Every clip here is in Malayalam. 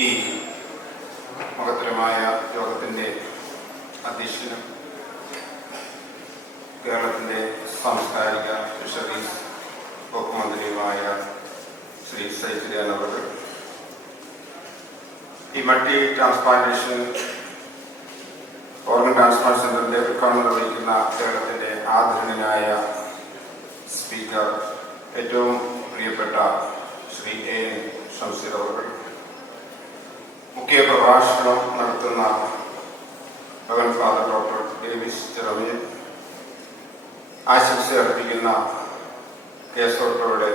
ഈ മഹത്തരമായ യോഗത്തിൻ്റെ അധ്യക്ഷനും കേരളത്തിൻ്റെ സാംസ്കാരിക ഫിഷറീസ് വകുപ്പ് മന്ത്രിയുമായ ശ്രീ സൈഫുദ്ദീൻ അവർ, ഈ മൾട്ടി ട്രാൻസ്പ്ലാന്റേഷൻ ഓർഗൻ ട്രാൻസ്പ്ലാന്റ് സെന്ററിന്റെ ഉദ്ഘാടനം നിർവഹിക്കുന്ന കേരളത്തിന്റെ ആദരണീയനായ സ്പീക്കർ, ഏറ്റവും പ്രിയപ്പെട്ട ശ്രീ എ എൻ ഷംസീർ അവർ, മുഖ്യ പ്രഭാഷണം നടത്തുന്ന റവറൻഡ് ഫാദർ ഡോക്ടർ ഡേവിസ് ജെറോമിൻ, ആശംസ അർപ്പിക്കുന്ന കേസോട്ടോയുടെ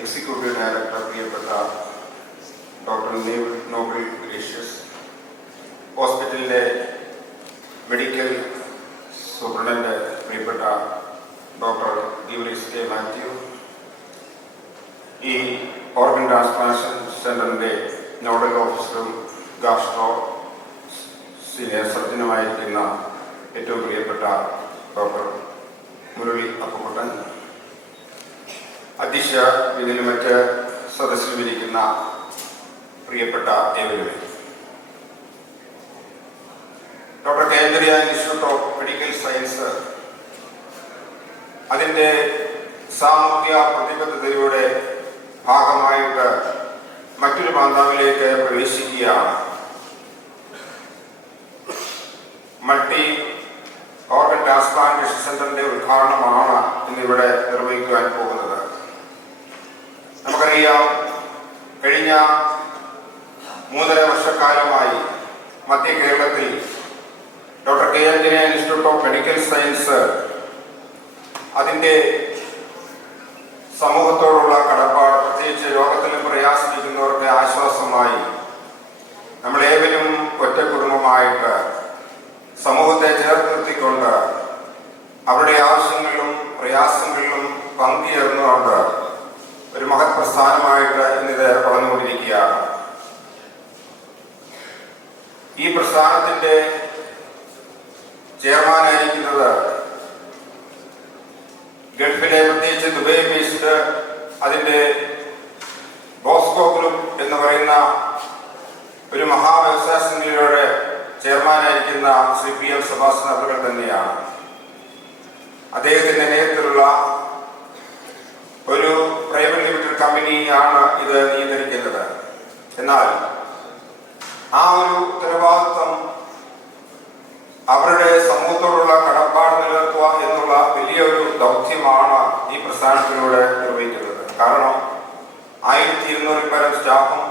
എക്സിക്യൂട്ടീവ് ഡയറക്ടർ പ്രിയപ്പെട്ട ഡോക്ടർ നോബിൾ ഗ്രേഷ്യസ്, ഹോസ്പിറ്റലിലെ മെഡിക്കൽ സൂപ്രണ്ടന്റ് പ്രിയപ്പെട്ട ഡോക്ടർ ഗീവറീസ് കെ മാത്യു, ഈ ഓർഗൻ ട്രാൻസ്പ്ലാന്റേഷൻ സെന്ററിന്റെ നോഡൽ ഓഫീസറും ഗാസ്ട്രോ സീനിയർ സർജനുമായിരിക്കുന്ന ഏറ്റവും പ്രിയപ്പെട്ട ഡോക്ടർ മുരളി അപ്പുക്കുട്ടൻ, അധ്യക്ഷ ഇതിലും മറ്റ് സദസ്സിലുമിരിക്കുന്ന പ്രിയപ്പെട്ട ഏവരും, doctor Kendriya institute of medical science അതിൻ്റെ സാമൂഹ്യ പ്രതിബദ്ധതയുടെ ഭാഗമായിട്ട് മറ്റൊരു പാന്താവിലേക്ക് പ്രവേശിക്കുകയാണ്. മൾട്ടി ഓർഗൻ ട്രാൻസ്പ്ലാന്റേഷൻ സെന്ററിന്റെ ഉദ്ഘാടനമാണ് ഇന്നിവിടെ നിർവഹിക്കുവാൻ പോകുന്നത്. നമുക്കറിയാം, കഴിഞ്ഞ 3.5 വർഷക്കാലമായി മധ്യ കേരളത്തിൽ doctor K Antony institute of medical science അതിൻ്റെ സമൂഹത്തോടുള്ള കടപ്പാട്, പ്രത്യേകിച്ച് രോഗത്തിൽ പ്രയാസമിരിക്കുന്നവർക്ക് ആശ്വാസമായി നമ്മളേവരും ഒറ്റ കുടുംബമായിട്ട് സമൂഹത്തെ ചേർത്ത് നിർത്തിക്കൊണ്ട് അവരുടെ ആവശ്യങ്ങളിലും പ്രയാസങ്ങളിലും പങ്കുചേർന്നുകൊണ്ട് ഒരു മഹത് പ്രസ്ഥാനമായിട്ട് ഇന്നിത് വളർന്നുകൊണ്ടിരിക്കുകയാണ്. ഈ പ്രസ്ഥാനത്തിന്റെ ചെയർമാനായിരിക്കുന്നത് ഗൾഫിലെ, പ്രത്യേകിച്ച് ദുബൈ ബേസ്ഡ് അതിന്റെ ബോസ്കോ ഗ്രൂപ്പ് എന്ന് പറയുന്ന ഒരു മഹാവ്യവസായ സംഘടനയുടെ ചെയർമാനായിരിക്കുന്ന ശ്രീ PM സെബാസ്റ്റ്യൻ അവർ തന്നെയാണ്. അദ്ദേഹത്തിന്റെ നേതൃത്വത്തിലുള്ള ഒരു പ്രൈവറ്റ് ലിമിറ്റഡ് കമ്പനിയാണ് ഇത് നിയന്ത്രിക്കുന്നത്. എന്നാൽ ആ ഒരു ഉത്തരവാദിത്വം അവരുടെ സമൂഹത്തോടുള്ള കടപ്പാട് നിലനിർത്തുക എന്നുള്ള വലിയൊരു ദൗത്യമാണ് ഈ പ്രസ്ഥാനത്തിലൂടെ നിർവഹിക്കുന്നത്. കാരണം 1200 പരം സ്റ്റാഫും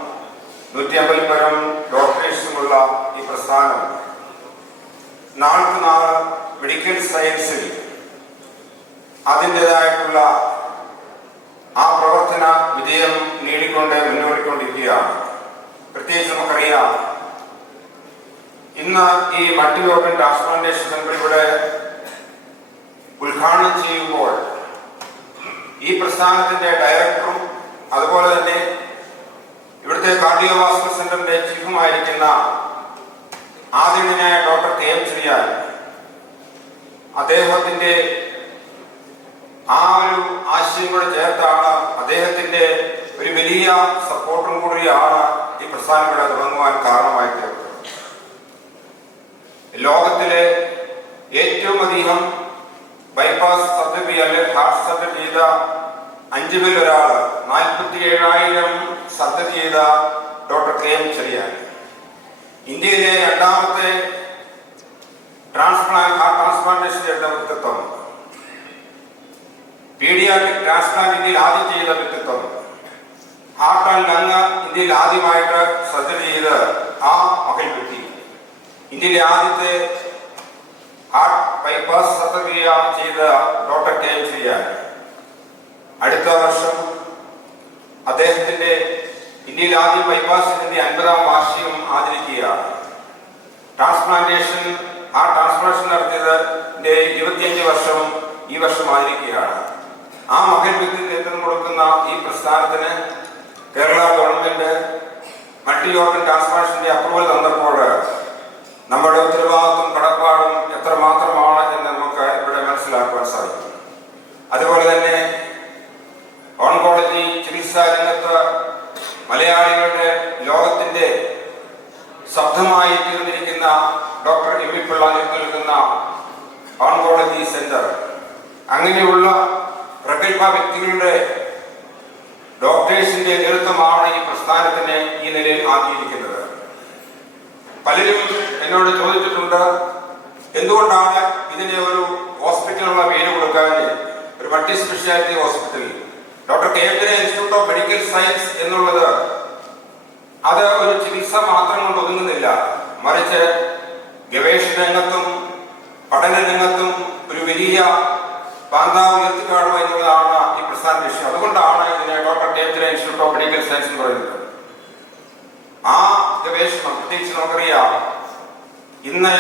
150 പരം ഡോക്ടേഴ്സുമുള്ള ഈ പ്രസ്ഥാനം നാൾക്ക് നാൾ മെഡിക്കൽ സയൻസിൽ അതിൻ്റെതായിട്ടുള്ള ആ പ്രവർത്തന വിജയം നേടിക്കൊണ്ട് മുന്നോട്ടിക്കൊണ്ടിരിക്കുകയാണ്. പ്രത്യേകിച്ച് നമുക്കറിയാം, ഇന്ന് ഈ മൾട്ടി ഓർഗൻ ട്രാൻസ്പ്ലാന്റേഷൻ സെന്റർ ഇവിടെ ഉദ്ഘാടനം ചെയ്യുമ്പോൾ ഈ പ്രസ്ഥാനത്തിന്റെ ഡയറക്ടറും അതുപോലെ തന്നെ ഇവിടുത്തെ കാർഡിയോവാസ്കുലർ സെന്ററിന്റെ ചീഫുമായിരിക്കുന്ന ആദരണീയനായ ഡോക്ടർ KM ചെറിയാൻ, അദ്ദേഹത്തിന്റെ ആ ഒരു ആശയം കൂടെ ചേർത്താണ്, അദ്ദേഹത്തിന്റെ ഒരു വലിയ സപ്പോർട്ടും കൂടിയാണ് ഈ പ്രസ്ഥാനം ഇവിടെ തുടങ്ങുവാൻ കാരണമായി തീർന്നത്. ലോകത്തിലെ ഏറ്റവും അധികം ബൈപ്പാസ് സർജറി അല്ലെങ്കിൽ ഹാർട്ട് സർജറി ചെയ്ത 5 പേരിൽ ഒരാൾ, 47,000 സർജറി ചെയ്ത ഡോക്ടർ KM ചെറിയാൻ, ഇന്ത്യയിലെ 2ാമത്തെ ഹാർട്ട് ട്രാൻസ്പ്ലാന്റേഷൻ ചെയ്ത വ്യക്തിത്വം, പീഡിയാട്രിക് ട്രാൻസ്പ്ലാന്റ് ഇന്ത്യയിൽ ആദ്യം ചെയ്ത വ്യക്തിത്വം, ഹാർട്ട് ആൻഡ് ലങ് ഇന്ത്യയിൽ ആദ്യമായിട്ട് സർജറി ചെയ്ത് ഇന്ത്യയിലെ ആദ്യത്തെ ഹാർട്ട് ബൈപ്പാസ് ശസ്ത്രക്രിയ ചെയ്ത ഡോക്ടർ കെ.എം. ചെറിയാൻ അടുത്ത വർഷം അദ്ദേഹത്തിന്റെ ഇന്ത്യയിൽ ആദ്യ ബൈപ്പാസിന്റെ 50-ാം വാർഷികം ആചരിക്കുകയാണ്. ഹാർട്ട് ട്രാൻസ്പ്ലാന്റേഷൻ നടത്തിയതിന്റെ 25 വർഷം ഈ വർഷം ആചരിക്കുകയാണ്. ആ മകൻ വ്യക്തി നേതൃത്വം കൊടുക്കുന്ന ഈ പ്രസ്ഥാനത്തിന് കേരള ഗവൺമെന്റ് മൾട്ടി ഓർഗൻ ട്രാൻസ്പ്ലാന്റേഷന്റെ അപ്രൂവൽ തന്നപ്പോൾ നമ്മുടെ ഉത്തരവാദിത്വം കടപ്പാടും എത്രമാത്രമാണ് എന്ന് നമുക്ക് ഇവിടെ മനസ്സിലാക്കുവാൻ സാധിക്കും. അതുപോലെ തന്നെ ഓൺകോളജി ചികിത്സാ രംഗത്ത് മലയാളികളുടെ ലോകത്തിന്റെ ശബ്ദമായി തീർന്നിരിക്കുന്ന ഡോക്ടർ എം.വി. പിള്ള നിൽക്കുന്ന ഓൺകോളജി സെന്റർ, അങ്ങനെയുള്ള പ്രഗത്ഭ വ്യക്തികളുടെ ഡോക്ടേഴ്സിന്റെ നേതൃത്വമാണ് ഈ പ്രസ്ഥാനത്തിനെ ഈ നിലയിൽ ആക്കിയിരിക്കുന്നത്. പലരും എന്നോട് ചോദിച്ചിട്ടുണ്ട്, എന്തുകൊണ്ടാണ് ഇതിനെ ഒരു ഹോസ്പിറ്റലുള്ള പേര് കൊടുക്കാൻ, ഒരു multi speciality hospital. Doctor K M. Cherian institute of medical science എന്നുള്ളത് അത് ഒരു ചികിത്സ മാത്രം കൊണ്ട് ഒതുങ്ങുന്നില്ല, മറിച്ച് ഗവേഷണ രംഗത്തും പഠന രംഗത്തും ഒരു വലിയ പാന്താവ് ഉയർത്തിക്കാണുക എന്നുള്ളതാണ് ഈ പ്രസ്ഥാന ലക്ഷ്യം. അതുകൊണ്ടാണ് ഇതിനെ doctor K M. Cherian institute of medical science എന്ന് പറയുന്നത്. ആ ഗവേഷണം പ്രത്യേകിച്ച് നമുക്കറിയാം, ഇന്ന്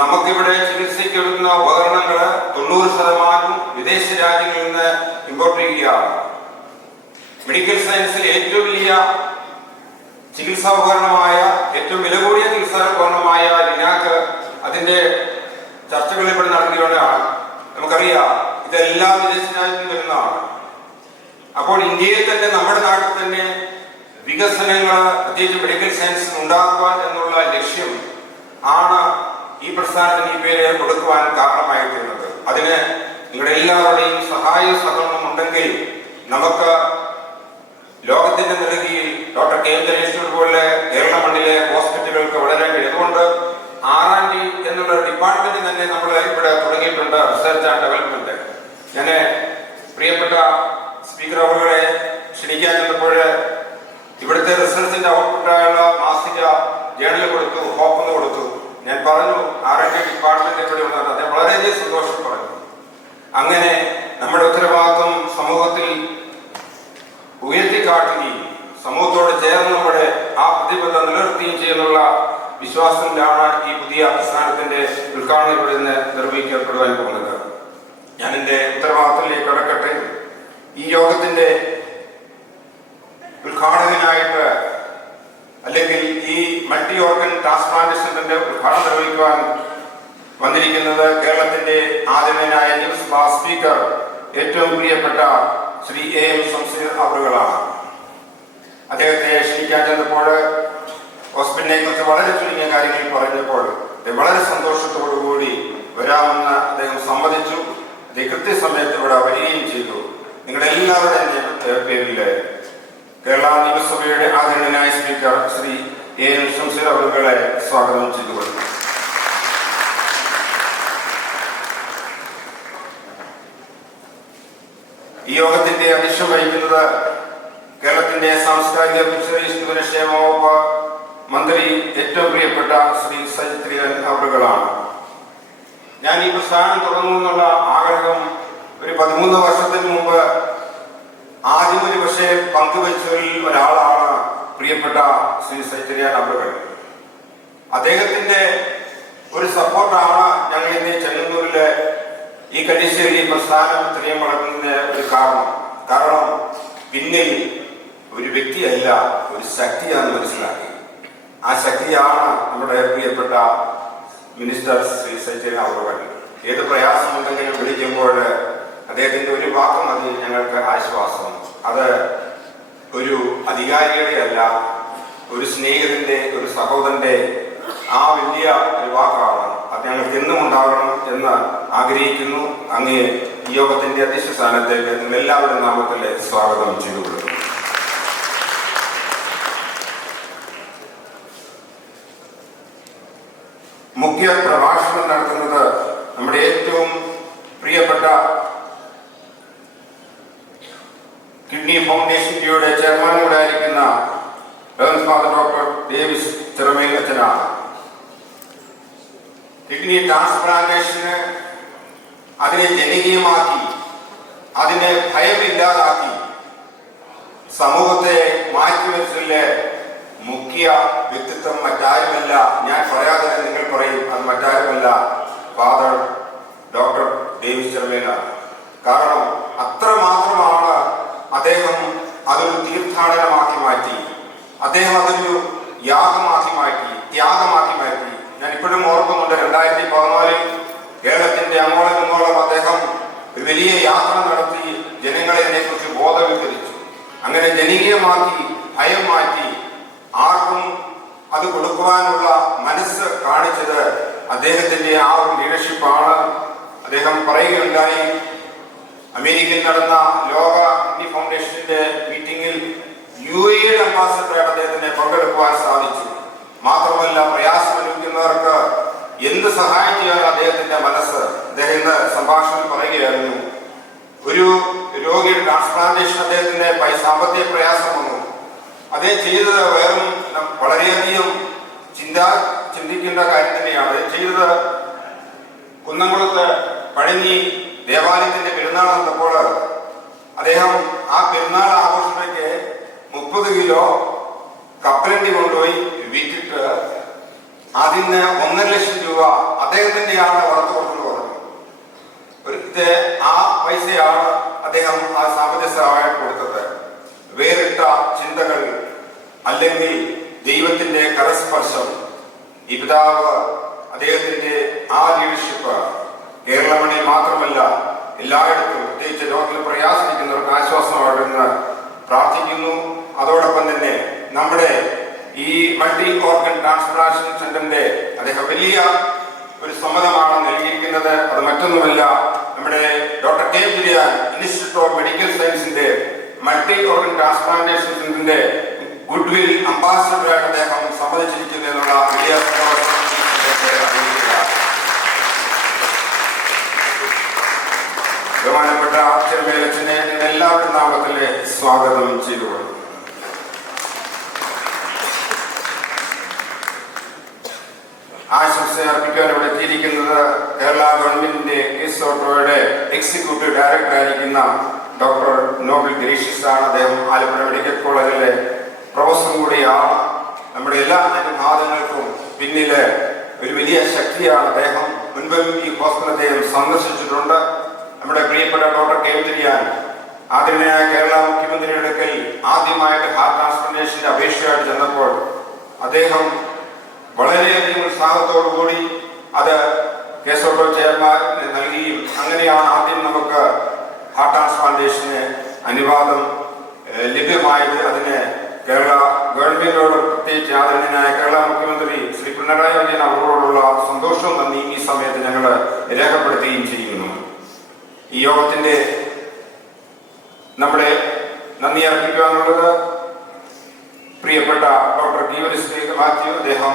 നമുക്കിവിടെ ചികിത്സയ്ക്ക് എടുക്കുന്ന ഉപകരണങ്ങൾ 90% വിദേശ രാജ്യങ്ങളിൽ നിന്ന് ഇമ്പോർട്ട് ചെയ്യുകയാണ്. മെഡിക്കൽ സയൻസിൽ ഏറ്റവും വലിയ ചികിത്സാ ഉപകരണമായ, ഏറ്റവും വില കൂടിയ ചികിത്സാ ഉപകരണമായ ലിനാക്ക് അതിന്റെ ചർച്ചകൾ ഇവിടെ നടത്തിയതുകൊണ്ടാണ്. നമുക്കറിയാം ഇതെല്ലാം വിദേശ രാജ്യത്തിൽ വരുന്നതാണ്. അപ്പോൾ ഇന്ത്യയിൽ തന്നെ, നമ്മുടെ നാട്ടിൽ തന്നെ വികസനങ്ങൾ പ്രത്യേകിച്ച് മെഡിക്കൽ സയൻസ് ഉണ്ടാക്കുവാൻ എന്നുള്ള ലക്ഷ്യം ആണ് ഈ പ്രസ്ഥാനത്തിന് ഈ പേര് കൊടുക്കുവാൻ കാരണമായിട്ടുള്ളത്. അതിന് നിങ്ങളുടെ എല്ലാവരുടെയും സഹായ സഹകരണം ഉണ്ടെങ്കിൽ നമുക്ക് ലോകത്തിന്റെ നെറുകയിൽ ഡോക്ടർ കെ.എം. ചെറിയാൻ ഇൻസ്റ്റിറ്റ്യൂട്ട് പോലെ കേരള മണ്ണിലെ ഹോസ്പിറ്റലുകൾക്ക് വളരാൻ കഴിയും. അതുകൊണ്ട് R&D എന്നുള്ള ഡിപ്പാർട്ട്മെന്റ് തന്നെ നമ്മൾ ഇവിടെ തുടങ്ങിയിട്ടുണ്ട്, റിസർച്ച് ആൻഡ് ഡെവലപ്മെന്റ്. ഞാൻ പ്രിയപ്പെട്ട സ്പീക്കർ അവരുടെ ക്ഷണിക്കാൻ ചെന്നപ്പോൾ ഇവിടുത്തെ റിസർച്ചിന്റെ ഔട്ട്പുട്ടായുള്ള മാസിക ജേണൽ കൊടുത്തു, ഹോപ്പ് കൊടുത്തു. ഞാൻ പറഞ്ഞു R&D ഡിപ്പാർട്ട്മെന്റ് എവിടെ ഉണ്ടെന്ന്. അദ്ദേഹം വളരെയധികം സന്തോഷം പറഞ്ഞു. അങ്ങനെ നമ്മുടെ ഉത്തരവാദിത്വം സമൂഹത്തിൽ ഉയർത്തിക്കാട്ടുകയും സമൂഹത്തോട് ചേർന്ന് നമ്മുടെ ആ പ്രതിബദ്ധത നിലനിർത്തുകയും ചെയ്യുന്നുള്ള വിശ്വാസത്തിലാണ് ഈ പുതിയ പ്രസ്ഥാനത്തിന്റെ ഉദ്ഘാടനം ഇവിടെ നിന്ന് നിർവഹിക്കപ്പെടുവാൻ പോകുന്നത്. ഞാൻ എന്റെ ഉത്തരവാദിത്തത്തിലേക്ക് കടക്കട്ടെ. ഈ യോഗത്തിന്റെ ഉദ്ഘാടകനായിട്ട്, അല്ലെങ്കിൽ ഈ മൾട്ടി ഓർഗൻ ട്രാൻസ്പ്ലാന്റേഷൻ സെന്ററിന്റെ ഉദ്ഘാടനം നിർവഹിക്കുവാൻ വന്നിരിക്കുന്നത് കേരളത്തിന്റെ ആദരണീയനായ നിയമസഭാ സ്പീക്കർ, ഏറ്റവും പ്രിയപ്പെട്ട ശ്രീ A.M. ശംസീർ അവറുകളാണ്. അദ്ദേഹത്തെ ക്ഷണിക്കാൻ ചെന്നപ്പോൾ ഹോസ്പിറ്റലിനെ കുറിച്ച് വളരെ ചുരുങ്ങിയ കാര്യങ്ങൾ പറഞ്ഞപ്പോൾ വളരെ സന്തോഷത്തോടുകൂടി വരാമെന്ന് അദ്ദേഹം സമ്മതിച്ചു. അദ്ദേഹം കൃത്യസമയത്ത് ഇവിടെ വരികയും ചെയ്തു. നിങ്ങളുടെ എല്ലാവരുടെയും പേരിൽ കേരള നിയമസഭയുടെ ആദരണീയനായ സ്പീക്കർ ശ്രീ A.M. ശംസീർ അവറുകളെ സ്വാഗതം ചെയ്തുകൊള്ളുന്നു. ഈ യോഗത്തിന്റെ അധ്യക്ഷം വഹിക്കുന്നത് കേരളത്തിന്റെ സാംസ്കാരിക പുരുഷക്ഷേമ വകുപ്പ് മന്ത്രി, ഏറ്റവും പ്രിയപ്പെട്ട ശ്രീ സജിത് ചെറിയാൻ അവറുകളാണ്. ഞാൻ ഈ പ്രസ്ഥാനം തുടങ്ങുമെന്നുള്ള ആഗ്രഹം ഒരു 13 വർഷത്തിന് മുമ്പ് ആദ്യം ഒരു പക്ഷേ പങ്കുവച്ചവരിൽ ഒരാളാണ് പ്രിയപ്പെട്ട ശ്രീ സജിത് ചെറിയാൻ അവറുകൾ. അദ്ദേഹത്തിന്റെ ഒരു സപ്പോർട്ടാണ് ഞങ്ങൾ ഇന്ന് ചെങ്ങന്നൂരിലെ ഈ കല്ലിശ്ശേരി പ്രസ്ഥാനം ഇത്രയും വളർത്തുന്നതിന് ഒരു കാരണം പിന്നിൽ ഒരു വ്യക്തിയല്ല, ഒരു ശക്തിയാണെന്ന് മനസ്സിലാക്കി. ആ ശക്തിയാണ് നമ്മുടെ പ്രിയപ്പെട്ട മിനിസ്റ്റർ ശ്രീ സജിത് ചെറിയാൻ അവറുകൾ. ഏത് പ്രയാസമുണ്ടെങ്കിലും വിളിക്കുമ്പോൾ അദ്ദേഹത്തിന്റെ ഒരു വാക്ക് മതി ഞങ്ങൾക്ക് ആശ്വാസം. അത് ഒരു അധികാരിയുടെ അല്ല, ഒരു സ്നേഹിതന്റെ, ഒരു സഹോദരന്റെ ആ വലിയ ഒരു വാക്കാണ്. അത് ഞങ്ങൾക്ക് എന്നും ഉണ്ടാകണം എന്ന് ആഗ്രഹിക്കുന്നു. അങ്ങേ ഈ യോഗത്തിന്റെ അധ്യക്ഷ സ്ഥാനത്തേക്ക് നിങ്ങൾ എല്ലാവരുടെ നാമത്തിൽ സ്വാഗതം ചെയ്തുകൊള്ളുന്നു. മുഖ്യ പ്രഭാഷണം നടത്തുന്നത് നമ്മുടെ ഏറ്റവും പ്രിയപ്പെട്ട കിഡ്നി ഫൗണ്ടേഷൻ ഇന്ത്യയുടെ ചെയർമാനോടായിരിക്കുന്ന ഫാദർ ഡോക്ടർ ഡേവിസ് ചിറമേൽ അച്ഛനാണ്. കിഡ്നി ട്രാൻസ്പ്ലാന്റേഷന് അതിനെ ജനകീയമാക്കി, അതിനെ ഭയമില്ലാതാക്കി സമൂഹത്തെ മാറ്റിവെച്ചതിലെ മുഖ്യ വ്യക്തിത്വം മറ്റാരുമല്ല, ഞാൻ പറയാതെ നിങ്ങൾ പറയും, അത് മറ്റാരുമല്ല, ഫാദർ ഡോക്ടർ ഡേവിസ് ചെറുമേലാണ്. കാരണം അത്രമാത്രമാണ് അദ്ദേഹം അതൊരു തീർത്ഥാടനമാക്കി മാറ്റി, അദ്ദേഹം അതൊരു യാഗമാക്കി മാറ്റി, ത്യാഗമാക്കി മാറ്റി. ഞാൻ ഇപ്പോഴും ഓർക്കുന്നുണ്ട്, 2014 കേരളത്തിന്റെ അങ്ങോളം ഇങ്ങോളം അദ്ദേഹം ഒരു വലിയ യാത്ര നടത്തി ജനങ്ങളെ അതിനെക്കുറിച്ച് ബോധവൽക്കരിച്ചു. അങ്ങനെ ജനകീയമാക്കി, ഭയം മാറ്റി, ആർക്കും അത് കൊടുക്കുവാനുള്ള മനസ്സ് കാണിച്ചത് അദ്ദേഹത്തിന്റെ ആ ഒരു ലീഡർഷിപ്പാണ്. അദ്ദേഹം പറയുകയുണ്ടായി, അമേരിക്കയിൽ നടന്ന ലോക കിഡ്നി ഫൗണ്ടേഷന്റെ മീറ്റിംഗിൽ UAE അംബാസഡറായിട്ട് അദ്ദേഹത്തിന് പങ്കെടുക്കുവാൻ സാധിച്ചു. മാത്രമല്ല, പ്രയാസം അനുഭവിക്കുന്നവർക്ക് എന്ത് സഹായം ചെയ്യാൻ അദ്ദേഹത്തിന്റെ മനസ്സ്. അദ്ദേഹം ഇന്ന് സംഭാഷണം പറയുകയായിരുന്നു, ഒരു രോഗിയുടെ ട്രാൻസ്പ്ലാന്റേഷൻ അദ്ദേഹത്തിന്റെ സാമ്പത്തിക പ്രയാസം വന്നു. അദ്ദേഹം ചെയ്തത് വേറും വളരെയധികം ചിന്തിക്കേണ്ട കാര്യം തന്നെയാണ്. അദ്ദേഹം ചെയ്തത് കുന്നംകുളത്ത് പഴഞ്ഞി ദേവാലയത്തിന്റെ പെരുന്നാൾ നടന്നപ്പോൾ അദ്ദേഹം ആ പെരുന്നാൾ ആഘോഷത്തിലേക്ക് 30 കിലോ കപ്പലണ്ടി കൊണ്ടുപോയി വിറ്റിട്ട് അതിന് 1.5 ലക്ഷം രൂപ അദ്ദേഹത്തിന്റെയാണ് വറുത്തു കൊടുത്തു പറഞ്ഞു. ആ പൈസയാണ് അദ്ദേഹം ആ സാമ്പത്തിക സഹായം കൊടുത്തത്. വേറിട്ട ചിന്തകൾ അല്ലെങ്കിൽ ദൈവത്തിന്റെ കരസ്പർശം, ഈ പിതാവ് അദ്ദേഹത്തിന്റെ ആ ലീഡർഷിപ്പ് കേരളമണിൽ മാത്രമല്ല എല്ലായിടത്തും, പ്രത്യേകിച്ച് ലോകത്തിൽ പ്രയാസിക്കുന്നവർക്ക് ആശ്വാസമാണെന്ന് പ്രാർത്ഥിക്കുന്നു. അതോടൊപ്പം തന്നെ നമ്മുടെ ഈ മൾട്ടി ഓർഗൻ ട്രാൻസ്പ്ലാന്റേഷൻ സെന്ററിന്റെ അദ്ദേഹം വലിയ ഒരു സമ്മതമാണ് നൽകിയിരിക്കുന്നത്. അത് മറ്റൊന്നുമല്ല, നമ്മുടെ doctor K Kurian institute of medical സയൻസിന്റെ മൾട്ടി ഓർഗൻ ട്രാൻസ്പ്ലാന്റേഷൻ സെന്ററിന്റെ ഗുഡ് വിൽ അംബാസഡറായിട്ട് അദ്ദേഹം സമ്മതിച്ചിരിക്കുന്നു എന്നുള്ള വലിയ ബഹുമാനപ്പെട്ട ചെറുമേലച്ചനെ എല്ലാവരുടെ നാമത്തിൽ സ്വാഗതം ചെയ്തുകൊള്ളു. ആശംസ അർപ്പിക്കാൻ ഇവിടെ എത്തിയിരിക്കുന്നത് കേരള ഗവൺമെന്റിന്റെ കേസ് ഓട്ടോയുടെ എക്സിക്യൂട്ടീവ് ഡയറക്ടർ ആയിരിക്കുന്ന ഡോക്ടർ നോബൽ ഗ്രേഷ്യസ് ആണ്. അദ്ദേഹം ആലപ്പുഴ മെഡിക്കൽ കോളേജിലെ പ്രൊഫസറും കൂടിയാണ്. നമ്മുടെ എല്ലാ അനുവാദങ്ങൾക്കും പിന്നില് ഒരു വലിയ ശക്തിയാണ് അദ്ദേഹം. മുൻപും ഈ ഹോസ്പിറ്റൽ അദ്ദേഹം സന്ദർശിച്ചിട്ടുണ്ട്. നമ്മുടെ പ്രിയപ്പെട്ട ഡോക്ടർ കെ കുര്യൻ ആദരണീയനായ കേരള മുഖ്യമന്ത്രിയുടെ അടുക്കൽ ആദ്യമായിട്ട് ഹാർട്ട് ട്രാൻസ്പ്ലാന്റേഷന്റെ അപേക്ഷയായിട്ട് ചെന്നപ്പോൾ അദ്ദേഹം വളരെയധികം ഉത്സാഹത്തോടുകൂടി അത് കേസ് ഓട്ടോ ചെയർമാന് നൽകുകയും അങ്ങനെയാണ് ആദ്യം നമുക്ക് ഹാർട്ട് ട്രാൻസ്പ്ലാന്റേഷന് അനുവാദം ലഭ്യമായത്. അതിന് കേരള ഗവൺമെന്റിനോട്, പ്രത്യേകിച്ച് ആദരണീയനായ കേരള മുഖ്യമന്ത്രി ശ്രീ പിണറായി വിജയൻ അവരോടുള്ള സന്തോഷവും നന്ദി ഈ സമയത്ത് ഞങ്ങൾ രേഖപ്പെടുത്തുകയും ചെയ്യുന്നു. ഈ യോഗത്തിന്റെ നമ്മുടെ നന്ദി അർപ്പിക്കാനുള്ളത് പ്രിയപ്പെട്ട ഡോക്ടർ ഗീവരിസ് മാത്യു. അദ്ദേഹം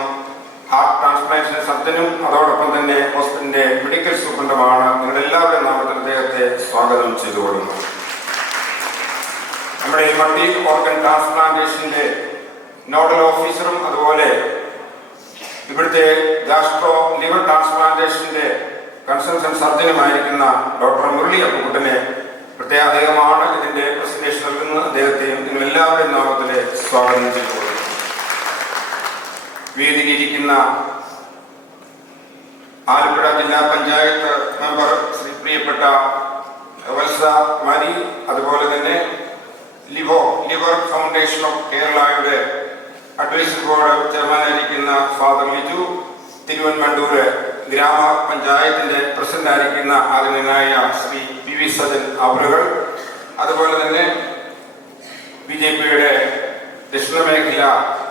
ഹാർട്ട് ട്രാൻസ്പ്ലാന്റേഷൻ സർജനും അതോടൊപ്പം തന്നെ ഹോസ്പിറ്റലിന്റെ മെഡിക്കൽ സൂപ്രണ്ടുമാണ്. നിങ്ങളുടെ എല്ലാവരുടെയും നാമത്തിൽ അദ്ദേഹത്തെ സ്വാഗതം ചെയ്തുകൊള്ളുന്നു. നമ്മുടെ മൾട്ടി ഓർഗൻ ട്രാൻസ്പ്ലാന്റേഷന്റെ നോഡൽ ഓഫീസറും അതുപോലെ ഇവിടുത്തെ ഗാസ്ട്രോ ലിവർ ട്രാൻസ്പ്ലാന്റേഷന്റെ കൺസൾട്ടന്റ് സർജനുമായിരിക്കുന്ന ഡോക്ടർ മുരളി അപ്പുക്കുട്ടനെ പ്രത്യേകമാണ് ഇതിന്റെ പ്രസന്റേഷൻ നൽകുന്നത്. അദ്ദേഹത്തെയും നിങ്ങൾ എല്ലാവരുടെയും നാമത്തിൽ സ്വാഗതം ചെയ്തുകൊള്ളുന്നു. വേദിയിലിരിക്കുന്ന ആലപ്പുഴ ജില്ലാ പഞ്ചായത്ത് മെമ്പർ ശ്രീ പ്രിയപ്പെട്ട വത്സ മാരി, അതുപോലെ തന്നെ ലിവർ ഫൗണ്ടേഷൻ ഓഫ് കേരളയുടെ അഡ്വൈസറി ബോർഡ് ചെയർമാനായിരിക്കുന്ന ഫാദർ ലിജു, തിരുവൻമണ്ടൂര് ഗ്രാമപഞ്ചായത്തിന്റെ പ്രസിഡന്റായിരിക്കുന്ന ആദരണീയനായ ശ്രീ പി വി സജൻ അവറുകൾ, അതുപോലെ തന്നെ BJPയുടെ ദക്ഷിണമേഖല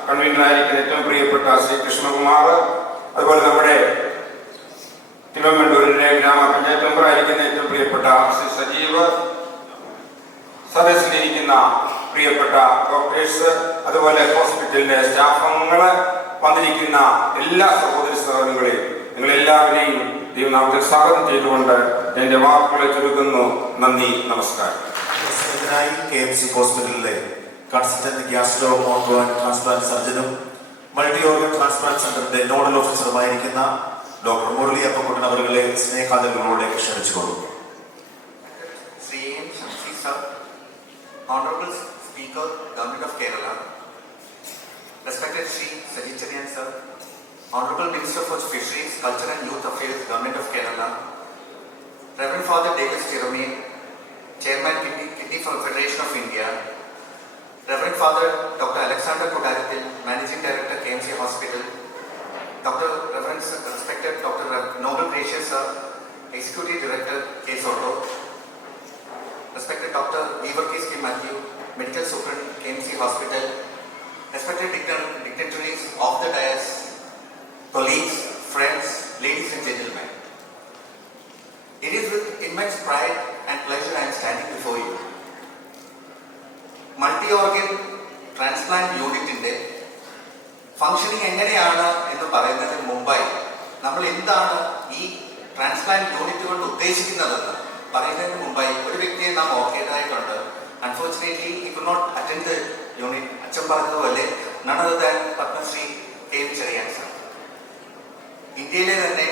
കൺവീനറായിരിക്കുന്ന ഏറ്റവും പ്രിയപ്പെട്ട ശ്രീ കൃഷ്ണകുമാർ, അതുപോലെ നമ്മുടെ തിരുവനന്തപുരത്തെ ഗ്രാമപഞ്ചായത്ത് മെമ്പറായിരിക്കുന്ന ഏറ്റവും പ്രിയപ്പെട്ട ശ്രീ സജീവ്, സദസ്സിലിരിക്കുന്ന പ്രിയപ്പെട്ട ഡോക്ടേഴ്സ്, അതുപോലെ ഹോസ്പിറ്റലിലെ സ്റ്റാഫ് അംഗങ്ങള്, വന്നിരിക്കുന്ന എല്ലാ സഹോദരി സഹോദരങ്ങളെയും നിങ്ങളെല്ലാവരെയും ദൈവനാമത്തിൽ സ്വാഗതം ചെയ്തുകൊണ്ട് എന്റെ വാക്കുകളെ ചുരുക്കുന്നു. നന്ദി, നമസ്കാരം. KMC ഹോസ്പിറ്റലിലെ കൺസൾട്ടന്റ് ഗ്യാസ്ട്രോ ഓൺകോയിൻ ട്രാൻസ്പ്ലാന്റ് സർജനും മൾട്ടി ഓർഗൻ ട്രാൻസ്പ്ലാന്റ് സെന്ററിന്റെ നോഡൽ ഓഫീസറുമായിരിക്കുന്ന ഡോക്ടർ മുരളി അപ്പക്കുട്ടൻ അവരുടെ സ്നേഹാദരങ്ങളോടെ ക്ഷണിച്ചുകൊള്ളു. Sri M. Shamsi Sir, Honorable Speaker, Government of Kerala, respected Sri Sajitarian Sir, Honorable Minister for Fisheries, Culture and Youth Affairs, Government of Kerala, Reverend Father Davis Jerome, Chairman Kidney Federation of India, Reverend Father Dr. Alexander Kodarathil, Managing Director, KMC Hospital, Reverend respected Dr. Noble Gracious Sir, Executive Director, K. Soto, respected Dr. Devarkis K. Matthew, Medical Superintendent, KMC Hospital, respected dignitaries of the dais, colleagues, friends, ladies and gentlemen. It is with immense pride and pleasure I am standing before you. Multi-organ transplant യൂണിറ്റിന്റെ ഫംഗ്ഷനിങ് എങ്ങനെയാണ് എന്ന് പറയുന്നതിന് മുമ്പായി നമ്മൾ എന്താണ് ഈ ട്രാൻസ്പ്ലാന്റ് യൂണിറ്റ് കൊണ്ട് ഉദ്ദേശിക്കുന്നതെന്ന് പറയുന്നതിന് മുമ്പായി ഒരു വ്യക്തിയെ നാം ഓർക്കേണ്ടതായിട്ടുണ്ട്. Unfortunately he could not attend the unit. അച്ഛൻ പറഞ്ഞതുപോലെ none other than Padmashri K M Cherian sir. ഇന്ത്യയിലെ തന്നെ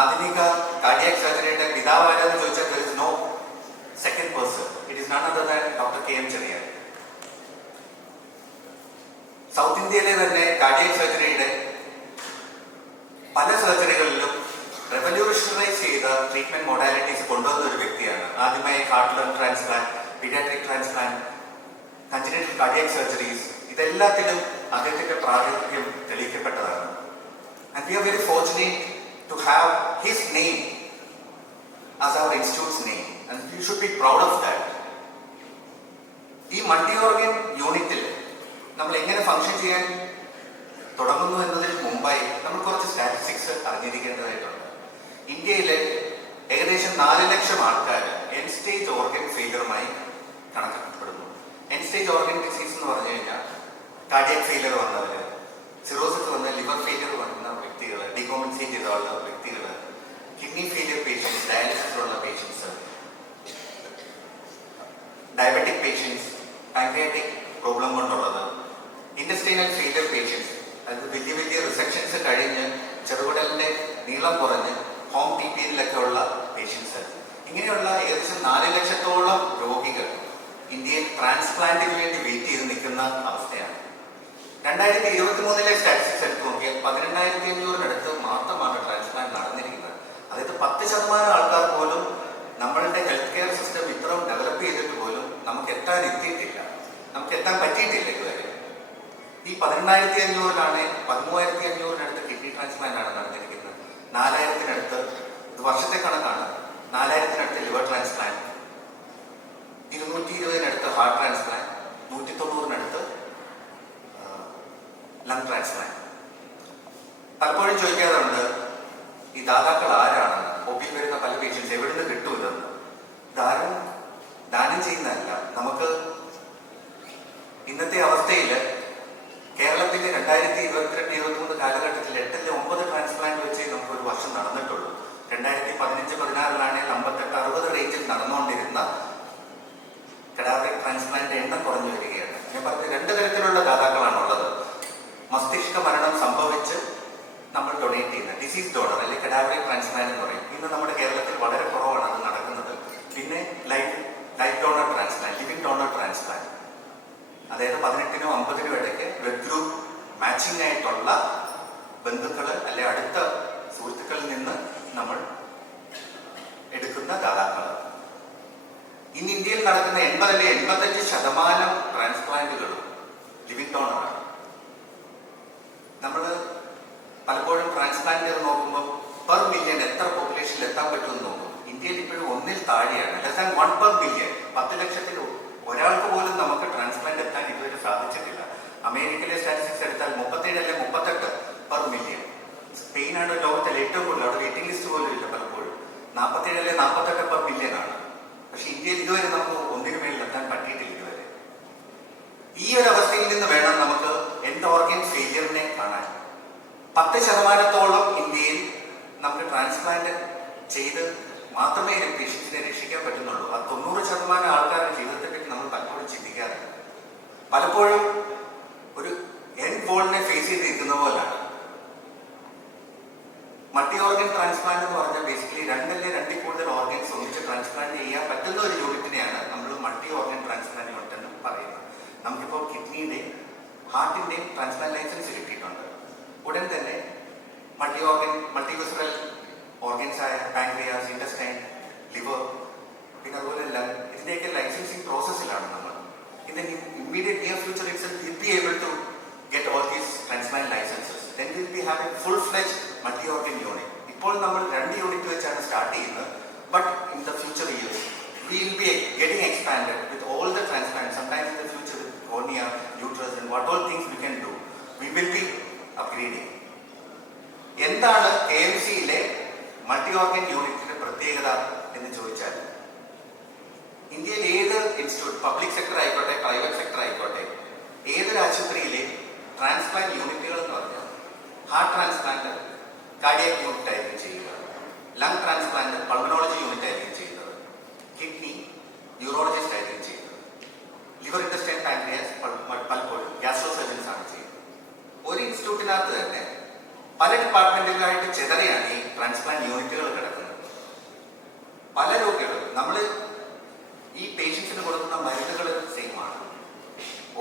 ആധുനിക കാർഡിയാക് സർജറിയുടെ പിതാവാരെന്ന് ചോദിച്ചാൽ there is no second person. It is none other than Dr. K. M. Cherian. South ഇന്ത്യയിലെ തന്നെ കാർഡിയാക് സർജറിയുടെ പല സർജറികളിലും റെവല്യൂഷണറൈസ് ചെയ്ത ട്രീറ്റ്മെന്റ് മൊഡാലിറ്റീസ് കൊണ്ടുവന്ന ഒരു വ്യക്തിയാണ്. ആദ്യമായി heart lung transplant, paediatric transplant, congenital cardiac surgeries, ഇതെല്ലാത്തിലും അദ്ദേഹത്തിന്റെ പ്രാതിനിധ്യം തെളിയിക്കപ്പെട്ടതാണ്. And we are very fortunate to have his name as our institute's name, and you should be proud of that. ഈ മൾട്ടി ഓർഗൻ യൂണിറ്റിൽ നമ്മൾ എങ്ങനെ ഫംഗ്ഷൻ ചെയ്യാൻ തുടങ്ങുന്നു എന്നതിന് മുമ്പായി നമ്മൾ കുറച്ച് സ്റ്റാറ്റിസ്റ്റിക്സ് അറിഞ്ഞിരിക്കേണ്ടതായിട്ടുണ്ട്. ഇന്ത്യയിലെ ഏകദേശം 4 ലക്ഷം ആൾക്കാർ എൻ സ്റ്റേജ് ഓർഗൻ ഫെയിലറുമായി കണക്കാക്കപ്പെടുന്നു. എൻ സ്റ്റേജ് ഓർഗൻ ഡിസീസ് എന്ന് പറഞ്ഞു കഴിഞ്ഞാൽ കാർഡിയക് ഫെയിലർ വന്നവര്, സിറോസിസ് വന്ന ലിവർ ഫെയിലിയർ വന്ന വ്യക്തികൾ, ഡികോമ്പൻസേറ്റ് ചെയ്തുള്ള വ്യക്തികൾ, കിഡ്നി ഫെയിലിയർ പേഷ്യൻസ്, ഡയാലിസിസിലുള്ള patients, diabetic patients, pancreatic problem കൊണ്ടുള്ളത്, ഇൻഡസ്ട്രിയൽ ഫെയിലിയർ പേഷ്യൻസ്, അത് വലിയ വലിയ റിസെക്ഷൻസ് കഴിഞ്ഞ് ചെറുകുടലിന്റെ നീളം കുറഞ്ഞ് ഹോം TPNലൊക്കെ ഉള്ള പേഷ്യൻസ്, ഇങ്ങനെയുള്ള ഏകദേശം 4 ലക്ഷത്തോളം രോഗികൾ ഇന്ത്യയിൽ ട്രാൻസ്പ്ലാന്റിന് വേണ്ടി വെയിറ്റ് ചെയ്ത് നിൽക്കുന്ന അവസ്ഥയാണ്. 2023 സ്റ്റാറ്റിസ്റ്റിക്സ് എടുത്ത് നോക്കിയാൽ 18,500 മാത്രമാണ് ട്രാൻസ്പ്ലാന്റ് നടന്നിരിക്കുന്നത്. അതായത് 10% ആൾക്കാർ പോലും നമ്മളുടെ ഹെൽത്ത് കെയർ സിസ്റ്റം ഇത്രയും ഡെവലപ്പ് ചെയ്തിട്ട് പോലും നമുക്ക് എത്താൻ പറ്റിയിട്ടില്ല ഇതുവരെ. ഈ 18,500 13,500 കിഡ്നി ട്രാൻസ്പ്ലാന്റ് ആണ് നടന്നിരിക്കുന്നത്. 4,000 ഇത് വർഷത്തെ കണക്കാണ്. 4,000 liver transplant, 220 heart transplant, 190 lung transplant. പലപ്പോഴും ചോദിക്കാറുണ്ട് ഈ ദാതാക്കൾ ആരാണെന്ന്. ഒപ്പിൽ വരുന്ന പല പേഷ്യൻസ് എവിടുന്ന് കിട്ടൂലെന്ന്. ഇതാരും ദാനം ചെയ്യുന്നതല്ല. നമുക്ക് ഇന്നത്തെ അവസ്ഥയിൽ കേരളത്തിന്റെ 2022-23 കാലഘട്ടത്തിൽ 8-9 ട്രാൻസ്പ്ലാന്റ് വെച്ച് നമുക്ക് ഒരു വർഷം നടന്നിട്ടുള്ളൂ. 2015-16 58-60 റേഞ്ചിൽ നടന്നുകൊണ്ടിരുന്ന കഡാവറിക് ട്രാൻസ്പ്ലാന്റ് എണ്ണം കുറഞ്ഞു വരികയാണ്. ഞാൻ പറഞ്ഞ 2 തരത്തിലുള്ള ദാതാക്കളാണുള്ളത്. മസ്തിഷ്ക മരണം സംഭവിച്ച് നമ്മൾ ഡൊണേറ്റ് ചെയ്യുന്ന ഡിസീസ് ഡോണർ അല്ലെങ്കിൽ കഡാവറിക് ട്രാൻസ്പ്ലാന്റ് എന്ന് പറയും. ഇന്ന് നമ്മുടെ കേരളത്തിൽ വളരെ കുറവാണ് അത് നടക്കുന്നത്. പിന്നെ life donor transplant, living donor transplant, അതായത് 18-നോ 50-നോ ഇടയ്ക്ക് ബ്ലഡ് ഗ്രൂപ്പ് മാച്ചിങ് ആയിട്ടുള്ള ബന്ധുക്കൾ അല്ലെ അടുത്ത സുഹൃത്തുക്കളിൽ നിന്ന് നമ്മൾ എടുക്കുന്ന ദാതാക്കൾ. ഇന്ന് ഇന്ത്യയിൽ നടക്കുന്ന 80-85% ട്രാൻസ്പ്ലാന്റുകളും ലിവിംഗ് ഡോണറാണ്. നമ്മൾ പലപ്പോഴും ട്രാൻസ്പ്ലാന്റ് ചെയ്ത് നോക്കുമ്പോൾ പെർ മില്യൺ എത്ര പോപ്പുലേഷനിൽ എത്താൻ പറ്റുമെന്ന് നോക്കും. ഇന്ത്യയിൽ ഇപ്പോഴും 1-ൽ താഴെയാണ്. Less than 1 per million. 10 ലക്ഷത്തിൽ ഒരാൾക്ക് പോലും നമുക്ക് ട്രാൻസ്പ്ലാന്റ് എത്താൻ ഇതുവരെ സാധിച്ചിട്ടില്ല. അമേരിക്കയിലെ സ്റ്റാറ്റിസ്റ്റിക്സ് എടുത്താൽ 37 38 പെർ മില്യൺ. സ്പെയിനാണ് ലോകത്തിൽ ഏറ്റവും കൂടുതൽ. അവിടെ വെയിറ്റിംഗ് ലിസ്റ്റ് പോലും ഇല്ല. പലപ്പോഴും 47 48 പെർ മില്യൺ ആണ്. പക്ഷെ ഇന്ത്യയിൽ ഇതുവരെ നമുക്ക് 1-ന് മേളിൽ എത്താൻ പറ്റിയിട്ടില്ല ഇതുവരെ. ഈ ഒരു അവസ്ഥയിൽ നിന്ന് വേണം നമുക്ക് എൻഡ് ഓർഗൻ ഫെയിലിയറിനെ കാണാൻ. 10% ഇന്ത്യയിൽ നമുക്ക് ട്രാൻസ്പ്ലാന്റ് ചെയ്ത് മാത്രമേ പേഷ്യൻസിനെ രക്ഷിക്കാൻ പറ്റുന്നുള്ളൂ. ആ 90% ആൾക്കാരുടെ ജീവിതത്തെ പറ്റി നമ്മൾ പലപ്പോഴും ചിന്തിക്കാറില്ല. പലപ്പോഴും ഒരു എൻഡ് ഗോളിനെ ഫേസ് ചെയ്തിരിക്കുന്ന പോലാണ്. മൾട്ടി ട്രാൻസ്പ്ലാന്റ് എന്ന് പറഞ്ഞാൽ ബേസിക്കലി രണ്ടിൽ കൂടുതൽ ഓർഗൻസ് ഒന്നിച്ച് ട്രാൻസ്പ്ലാന്റ് ചെയ്യാൻ പറ്റുന്ന ഒരു യൂണിറ്റിനെയാണ് നമ്മൾ മൾട്ടി ഓർഗൻ ട്രാൻസ്പ്ലാന്റ് യൂണിറ്റ് എന്ന് പറയുന്നത്. നമുക്കിപ്പോൾ കിഡ്നിയുടെയും ഹാർട്ടിന്റെയും ട്രാൻസ്പ്ലാന്റ് ലൈസൻസ് കിട്ടിയിട്ടുണ്ട്. ഉടൻ തന്നെ മൾട്ടി വിസറൽ ഓർഗൻസ് ആയ പാൻക്രിയാസ്, ഇൻറ്റസ്റ്റൈൻ, ലിവർ, പിന്നെ അതുപോലെ എല്ലാം ഇതിന്റെയൊക്കെ ലൈസൻസിങ് പ്രോസസ്സിലാണ് നമ്മൾ. In the immediate near future itself will be able to get all these transplant licenses. Then we will be having full-fledged multi-organ unit. ഇപ്പോൾ നമ്മൾ 2 യൂണിറ്റ് വെച്ചാണ് സ്റ്റാർട്ട് ചെയ്യുന്നത്. But in the future years, we will be getting expanded with all the transplants. Sometimes in the future with cornea, uterus and what all things we can do. We will be upgrading. എന്താണ് KMC-യിലെ മൾട്ടി-ഓർഗൻ യൂണിറ്റിന്റെ പ്രത്യേകത എന്ന് ചോദിച്ചാൽ, ഇന്ത്യയിൽ ഏത് ഇൻസ്റ്റിറ്റ്യൂട്ട്, പബ്ലിക് സെക്ടർ ആയിക്കോട്ടെ പ്രൈവറ്റ് സെക്ടർ ആയിക്കോട്ടെ, ഏതൊരു ആശുപത്രിയിലെ ട്രാൻസ്പ്ലാന്റ് യൂണിറ്റുകൾ എന്ന് പറഞ്ഞാൽ ഹാർട്ട് ട്രാൻസ്പ്ലാന്റ് കാർഡിയാക് യൂണിറ്റ് ആയിരിക്കും ചെയ്യുക, ലങ് ട്രാൻസ്പ്ലാന്റ് പൾമനോളജി യൂണിറ്റ് ആയിരിക്കും ചെയ്യുന്നത്, കിഡ്നി ന്യൂറോളജിസ്റ്റ് ആയിരിക്കും ചെയ്യുന്നത്, ലിവർ, ഇൻറ്റസ്റ്റൈൻ, പാൻക്രിയാസ് പലപ്പോഴും ഗ്യാസ്ട്രോ സർജൻസ് ആണ് ചെയ്യുന്നത്. ഒരു ഇൻസ്റ്റിറ്റ്യൂട്ടിനകത്ത് തന്നെ പല ഡിപ്പാർട്ട്മെന്റുകളായിട്ട് ചെതറിയാണ് ഈ ട്രാൻസ്പ്ലാന്റ് യൂണിറ്റുകൾ കിടക്കുന്നത്. പല രോഗികളും നമ്മൾ ഈ പേഷ്യൻസിന് കൊടുക്കുന്ന മരുന്നുകൾ സെയിം ആണ്.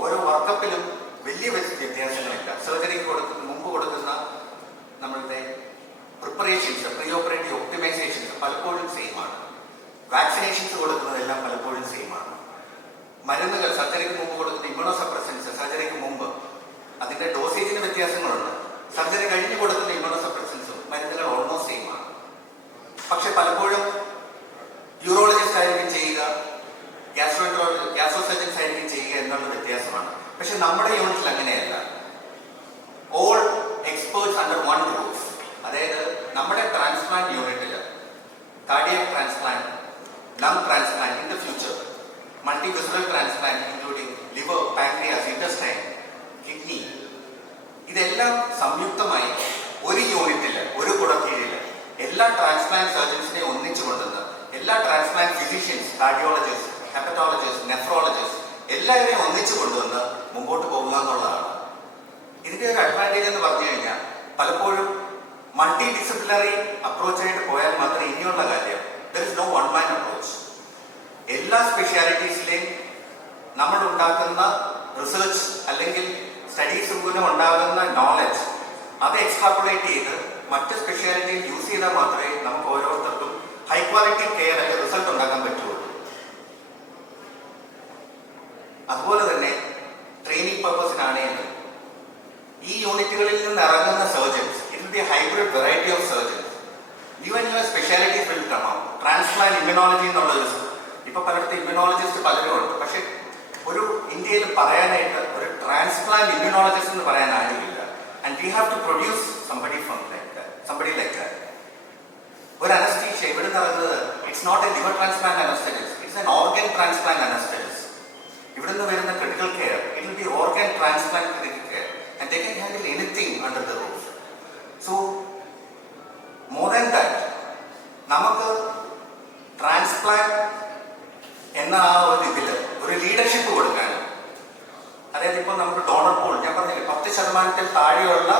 ഓരോ വർക്കപ്പിലും വലിയ വ്യത്യാസങ്ങളില്ല. സർജറിക്ക് മുമ്പ് കൊടുക്കുന്ന നമ്മളുടെ പ്രിപ്പറേഷൻസ്, പ്രീ ഓപ്പറേറ്റീവ് ഒപ്റ്റിമൈസേഷൻസ് പലപ്പോഴും സെയിം ആണ്. വാക്സിനേഷൻസ് കൊടുക്കുന്നതെല്ലാം പലപ്പോഴും സെയിം ആണ്. മരുന്നുകൾ സർജറിക്ക് മുമ്പ് കൊടുക്കുന്ന ഇമ്മ്യൂണോസപ്രസൻസ് സർജറിക്ക് മുമ്പ് അതിന്റെ ഡോസേജിന് വ്യത്യാസങ്ങളുണ്ട്. സർജറി കഴിഞ്ഞ് കൊടുക്കുന്ന ഇമ്മ്യൂണോസപ്രസൻസും മരുന്നുകൾ ഓൾമോസ്റ്റ് സെയിം ആണ്. പക്ഷെ പലപ്പോഴും യൂറോളജിസ്റ്റ് ആയിരിക്കും ചെയ്യുക, ഗ്യാസ്ട്രോ സർജൻസ് ആയിരിക്കും ചെയ്യുക എന്നുള്ള വ്യത്യാസമാണ്. പക്ഷെ നമ്മുടെ യൂണിറ്റിൽ അങ്ങനെയല്ല. All experts under one roof. അതായത് നമ്മുടെ ട്രാൻസ്പ്ലാന്റ് യൂണിറ്റിൽ cardiac transplant, lung transplant, in the future multi visceral transplant including liver, pancreas, intestine, kidney, ഇതെല്ലാം സംയുക്തമായി ഒരു യൂണിറ്റിൽ, ഒരു കുടക്കീഴിൽ എല്ലാ ട്രാൻസ്പ്ലാന്റ് സർജൻസിനെ ഒന്നിച്ചു കൊണ്ടുവന്ന് എല്ലാ transplant physicians, cardiologist, hepatologist, nephrologist എല്ലാവരെയും ഒന്നിച്ചു കൊണ്ടുവന്ന് മുമ്പോട്ട് പോകുക എന്നുള്ളതാണ്. ഇതിന്റെ ഒരു അഡ്വാൻറ്റേജ് എന്ന് പറഞ്ഞു കഴിഞ്ഞാൽ പലപ്പോഴും മൾട്ടി ഡിസിപ്ലിനറി അപ്രോച്ചായിട്ട് പോയാൽ മാത്രമേ ഇനിയുള്ള കാര്യം there is no one man approach. എല്ലാ സ്പെഷ്യാലിറ്റീസിലെയും നമ്മൾ ഉണ്ടാക്കുന്ന റിസർച്ച് അല്ലെങ്കിൽ സ്റ്റഡീസ് മൂലം ഉണ്ടാകുന്ന നോളജ് അത് എക്സ്ട്രാപ്പുലേറ്റ് ചെയ്ത് മറ്റ് സ്പെഷ്യാലിറ്റിയിൽ യൂസ് ചെയ്താൽ മാത്രമേ നമുക്ക് ഓരോരുത്തർക്കും ഹൈ ക്വാളിറ്റി കെയർ അല്ലെങ്കിൽ റിസൾട്ട് ഉണ്ടാക്കാൻ പറ്റുള്ളൂ. അതുപോലെ തന്നെ ട്രെയിനിങ് പർപ്പസിനാണെങ്കിൽ ഈ യൂണിറ്റുകളിൽ നിന്ന് ഇറങ്ങുന്ന surgeons, it will be hybrid variety of surgeons. Even your specialities will come out. Transplant immunology എന്നുള്ളൊരു ഇപ്പൊ പലയിടത്ത് ഇമ്മ്യൂണോളജിസ്റ്റ് പലരും ഉണ്ട്. പക്ഷെ ഒരു ഇന്ത്യയിൽ പറയാനായിട്ട് ഒരു ട്രാൻസ്പ്ലാന്റ് ഇമ്മ്യൂണോളജിസ്റ്റ് എന്ന് പറയാൻ ആരുമില്ല. And we have to produce somebody like that. ഒരു അനസ്തീഷ്യ ഇവിടെ നിന്ന് ഇറങ്ങുന്നത് it's not a liver transplant anaesthetist, it's an organ transplant anaesthetist. ഇവിടുന്ന് വരുന്ന critical care it will be organ transplant critical care and they can handle anything under the roof. So more than that, നമുക്ക് ട്രാൻസ്പ്ലാന്റ് എന്ന ആ ഒരു ഇതിൽ ഒരു ലീഡർഷിപ്പ് കൊടുക്കാൻ, അതായത് ഇപ്പോൾ നമുക്ക് ഡോണർ പൂൾ ഞാൻ പറഞ്ഞില്ലേ 10% താഴെയുള്ള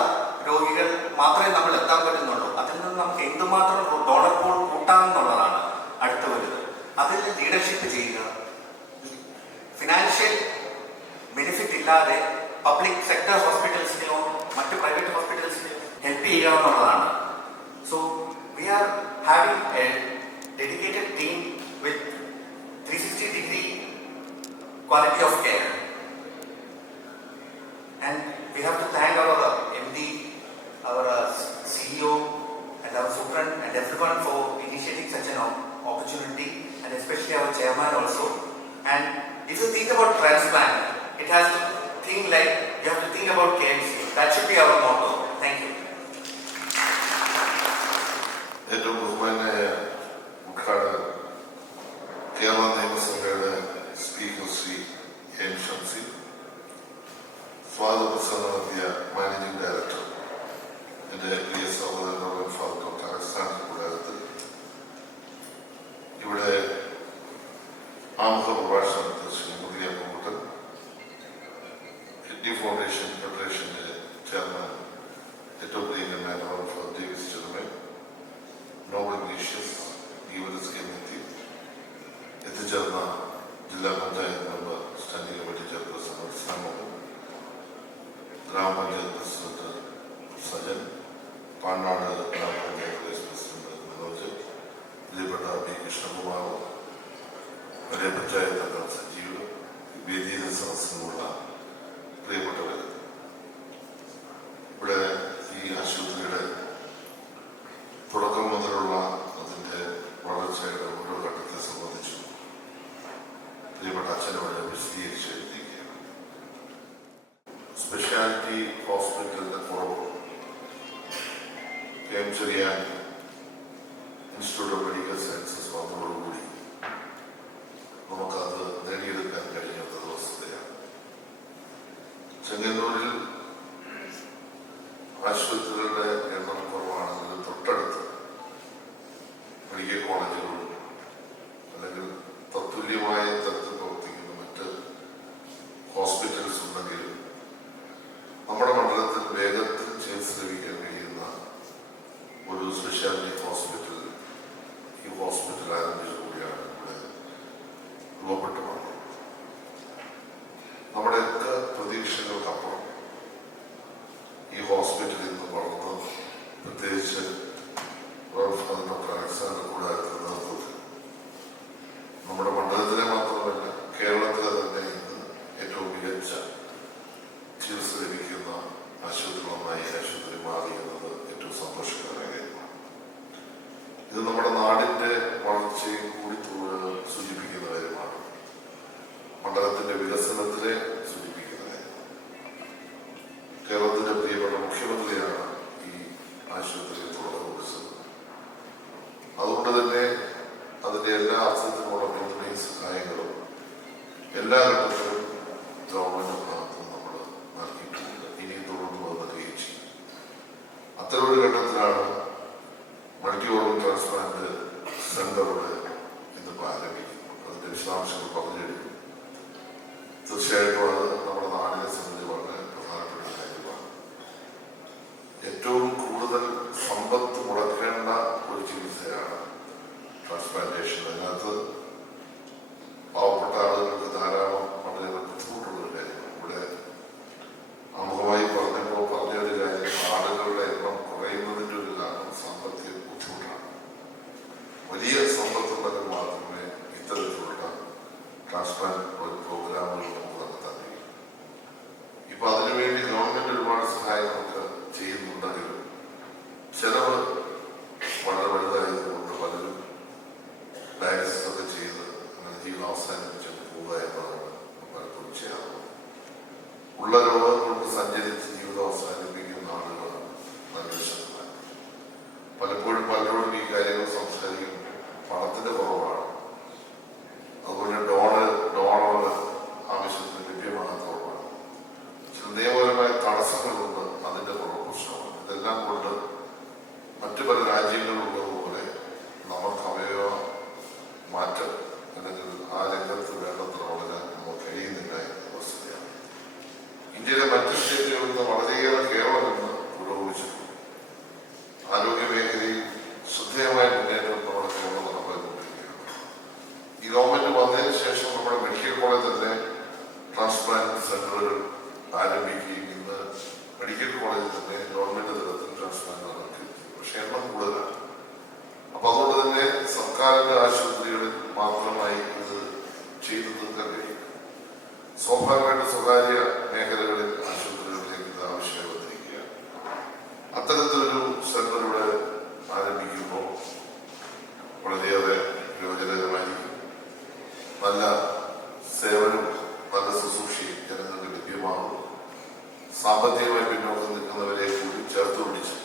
രോഗികൾ മാത്രമേ നമ്മൾ എത്താൻ പറ്റുന്നുള്ളൂ. അതിൽ നിന്ന് നമുക്ക് എന്തുമാത്രം ഡോണർ പൂൾ കൂട്ടാമെന്നുള്ളതാണ് അടുത്ത വരുന്നത്. അതിൽ ലീഡർഷിപ്പ് ചെയ്യുക, ഫിനാൻഷ്യൽ ബെനിഫിറ്റ് ഇല്ലാതെ പബ്ലിക് സെക്ടർ ഹോസ്പിറ്റൽസിനെയോ മറ്റ് പ്രൈവറ്റ് ഹോസ്പിറ്റൽസിനെയോ ഹെൽപ്പ് ചെയ്യുക എന്നുള്ളതാണ്. So we are having A dedicated team with 360-degree quality of care. And we have to thank our MD, our CEO and our Supran and everyone for initiating such an opportunity, and especially our chairman also. And if you think about transplant, it has to think like, you have to think about KMC. That should be our motto. Thank you. ഏറ്റവും ബഹുമാനായ ഉദ്ഘാടകൻ കേരള നിയമസഭയുടെ സ്പീക്കർ ശ്രീ എം ഷംസി, സ്വാഗതപ്രസംഗം നടത്തിയ മാനേജിംഗ് ഡയറക്ടർ, എൻ്റെ പ്രിയ സഹോദരൻ ഫാദർ ഡോക്ടർ അലക്സാണ്ടർ കൂടാരത്തിൽ, ഇവിടെ ആമുഖ പ്രഭാഷണം നടത്തിയ ശ്രീ മുതിയ പൂട്ടൻ, കിഡ്നി ഫൗണ്ടേഷൻ ഫെഡറേഷൻ്റെ ചെയർമാൻ ഏറ്റവും പ്രിയങ്കരനായ ഫാദർ ഡേവിസ് ചെറുമൻ, ജില്ലാ panchayat member standing committee chairperson ശ്യാമവും, ഗ്രാമപഞ്ചായത്ത് പ്രസിഡന്റ് സജൻ, പാണാട് ഗ്രാമപഞ്ചായത്ത് വൈസ് പ്രസിഡന്റ് മനോജ്, പ്രിയപ്പെട്ട പി കൃഷ്ണകുമാർ, വലിയ പഞ്ചായത്ത് അംഗം സജീവ്, വേദിയിൽ സദസ്സിനുള്ള പ്രിയപ്പെട്ടവർ, ഇവിടെ ഈ ആശുപത്രിയുടെ തുടക്കം മുതലുള്ള അതിൻ്റെ വളർച്ചയുടെ ഓരോ ഘട്ടത്തെ സംബന്ധിച്ചു പ്രിയപ്പെട്ട അച്ഛനോട് വിശദീകരിച്ച് എഴുതിയിരിക്കുകയാണ്. സ്പെഷ്യാലിറ്റി ഹോസ്പിറ്റലിന്റെ കുറവ് Cherian institute of medical sciences വന്നതോടുകൂടി നമുക്കത് നേടിയെടുക്കാൻ കഴിഞ്ഞ വസ്തുതയാണ്. ചെങ്ങന്നൂരിൽ ആശുപത്രികളുടെ എണ്ണം കുറവാണെങ്കിലും തൊട്ടടുത്ത് മെഡിക്കൽ കോളേജുകളും അല്ലെങ്കിൽ തത്തുല്യമായ തരത്തിൽ പ്രവർത്തിക്കുന്ന മറ്റ് ഹോസ്പിറ്റൽസ് ഉണ്ടെങ്കിലും നമ്മുടെ മണ്ഡലത്തിൽ വേഗത്തിൽ ചികിത്സ ലഭിക്കാൻ കഴിയുന്ന ഒരു സ്പെഷ്യാലിറ്റി ഹോസ്പിറ്റൽ ഈ ഹോസ്പിറ്റൽ ആരംഭിച്ചുകൂടിയാണ് ഇവിടെ രൂപപ്പെട്ടു വന്നത്. നമ്മുടെയൊക്കെ പ്രതീക്ഷകൾക്കപ്പുറം ഈ ഹോസ്പിറ്റലിൽ നിന്ന് വളർന്ന്, പ്രത്യേകിച്ച് ഡോക്ടർ അലക്സാണ്ടർ കൂടാരത്തിന്റെ നേതൃത്വത്തിൽ നമ്മുടെ മണ്ഡലത്തിലെ മാത്രമല്ല കേരളത്തിലെ തന്നെ ഇന്ന് ഏറ്റവും മികച്ച ചികിത്സ ലഭിക്കുന്ന ആശുപത്രികളൊന്നായി ആശുപത്രി മാറി എന്നത് ഏറ്റവും സന്തോഷകരമായ കാര്യമാണ്. ഇത് നമ്മുടെ നാടിന്റെ വളർച്ചയും കൂടി സൂചിപ്പിക്കുന്ന കാര്യമാണ്. മണ്ഡലത്തിന്റെ വികസനത്തിലെ സൂചിപ്പിക്കുന്ന കാര്യമാണ്. കേരളത്തിന്റെ പ്രിയപ്പെട്ട മുഖ്യമന്ത്രിയാണ് ഈ ആശുപത്രിയിൽ തുടക്കം കുറിച്ചത്. അതുകൊണ്ട് തന്നെ അതിന്റെ എല്ലാ അർത്ഥത്തിലുള്ള പിന്തുണയും സഹായങ്ങളും എല്ലാ ഘട്ടത്തിലും ഗവൺമെന്റ് ഭാഗത്തും നമ്മൾ നൽകിയിട്ടുണ്ട്. ഇനിയും തുടർന്ന് വന്നിരിക്കുകയും ചെയ്യും. അത്തരമൊരു ഘട്ടത്തിലാണ് മൾട്ടി ഓർഗൻ ട്രാൻസ്പ്ലാന്റ് സെന്ററുടെ ഇന്നിപ്പോൾ ആരംഭിക്കുന്നത്. അതിന്റെ വിശദാംശങ്ങൾ പറഞ്ഞു കഴിഞ്ഞു. തീർച്ചയായിട്ടും അത് നമ്മുടെ നാടിനെ സംബന്ധിച്ച് വളരെ പ്രധാനപ്പെട്ട കാര്യമാണ്. ഏറ്റവും കൂടുതൽ സമ്പത്ത് മുടക്കേണ്ട ഒരു ചികിത്സയാണ് ട്രാൻസ്പ്ലാന്റേഷൻ. അതിനകത്ത് പാവപ്പെട്ട ആളുകൾക്ക് ധാരാളം വളരെ ബുദ്ധിമുട്ടുള്ള ഒരു കാര്യമാണ്. ഇവിടെ അമുഖമായി പറഞ്ഞൊരു കാര്യം, ആളുകളുടെ എണ്ണം കുറയുന്നതിൻ്റെ ഒരു കാരണം സാമ്പത്തിക ബുദ്ധിമുട്ടാണ്. വലിയ സമ്പത്തുണ്ടെങ്കിൽ മാത്രമേ ഇത്തരത്തിലുള്ള ട്രാൻസ്പ്ലാന്റ് പ്രോഗ്രാമുകൾ നമുക്ക് നടത്താൻ കഴിയും. ഇപ്പൊ അതിനുവേണ്ടി ഗവൺമെന്റ് ഒരുപാട് സഹായം നമുക്ക് ചെയ്യുന്നുണ്ടെങ്കിലും ചെലവ് വളരെ വലുതായതുകൊണ്ട് പലരും ഡയാലിസിസ് ഒക്കെ ചെയ്ത് അങ്ങനെ ജീവിതം അവസാനിപ്പിച്ച് പോവുക എന്നതാണ് പലപ്പോഴും ചെയ്യാറുള്ളത്. ഉള്ള രോഗം കൊണ്ട് സഞ്ചരിച്ച് ജീവിതം അവസാനിപ്പിക്കുന്ന ആളുകളാണ് നല്ല ശതമാനം. പലപ്പോഴും പലരോടും ഈ കാര്യങ്ങൾ സംസാരിക്കും. പണത്തിന്റെ കുറവാണ്, അതുപോലെ ഡോണർ ആവശ്യത്തിന് ലഭ്യമാകാത്തതുകൊണ്ടാണ്. ചില നിയമപരമായ തടസ്സങ്ങളുണ്ട്, അതിന്റെ കുറവ് പ്രശ്നമാണ്. ഇതെല്ലാം കൊണ്ട് മറ്റു പല രാജ്യങ്ങളിലുള്ളതുപോലെ നമുക്ക് അവയവ മാറ്റം അല്ലെങ്കിൽ ആ രംഗത്ത് വേണ്ടത്ര വളരാൻ നമുക്ക് കഴിയുന്നില്ല എന്ന വസ്തുതയാണ്. ഇന്ത്യയിലെ മറ്റ് സ്റ്റേറ്റുകളിൽ നിന്ന് വളരെയേറെ കേരളം ഇന്ന് പുരോഗമിച്ചിട്ടുണ്ട്. ആരോഗ്യ മേഖലയിൽ ശ്രദ്ധേയമായ മുന്നേറ്റം നമ്മുടെ കേരളം നടപ്പാക്കിക്കൊണ്ടിരിക്കുകയാണ്. ഈ ഗവൺമെന്റ് വന്നതിന് ശേഷം നമ്മുടെ മെഡിക്കൽ കോളേജ് തന്നെ ട്രാൻസ്പ്ലാന്റ് സെന്ററുകൾ ആരംഭിക്കുകയും ഇന്ന് മെഡിക്കൽ കോളേജിൽ തന്നെ ഗവൺമെന്റ് തലത്തിൽ ട്രാൻസ്പ്ലാന്റ് നടക്കുകയും. പക്ഷെ എണ്ണം കൂടുതലാണ്. അപ്പൊ അതുകൊണ്ട് തന്നെ സർക്കാരിന്റെ ആശുപത്രികളിൽ മാത്രമായി ഇത് ചെയ്തു തീർക്കാൻ കഴിയും. സ്വാഭാവികമായിട്ട് സ്വകാര്യ മേഖലകളിൽ ആശുപത്രികളിലേക്ക് ഇത് ആവശ്യമായി വന്നിരിക്കുകയാണ്. അത്തരത്തിലൊരു സെന്റർ ഇവിടെ ആരംഭിക്കുമ്പോൾ വളരെയേറെ പ്രയോജനകരമായിരിക്കും. നല്ല സേവനവും നല്ല ശുശ്രൂഷയും ജനങ്ങൾക്ക് ലഭ്യമാകും. സാമ്പത്തികമായി പിന്നോക്കം നിൽക്കുന്നവരെ കൂടി ചേർത്ത് പിടിച്ച്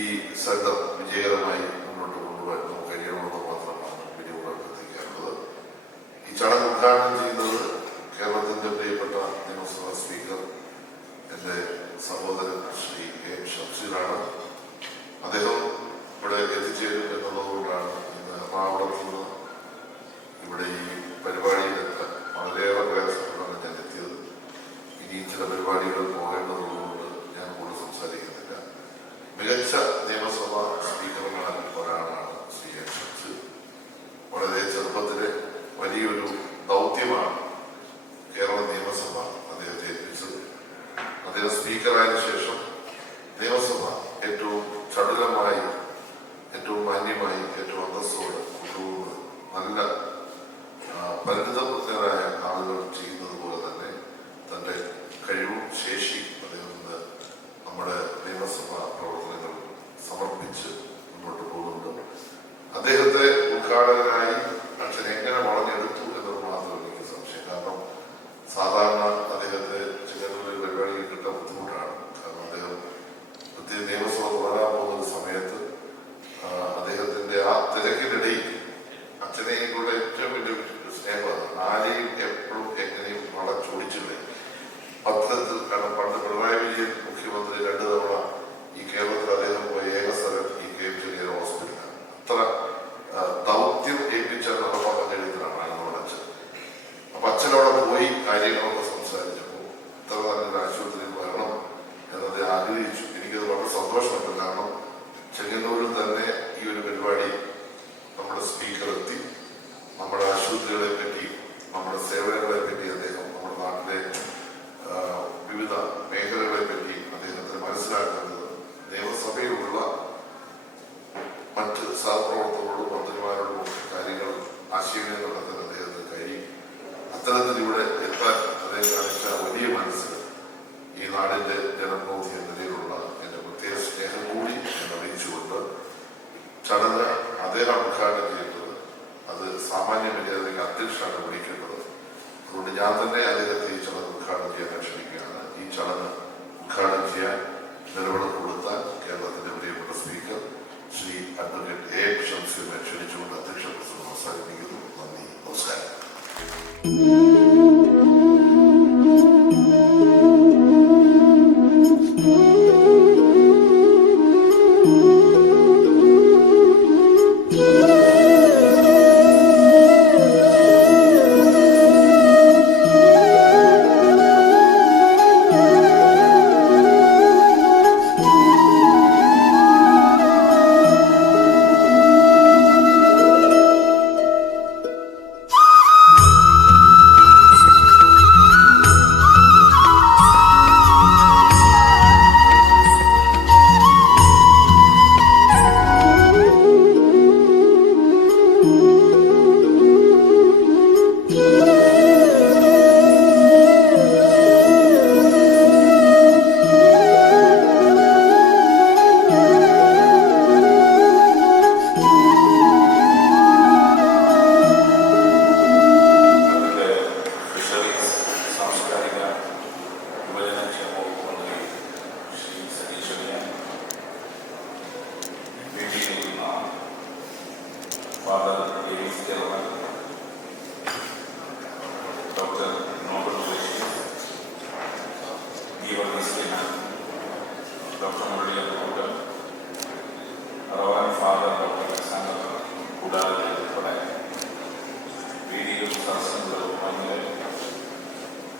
ഈ സെന്റർ വിജയകരമായി മുന്നോട്ട് കൊണ്ടുപോകാൻ നമുക്ക് കഴിയണമെന്ന് മാത്രമാണ് വിനിയോഗം അഭ്യർത്ഥിക്കാറുള്ളത്. ഈ ചടങ്ങ് ഉദ്ഘാടനം ചെയ്യുന്നത് കേരളത്തിന്റെ പ്രിയപ്പെട്ട നിയമസഭാ സ്പീക്കർ എൻ്റെ സഹോദരൻ ശ്രീ എ ഷംസീറാണ്. അദ്ദേഹം ഇവിടെ എത്തിച്ചേരും എന്നുള്ളതുകൊണ്ടാണ് ഇന്ന് എറണാകുളത്ത് നിന്ന് ഇവിടെ ഈ പരിപാടിയിലെത്താൻ വളരെയേറെ പ്രയാസപ്പെട്ടാണ് ഞാൻ എത്തിയത്. ഇനി ചില പരിപാടികൾ പോകേണ്ടതുള്ളതുകൊണ്ട് ഞാൻ കൂടുതൽ സംസാരിക്കുന്നില്ല. മികച്ച നിയമസഭാ സ്പീക്കർമാർ നിയമസഭ ഏറ്റവും ചടുലമായി, ഏറ്റവും മാന്യമായി, ഏറ്റവും അന്തസ്സോടെ കൊണ്ടുപോകുന്നത് നല്ല പരിണിതപ്രജ്ഞരായ ആളുകൾ ചെയ്യുന്നത് പോലെ തന്നെ തൻ്റെ കഴിവും ശേഷിയും അദ്ദേഹം ഇന്ന് നമ്മുടെ നിയമസഭാ പ്രവർത്തനങ്ങൾ സമർപ്പിച്ച് മുന്നോട്ട് പോകുന്നുണ്ട്. അദ്ദേഹത്തെ ഉദ്ഘാടകനായി അച്ഛൻ എങ്ങനെ വളഞ്ഞെടുത്തു എന്നത് മാത്രം എനിക്ക് സംശയം. കാരണം സാധാരണ അദ്ദേഹത്തെ ചിലരുടെ പരിപാടിയിൽ കിട്ടാൻ ബുദ്ധിമുട്ടാണ്. കാരണം അദ്ദേഹം പ്രത്യേക നിയമസഭ തുടരാൻ പോകുന്ന സമയത്ത് അദ്ദേഹത്തിന്റെ ആ തിരക്കിനിടയിൽ അച്ഛനെയും കൂടെ ഏറ്റവും വലിയ സ്നേഹമാണ്. ആരെയും എപ്പോഴും എങ്ങനെയും വളച്ചൊടിച്ചില്ലേ പത്രത്തിൽ. കാരണം പണ്ട് പിണറായി വിജയൻ മുഖ്യമന്ത്രി 2 തവണ ഈ കേരളത്തിൽ അദ്ദേഹം പോയ ഏക സ്ഥലം ഈ KM ചെറിയ ഹോസ്പിറ്റലാണ്. അത്ര ദൗത്യം ഏൽപ്പിച്ച നടപ്പാക്കാൻ കഴിയുന്നതാണ് നമ്മുടെ അച്ഛൻ. അപ്പൊ അച്ഛനോടെ പോയി കാര്യങ്ങളൊക്കെ സംസാരിച്ചപ്പോൾ ഇത്ര നല്ലൊരു ആശുപത്രിയിൽ വരണം എന്നത് ആഗ്രഹിച്ചു. എനിക്കത് വളരെ സന്തോഷമുണ്ട്. കാരണം ചെങ്ങന്നൂരിൽ തന്നെ ഈ ഒരു പരിപാടി നമ്മുടെ സ്പീക്കർ എത്തി നമ്മുടെ ആശുപത്രികളെ പറ്റി, നമ്മുടെ സേവനങ്ങളെ പറ്റി അദ്ദേഹം നമ്മുടെ നാട്ടിലെ വിവിധ മേഖലകളെ പറ്റി അദ്ദേഹത്തിന് മനസ്സിലാക്കുന്നത് നിയമസഭയിലുള്ള മറ്റ് സഹപ്രവർത്തകരോടും മന്ത്രിമാരോടും ഒക്കെ കാര്യങ്ങൾ ആശയവിനിമയം നടത്താൻ അദ്ദേഹത്തിന് കഴിയും. അത്തരത്തിൽ ഇവിടെ എത്താൻ അദ്ദേഹം കാണിച്ച വലിയ മനസ്സിൽ ഈ നാടിന്റെ ജനപ്രതിനിധി എന്ന നിലയിലുള്ള എന്റെ പ്രത്യേക സ്നേഹം കൂടി ഞാൻ അറിയിച്ചുകൊണ്ട് ചടങ്ങ് അദ്ദേഹം ഉദ്ഘാടനം ചെയ്തത് അത് സാമാന്യ മര്യാദയ്ക്ക് അധ്യക്ഷനാണ് വിളിക്കേണ്ടത്. അതുകൊണ്ട് ഞാൻ തന്നെ അദ്ദേഹത്തെ ഈ ചടങ്ങ് ഉദ്ഘാടനം ചെയ്യാൻ ക്ഷണിക്കുകയാണ്. ഈ ചടങ്ങ് ഉദ്ഘാടനം ചെയ്യാൻ നിലപാട് കൊടുത്താൽ കേരളത്തിന്റെ പ്രിയപ്പെട്ട സ്പീക്കർ ശ്രീ അഡ്വക്കേറ്റ് A. ഷംസീറിനെ ക്ഷണിച്ചുകൊണ്ട് അധ്യക്ഷ പ്രസംഗം അവസാനിപ്പിക്കുന്നു. നന്ദി, നമസ്കാരം.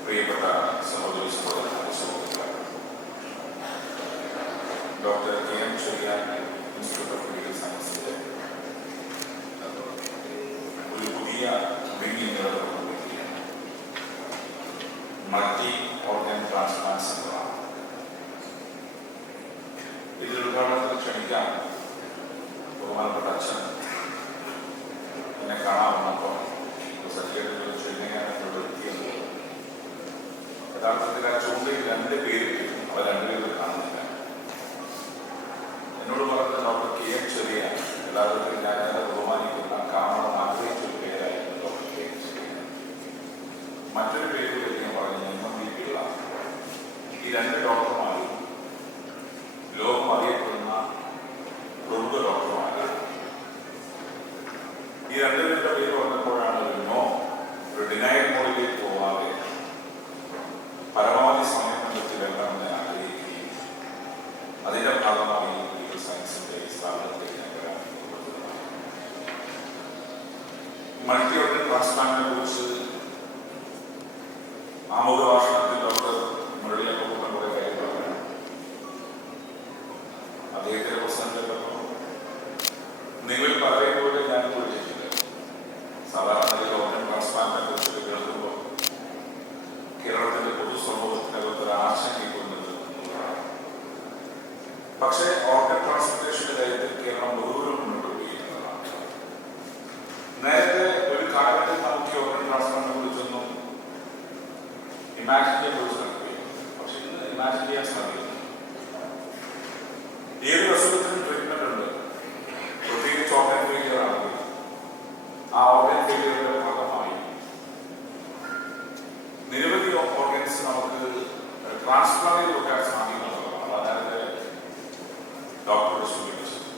പ്രിയപ്പെട്ട സഹോദരി സഹോദരന്മാരെ, doctor KM Cherian institute of medical സയൻസിന്റെ ഒരു പുതിയ ബിൽഡിംഗ് നിർമ്മിക്കുകയാണ്. മൾട്ടി ഓർഗൻ ട്രാൻസ്പ്ലാന്റ് സെന്ററാണ്. ഇതിൽ ഉദ്ഘാടനത്തിൽ ക്ഷണിക്കാൻ ബഹുമാനപ്പെട്ട അച്ഛൻ എന്നെ കാണാൻ വന്നപ്പോൾ സർട്ടിഫിക്കറ്റുകൾ ക്ഷണിക്കാനുള്ള എത്തിയത് യഥാർത്ഥത്തിൽ ആ ചൂണ്ടയിൽ 2 പേര് അവർ 2 പേര് കാണുന്നില്ല. എന്നോട് പറഞ്ഞത് ഡോക്ടർ KM ചെറിയാൻ. യഥാർത്ഥത്തിൽ ഞാൻ ബഹുമാനിക്കുന്ന കാണണമെന്ന് ആഗ്രഹിച്ചൊരു പേരായിരുന്നു ഡോക്ടർ KM ചെറിയാൻ. മറ്റൊരു പേര് ഞാൻ പറഞ്ഞു വീട്ടിലുള്ള ഈ 2 ഡോക്ടർമാരും ലോകം അറിയപ്പെടുന്ന പ്രമുഖ ഡോക്ടർമാരാണ്. ഈ 2 പേരുടെ പേര് വന്നപ്പോഴാണ് ഒരു ഡിനയൽ മോഡിലേക്ക് പോകാതെ പരമാവധി സമയം കണ്ടെത്തി വരണമെന്ന് ആഗ്രഹിക്കുകയും അതിന്റെ ഭാഗമായി മെഡിക്കൽ സയൻസിന്റെ സ്ഥാപനത്തിലേക്ക് ഞാൻ വരാൻ മൾട്ടി ഓർഗൻ ട്രാൻസ്പ്ലാന്റിനെ കുറിച്ച് ആമുഖ ഭാഷണത്തിൽ ഡോക്ടർ മുരളിയപ്പൻ കുറെ കാര്യങ്ങൾ പറഞ്ഞു. അദ്ദേഹത്തിന്റെ പ്രസംഗത്തിലൊക്കെ നിങ്ങൾ പറയുമ്പോൾ ഞാൻ വിളിച്ചിട്ടില്ല. സാധാരണ ഓർഗൻ ട്രാൻസ്പ്ലാന്റിനെ കുറിച്ച് കേൾക്കുമ്പോൾ കേരളത്തിന്റെ പൊതുസമൂഹത്തിനകത്ത് ഒരു ആശങ്കയ്ക്കൊണ്ടത് പക്ഷേ ഓർഗൻ ട്രാൻസ്പ്ലാന്റേഷന്റെ കാര്യത്തിൽ കേരളം ബഹുദൂരം മുന്നോട്ട് പോയിരിക്കുന്നതാണ്. നേരത്തെ ഒരു കാലഘട്ടത്തിൽ നമുക്ക് ഓർഗൻ ട്രാൻസ്പ്ലാന്റിനെ കുറിച്ചൊന്നും ഇമാജിൻ ചെയ്യാൻ പോലും സാധിക്കുകയും, പക്ഷെ ഇന്ന് ഇമാജിൻ ചെയ്യാൻ സാധിക്കുന്നു. ഏതൊരു അസുഖത്തിനും ട്രീറ്റ്മെന്റ് ഉണ്ട്. പ്രത്യേകിച്ച് ഓർഗൻ ഫെയിലിയർ ആണെങ്കിൽ ആ ഓർഗൻ ഫെയിലിയറിന്റെ ഭാഗമായി നിരവധി ഓർഗൻസ് നമുക്ക് ട്രാൻസ്പ്ലാന്റ് ചെയ്ത് കൊടുക്കാൻ സാധിക്കുന്നതാണ്. അതായത് ഡോക്ടറുടെ സൂചിപ്പിച്ചത്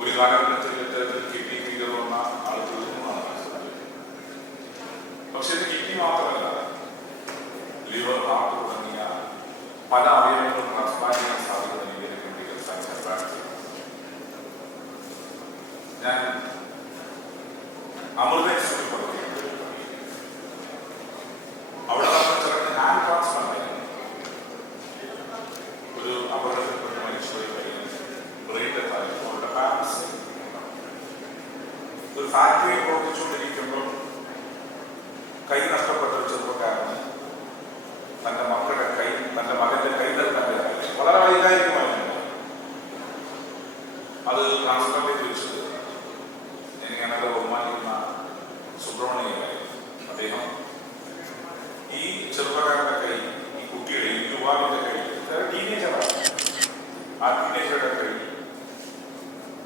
ഒരു കാലഘട്ടത്തിൽ ഇത്തരത്തിൽ കിഡ്നി ഫെയിലിയർ വന്ന ആളുകൾ മനസ്സിലാക്കി. പക്ഷെ ഇത് കിഡ്നി മാത്രമല്ല, ലിവർ, ഹാർട്ട് തുടങ്ങിയ പല അവയവങ്ങളും ട്രാൻസ്പ്ലാന്റ് ചെയ്യാൻ സാധിക്കുന്ന രീതിയിലേക്ക് മെഡിക്കൽ സയൻസ് അഡ്വാൻസ് ചെയ്തു. ഞാൻ അമൃത ഇൻസ്റ്റിറ്റ്യൂട്ടിൽ പഠിക്കുന്നത് അവിടെ നമ്മൾ ചിലർക്ക് ഹാൻഡ് ട്രാൻസ്പ്ലാന്റ് ചെയ്യുന്നു. ഒരു അപകടത്തിൽപ്പെട്ട് മരിച്ചുപോയി ബ്രെയിൻ ഡെത്ത് ആയിരുന്നു. അവരുടെ പാരൻസ് ഒരു ഫാക്ടറിയിൽ പ്രവർത്തിച്ചുകൊണ്ടിരിക്കുമ്പോൾ കൈ നഷ്ടപ്പെട്ട ഒരു ചെറുപ്പക്കാരന് തന്റെ മക്കളുടെ കൈ, തന്റെ മകന്റെ കൈ നൽകാൻ വളരെ വൈകാരികമായിരുന്നു. അത് ട്രാൻസ്പ്ലാന്റ് ചെയ്ത് വെച്ചത് എനിക്കങ്ങനെ ബഹുമാനിക്കുന്ന സുബ്രഹ്മണ്യനായിരുന്നു. അദ്ദേഹം ഈ ചെറുപ്പക്കാരന്റെ കൈ, ഈ കുട്ടിയുടെ, ഈ യുവാവിന്റെ കൈ, ടീനേജറാണ്, ആ ടീനേജറുടെ കൈ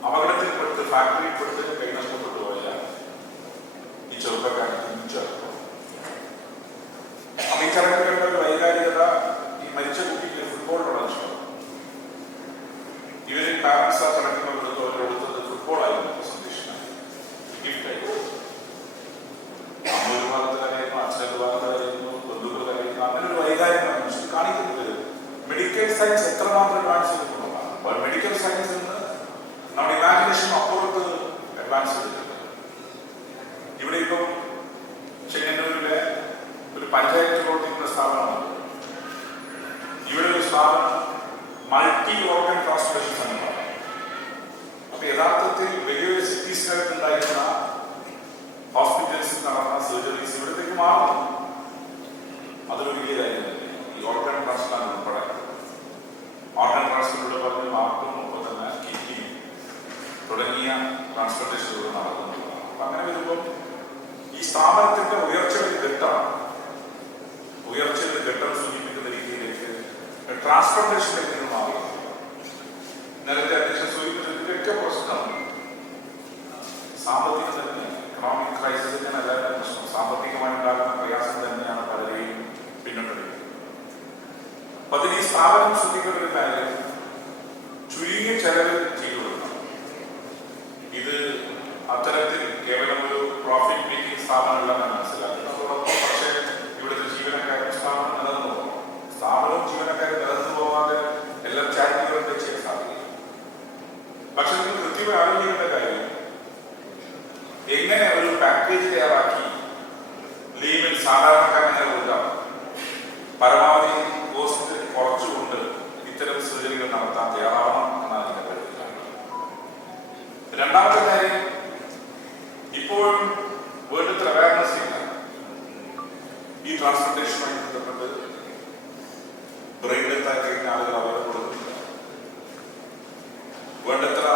അപകടത്തിൽപ്പെട്ട് ഫാക്ടറിയിൽപ്പെട്ട് കൈ നഷ്ടപ്പെട്ടു പോയാൽ ഈ ചെറുപ്പക്കാരൻ തിരിച്ചറിഞ്ഞു. അപ്പൊ ഈ ചടങ്ങുകളുടെ ഒരു വൈകാരികത, ഈ മരിച്ച കുട്ടിക്ക് ഫുട്ബോളിനോട് ഇഷ്ടം. ഇവര് പാരൻസ് ആ ചടങ്ങുകൾ കൊടുത്തത് ഫുട്ബോളായിരുന്നു പ്രസന്റേഷനായി, ഗിഫ്റ്റായി. അമ്മ ഒരു ഭാഗത്തിലായിരുന്നു, അച്ഛൻ്റെ ഭാഗത്തായിരുന്നു, ബന്ധുക്കളായിരുന്നു. അങ്ങനെ ഒരു വൈകാരിക മനുഷ്യൻ കാണിക്കുന്നത് മെഡിക്കൽ സയൻസ് എത്രമാത്രം അഡ്വാൻസ് ചെയ്തിട്ടുള്ളതാണ്. അപ്പോൾ മെഡിക്കൽ സയൻസിൽ നിന്ന് നമ്മുടെ ഇമാജിനേഷൻ അപ്പുറത്ത് അഡ്വാൻസ് ചെയ്തിട്ടുണ്ട്. ഇവിടെ ഇപ്പം ചെങ്ങന്നൂരിലെ ഒരു പഞ്ചായത്ത് പ്രവർത്തിക്കുന്ന സ്ഥാപനമാണ്. ഇവിടെ ഒരു സ്ഥാപനം മൾട്ടി ഓർഗൻ ട്രാൻസ്പ്ലാന്റേഷൻ സെന്ററാണ്. അപ്പൊ യഥാർത്ഥത്തിൽ വലിയൊരു സിറ്റീസിനകത്ത് ഉണ്ടായിരുന്ന ഹോസ്പിറ്റൽസിൽ നടന്ന സർജറീസ് ഇവിടത്തേക്ക് മാറുന്നു. അതൊരു വലിയ കാര്യം തന്നെ. ഈ ഓർഗൻ ട്രാൻസ്പ്ലാന്റ് ഉൾപ്പെടെ ഓർഗൻ ട്രാൻസ്പ്ലാന്റ് പറഞ്ഞ് മാർക്കും ഒപ്പം തന്നെ കിഡ്നി തുടങ്ങിയ ട്രാൻസ്പ്ലാന്റേഷനുകൾ നടക്കുന്നുള്ളതാണ്. അപ്പൊ അങ്ങനെ വരുമ്പോൾ ഈ സ്ഥാപനത്തിന്റെ ഉയർച്ചയുടെ ഘട്ടമാണ്, ഉയർച്ചയുടെ ഘട്ടം സൂചിപ്പിക്കുന്ന രീതിയിലേക്ക് ട്രാൻസ്പ്ലാന്റേഷനിലേക്ക് നിന്ന് മാറി. നേരത്തെ അധ്യക്ഷൻ സൂചിപ്പിച്ചതിന്റെയൊക്കെ പ്രശ്നം സാമ്പത്തികം തന്നെയാണ്. എക്കണോമിക് ക്രൈസിസ് തന്നെയാണ് എല്ലാവരുടെ പ്രശ്നം. സാമ്പത്തികമായി ഉണ്ടാകുന്ന പ്രയാസം തന്നെയാണ് പലരെയും പിന്നിട്ടത്. അപ്പൊ അതിന് ഈ സ്ഥാപനം ശ്രദ്ധിക്കുന്ന ഒരു കാര്യം ചുരുങ്ങിയ ചെലവിൽ ചെയ്തു കൊടുക്കണം. ഇത് അത്തരത്തിൽ കേവലം ഒരു പ്രോഫിറ്റ് മേക്കിംഗ് സ്ഥാപനമല്ല ഞാൻ മനസ്സിലാക്കുന്നത്. അതോടൊപ്പം പക്ഷേ ഇവിടുത്തെ ജീവനക്കാരും സ്ഥാപനം നിലനിന്നു പോകണം. സ്ഥാപനവും ജീവനക്കാരും നിലനിന്നു പോകാതെ എല്ലാ ചാരിറ്റികളും ചെയ്യാൻ സാധിക്കും. പക്ഷെ നിങ്ങൾ കൃത്യമായി ആലോചിക്കേണ്ട കാര്യം, എങ്ങനെ ഒരു പാക്കേജ് തയ്യാറാക്കി ലീവിൽ സാധാരണക്കാരനെ കൊടുക്കാം, പരമാവധി കോസ്റ്റ് കുറച്ചുകൊണ്ട് ഇത്തരം സർജറികൾ നടത്താൻ തയ്യാറാവണം എന്നാണ് എന്റെ കരുതുന്നത്. രണ്ടാമത്തെ കാര്യം, ഇപ്പോഴും വേണ്ടത്ര അവയർനെസ് ഇല്ല. ഈ ട്രാൻസ്പ്ലാന്റേഷനുമായി ബന്ധപ്പെട്ട് ബ്രെയിൻ ഡെത്ത് ആയി കഴിഞ്ഞ ആളുകൾ അവരെ കൊടുക്കുന്നില്ല. വേണ്ടത്ര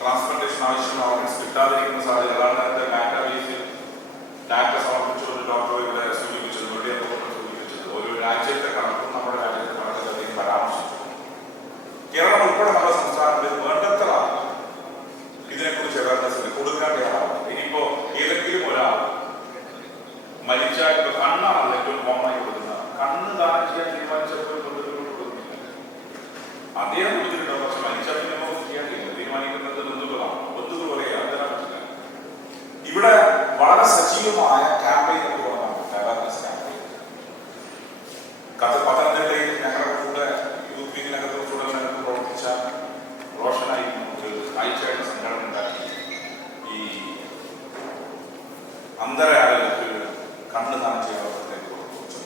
ട്രാൻസ്പ്ലാന്റേഷൻ ആവശ്യമുള്ള ഓർഗൻസ് കിട്ടാതിരിക്കുന്ന സാധ്യത. അതാണ് ഡാറ്റ ബേസിൽ ഡാറ്റ സമർപ്പിച്ചു ഒരു ഡോക്ടറെ ഇവിടെ സൂചിപ്പിച്ചത്, സൂചിപ്പിച്ചത് ഓരോ രാജ്യത്തെ കണക്കും നമ്മുടെ രാജ്യത്തെ കണക്കുകളെയും പരാമർശിച്ചു. കേരളം ഉൾപ്പെടെ നമ്മുടെ സംസ്ഥാനങ്ങളിൽ വേണ്ടത്ര ഇതിനെക്കുറിച്ച് അവയർനെസ് കൊടുക്കാൻ തയ്യാറാവും. ഇനിയിപ്പോ ഏതെങ്കിലും ഒരാൾ മരിച്ചാൽ, ഇപ്പൊ കണ്ണാണല്ലോ ഏറ്റവും കോമണായി കൊടുക്കുന്നത്, കണ്ണ് ദാനം ചെയ്യാൻ തീരുമാനിച്ചപ്പോൾ കൊടുക്കുന്നില്ല. അദ്ദേഹം കൊടുത്തിട്ടുണ്ടാവും, പക്ഷെ മരിച്ചാൽ പിന്നെ നമുക്ക് ചെയ്യാൻ കഴിയില്ല. തീരുമാനിക്കുന്നത് ബന്ധുക്കളാണ്. ബന്ധുക്കൾ പറയുക അതിനാ പറ്റില്ല. ഇവിടെ വളരെ സജീവമായ ക്യാമ്പയിൻ നമുക്ക് തുടങ്ങാൻ പറ്റും, അവയർനെസ് ക്യാമ്പയിൻ. പത്തനംതിട്ടയിൽ ഞങ്ങളുടെ കൂടെ യൂത്ത് വിങ്ങിനകത്ത് തുടർന്ന് പ്രവർത്തിച്ച റോഷനായിരുന്നു ഒരു ആഴ്ചയായിട്ട് സംഘടന ഉണ്ടാക്കി ഈ അന്തരയാളുകൾക്ക് കണ്ണ് ദാനം ചെയ്യാൻ കൊടുത്തു.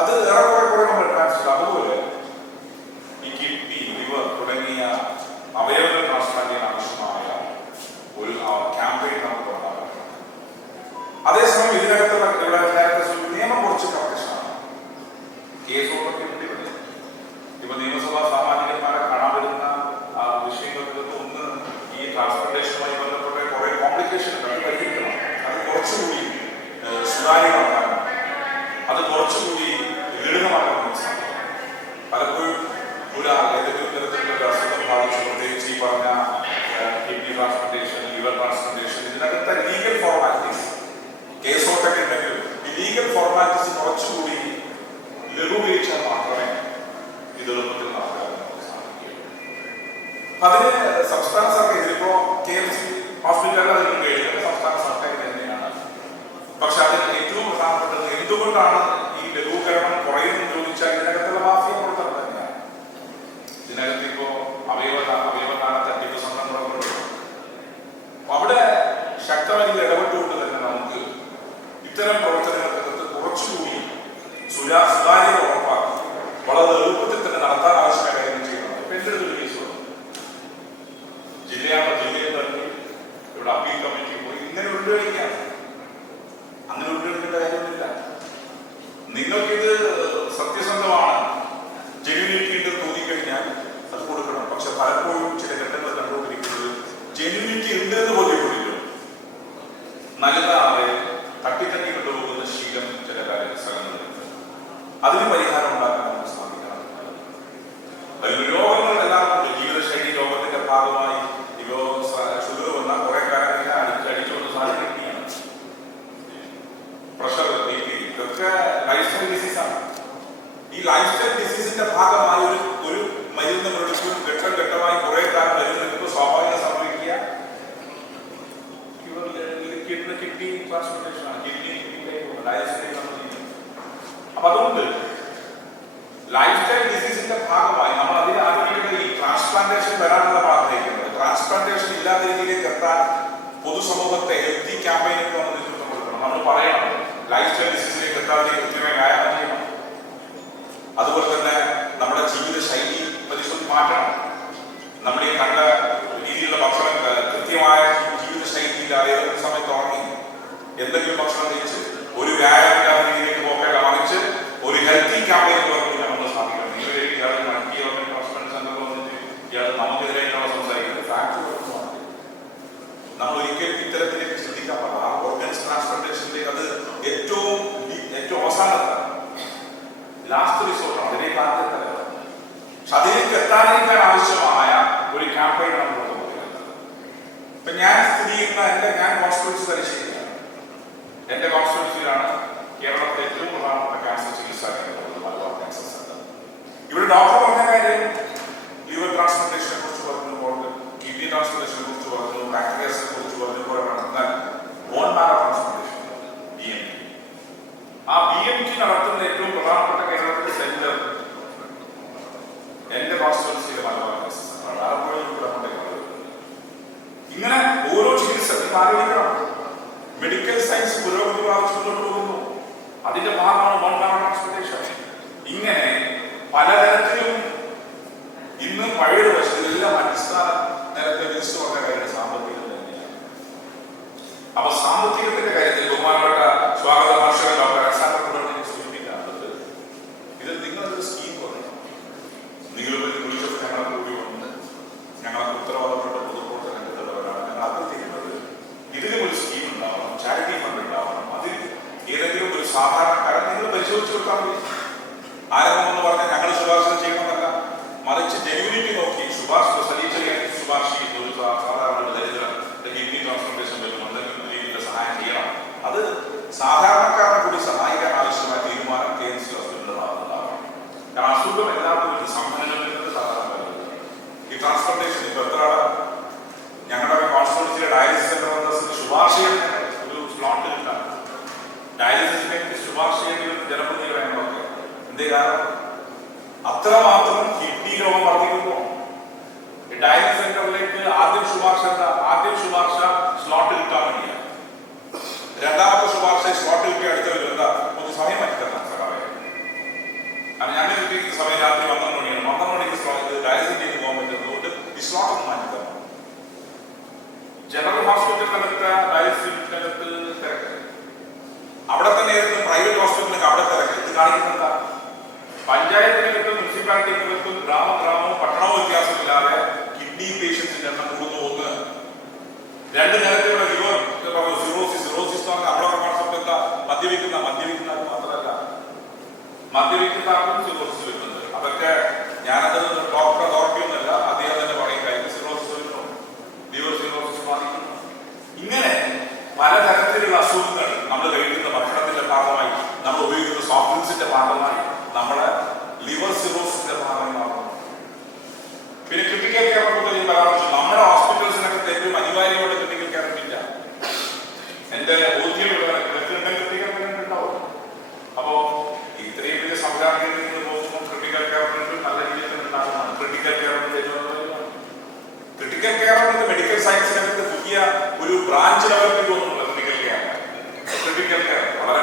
അത് ഏറെക്കുറെ നമ്മൾ ട്രാൻസ്ഫർ. അതുപോലെ ഈ കിഡ്നി, ലിവർ തുടങ്ങിയ അവയവങ്ങൾ ട്രാൻസ്പ്ലാന്റ് ചെയ്യാൻ ആവശ്യമായ ഒരു ക്യാമ്പയിൻ നമുക്ക് തുടങ്ങാൻ. അതേസമയം ഇതിനകത്തുള്ള ഇവിടെ നിയമം കുറച്ച് കർക്കശമാണ്. കേസ് ഓർമ്മ നിയമസഭാ സാമാജികന്മാരെ കാണാൻ വരുന്ന വിഷയങ്ങളിൽ ഒന്ന് ഈ ട്രാൻസ്പോർട്ടേഷനുമായി ബന്ധപ്പെട്ട കുറെ കോംപ്ലിക്കേഷൻ പരിഹരിക്കണം. അത് കുറച്ചുകൂടി സുതാര്യമാക്കാനും അത് കുറച്ചുകൂടി ലളിതമാക്കാനും സാധിക്കും. പലപ്പോഴും ഏതെങ്കിലും തരത്തിലുള്ള ഒരു അസുഖം ബാധിച്ച്, പ്രത്യേകിച്ച് ഈ പറഞ്ഞ കിഡ്നി ട്രാൻസ്പ്ലാന്റേഷൻ, ലിവർ ട്രാൻസ്പ്ലാന്റേഷൻ, ഇതിനകത്തെ ലീഗൽ ഫോർമാലിറ്റീസ് കേസോട്ടൊക്കെ ഉണ്ടെങ്കിലും ഈ ലീഗൽ ഫോർമാലിറ്റീസ് കുറച്ചുകൂടി ലഘൂകരിച്ചാൽ മാത്രമേ ഇത് എളുപ്പത്തിൽ നടത്താൻ സാധിക്കുകയുള്ളൂ. അതിന് സംസ്ഥാന സർക്കാർ ഇതിപ്പോ KMC ഹോസ്പിറ്റലുകൾ അതിന് കഴിയുന്നത് സംസ്ഥാന സർക്കാർ തന്നെയാണ്. പക്ഷെ അതിന് ഏറ്റവും പ്രധാനപ്പെട്ടത് എന്തുകൊണ്ടാണ് ഈ ലഘൂകരണം കുറയുന്നത് ചോദിച്ചാൽ ഇതിനകത്തുള്ള മാഫിയ പ്രവർത്തനം തന്നെയാണ്. ഇതിനകത്ത് ഇപ്പോ അവയവദാന തട്ടിപ്പ് സംഘടനകളുണ്ട്. അവിടെ ശക്തമായി ഇടപെട്ടുകൊണ്ട് തന്നെ നമുക്ക് ഇത്തരം പ്രവർത്തനങ്ങൾക്കകത്ത് കുറച്ചുകൂടി സുതാര്യത ഉറപ്പാക്കി വളരെ എളുപ്പത്തിൽ തന്നെ നടത്താൻ ആവശ്യമായ കാര്യം ചെയ്യുന്നത്. ഇപ്പൊ എന്റെ ഒരു കേസ് ജില്ലയിൽ തന്നെ ഇവിടെ അപ്പീൽ കമ്മിറ്റി പോയി ഇങ്ങനെ ഉൾപ്പെടുകയാണ്. അങ്ങനെ ഉൾപ്പെടുക്കേണ്ട കാര്യമൊന്നുമില്ല. നിങ്ങൾക്കിത് സത്യസന്ധമാണ്, ജെന്യൂനിറ്റി ഉണ്ടെന്ന് തോന്നിക്കഴിഞ്ഞാൽ അത് കൊടുക്കണം. പക്ഷെ പലപ്പോഴും ചില ഘട്ടങ്ങൾ കണ്ടുകൊണ്ടിരിക്കുന്നത് ജെന്യൂനിറ്റി ഉണ്ട് എന്ന് ബോധ്യപ്പെടില്ല, നൽകാതെ തട്ടിത്തട്ടി കൊണ്ടുപോകുന്ന ശീലം ചില സ്ഥലങ്ങളിലുണ്ട്. അതിന് പരിഹാരം ഉണ്ടാക്കാൻ നമുക്ക് സാധിക്കണം. രോഗങ്ങൾ എല്ലാവർക്കും ഉണ്ട്. ജീവിതശൈലി രോഗത്തിന്റെ ഭാഗമായി ഇപ്പോ ഷുഗർ വന്നാൽ കുറെ കാലം അടിച്ചുകൊണ്ട് സാധിക്കുകയാണ്. പ്രഷർ, ഇതൊക്കെ ലൈഫ് സ്റ്റൈൽ ഡിസീസാണ്. ഈ ലൈഫ് സ്റ്റൈൽ ഡിസീസിന്റെ ഭാഗമായി ഒരു മരുന്ന് പ്രൊഡക്ഷൻ ഘട്ടം ഘട്ടമായി കുറെ കാലം വരുന്നതിന് സ്വാഭാവികം സംഭവിക്കുക കിഡ്നി ട്രാൻസ്പ്ലാന്റേഷൻ ആണ്. Kidney dialysis. അപ്പൊ അതുകൊണ്ട് ലൈഫ് സ്റ്റൈൽ ഡിസീസിന്റെ ഭാഗമായി നമ്മൾ അതിന് ആദ്യം ഈ ട്രാൻസ്പ്ലാന്റേഷൻ വരാനുള്ള ആഗ്രഹിക്കുന്നത്. ട്രാൻസ്പ്ലാന്റേഷൻ ഇല്ലാത്ത രീതിയിലേക്ക് എത്താൻ പൊതുസമൂഹത്തെ ഹെൽത്തി ക്യാമ്പയിനൊക്കെ നമ്മൾ നേതൃത്വം കൊടുക്കണം. നമ്മൾ പറയണം ലൈഫ് സ്റ്റൈൽ ഡിസീസിലേക്ക് എത്താതെ കൃത്യമായി വ്യായാമം ചെയ്യണം. അതുപോലെ തന്നെ നമ്മുടെ ജീവിത ശൈലി പരിശോധിച്ച് മാറ്റണം. നമ്മൾ ഈ കണ്ട രീതിയിലുള്ള ഭക്ഷണം കൃത്യമായ ജീവിത ശൈലിയിൽ ഏതൊരു സമയത്ത് ഉറങ്ങി എന്തെങ്കിലും ഭക്ഷണം കഴിച്ച് ഒരു വ്യായാമമില്ലാത്ത രീതിയിലേക്ക് പോകേണ്ട, മറിച്ച് ഒരു ഹെൽത്തി ക്യാമ്പയിൻ പറഞ്ഞാൽ നമ്മൾ സാധിക്കണം. നിങ്ങൾ ഇയാൾ നമുക്കെതിരായിട്ടുള്ള സംസാരിക്കുന്നത് ഫാക്ട് കൊടുക്കുന്നതാണ്. നമ്മൾ ഒരിക്കലും ഇത്തരത്തിലേക്ക് ശ്രദ്ധിക്കാൻ പാടില്ല. ആ ഓർഗൻസ് ട്രാൻസ്പ്ലാന്റേഷനിലേക്ക് അത് ഏറ്റവും അവസാനത്താണ്, ലാസ്റ്റ് റിസോർട്ടാണ്. അതിലേക്ക് ആദ്യത്തെ പക്ഷെ അതിലേക്ക് എത്താതിരിക്കാൻ ആവശ്യമായ ഒരു ക്യാമ്പയിനാണ് കൊടുക്കുന്നത്. ഇപ്പൊ ഞാൻ സ്ഥിതി ചെയ്യുന്ന ഞാൻ കോൺസ്റ്റിറ്റ്യൂൻസി പരിശീലിക്കുകയാണ്. എന്റെ കോൺസ്റ്റിറ്റ്യൂൻസിയിലാണ് കേരളത്തിലെ ഏറ്റവും പ്രധാനപ്പെട്ട ക്യാൻസർ ചികിത്സാ കേന്ദ്രം മലബാർ ക്യാൻസർ സെന്റർ. ഇവിടെ ഡോക്ടർ പറഞ്ഞ കാര്യം ലിവർ ട്രാൻസ്പ്ലാന്റേഷനെ കുറിച്ച് പറഞ്ഞപ്പോൾ, കിഡ്നി ട്രാൻസ്പ്ലാന്റേഷനെ കുറിച്ച് പറഞ്ഞു, പാൻക്രിയാസിനെ കുറിച്ച് പറഞ്ഞപ്പോഴാണ് എന്നാൽ ബോൺ മാരോ ട്രാൻസ്പ്ലാന്റേഷൻ BMT. ആ BMT നടത്തുന്ന ഏറ്റവും പ്രധാനപ്പെട്ട കേരളത്തിലെ സെന്റർ എന്റെ കോൺസ്റ്റിറ്റ്യൂൻസിയിലെ മലബാർ ക്യാൻസർ സെന്ററാണ്. ആലപ്പുഴയിൽ ഇങ്ങനെ ഓരോ ചികിത്സ ആലോചിക്കണം. മെഡിക്കൽ സയൻസ് പുരോഗതി പ്രാപിച്ചുകൊണ്ടു പോകുന്നു. അതിന്റെ ഭാഗമാണ് ബോൺ മാരോ ട്രാൻസ്പ്ലാന്റേഷൻ. ഇങ്ങനെ പലതരത്തിലും ഇന്നും പഴയ വശത്തിലെല്ലാം അടിസ്ഥാന നേരത്തെ വിളിച്ചു പറഞ്ഞ കാര്യം സാമ്പത്തികം തന്നെയാണ്. അപ്പൊ സാമ്പത്തികത്തിന്റെ കാര്യത്തിൽ ബഹുമാനപ്പെട്ട സ്വാഗത ഭാഷകൻ ഡോക്ടർ അക്സാണ്ടർ സൂചിപ്പിക്കാറുള്ളത് ഇത് നിങ്ങളൊരു സ്കീം പറഞ്ഞു. നിങ്ങൾ വിളിച്ചപ്പോൾ ഞങ്ങളെ കൂടി വന്ന് ഞങ്ങൾക്ക് ഉത്തരവാദപ്പെട്ട പൊതുപ്രവർത്തനം കണ്ടെത്തുന്നവരാണ്. ഞങ്ങൾ അഭ്യർത്ഥിക്കുന്നത് ഇതിലും ഒരു സ്കീം ഉണ്ടാവണം, ചാരിറ്റി ഫണ്ട് ഉണ്ടാവണം. അതിൽ ഏതെങ്കിലും ഒരു സാധാരണക്കാരൻ നിങ്ങൾ പരിശോധിച്ചു കൊടുത്താൽ മതി. ആരംഭം എന്ന് പറഞ്ഞാൽ ഞങ്ങൾ ശുപാർശ ചെയ്യണമെന്നല്ല, മറിച്ച് ജെന്യൂനിറ്റി നോക്കി ശുപാർശ ചെയ്യുന്ന ഒരു സാധാരണ ദരിദ്രം കിഡ്നി ട്രാൻസ്പ്ലാന്റേഷൻ വരും എന്തെങ്കിലും രീതിയിലുള്ള സഹായം ചെയ്യണം. അത് സാധാരണക്കാരനെ കൂടി സഹായിക്കാൻ ആവശ്യമായ തീരുമാനം KMC ഹോസ്പിറ്റലിന്റെ ഭാഗത്തുണ്ടാവണം. കാരണം അസുഖം എല്ലാവർക്കും സംഭരണത്തിൽ സാധാരണ ഈ ട്രാൻസ്പ്ലാന്റേഷൻ ഇപ്പൊ എത്ര ഞങ്ങളുടെ കോൺസ്റ്റിറ്റ്യൂൻസിയിലെ ഡയാലിസിസ് സെന്റർ ശുപാർശ ചെയ്യുന്ന ഒരു സ്ലോട്ട് കിട്ടാൻ ഡയാലിസിസിനെ ശുപാർശ ചെയ്യുന്ന ജനപ്രതിനിധികളൊക്കെ എന്തേ കാരണം അത്രമാത്രം കിഡ്നി രോഗം വർദ്ധിക്കുന്നു. ഡയാലിസിസ് സെന്ററിലേക്ക് ആദ്യം ശുപാർശ സ്ലോട്ട് കിട്ടാൻ വേണ്ടിയാണ്. രണ്ടാമത്തെ ശുപാർശ സ്ലോട്ട് കിട്ടിയ അടുത്ത വരും എന്താ ഒന്ന് സമയം മാറ്റി തരണം സഹായം. കാരണം ഞാൻ കിട്ടിയിരിക്കുന്ന സമയം രാത്രി 12 മണിയാണ്. 12 മണിക്ക് ഡയാലിസിസ് ചെയ്ത് പോകാൻ പറ്റുന്നതുകൊണ്ട് ഈ സ്ലോട്ട് ഒന്ന് മാറ്റി തരണം. ജനറൽ ഹോസ്പിറ്റലിനകത്ത് ഡയാലിസിസിനകത്ത് തിരക്ക്, അവിടെ തന്നെ പ്രൈവറ്റ് ഹോസ്പിറ്റലിനൊക്കെ അവിടെ തിരക്ക്. ഇത് കാണിക്കുന്നത് പഞ്ചായത്തിനകത്തും മുനിസിപ്പാലിറ്റിക്കകത്തും രണ്ട് നേരത്തെയുള്ള ലിവർ സിറോസിസ് എന്ന് പറഞ്ഞാൽ നമ്മളൊക്കെ കോൺസെപ്റ്റ് എന്താ? മദ്യപിക്കുന്ന ആൾക്ക് മാത്രമല്ല, മദ്യപിക്കുന്ന ആൾക്കും സിറോസിസ് വരുന്നുണ്ട്. അതൊക്കെ ഞാനത് ഡോക്ടർ അതോറിറ്റി ഒന്നല്ല, അദ്ദേഹം തന്നെ പറയും കാര്യം സിറോസിസ് വരുന്നു, ലിവർ സിറോസിസ് ബാധിക്കുന്നു. ഇങ്ങനെ പലതരത്തിലുള്ള അസുഖങ്ങൾ നമ്മൾ കഴിക്കുന്ന ഭക്ഷണത്തിന്റെ ഭാഗമായി, നമ്മൾ ഉപയോഗിക്കുന്ന സോഫ്റ്റ് ഡ്രിങ്ക്സിന്റെ ഭാഗമായി നമ്മുടെ ലിവർ സിറോസിന്റെ ഭാഗമായി മാറുന്നു. പിന്നെ ക്രിട്ടിക്കൽ കെയർ പരാമർശിച്ചു. നമ്മുടെ ഹോസ്പിറ്റൽസിനൊക്കെ ഏറ്റവും അനിവാര്യമായിട്ട് ക്രിട്ടിക്കൽ കെയർ ഇല്ല. എന്റെ ബോധ്യം ക്രിട്ടിക്കൽ കെയർ ഉണ്ടാവും. അപ്പോ ഇത്രയും വലിയ സംവിധാനത്തിൽ നിന്ന് നോക്കുമ്പോൾ ക്രിട്ടിക്കൽ കെയർ നല്ല രീതിയിൽ ഉണ്ടാകുന്നതാണ്. ക്രിട്ടിക്കൽ കെയർ മെഡിക്കൽ സയൻസിനകത്ത് പുതിയ ഒരു ബ്രാഞ്ച് ലെവലിൽ തോന്നുന്നില്ല. ക്രിട്ടിക്കൽ കെയർ വളരെ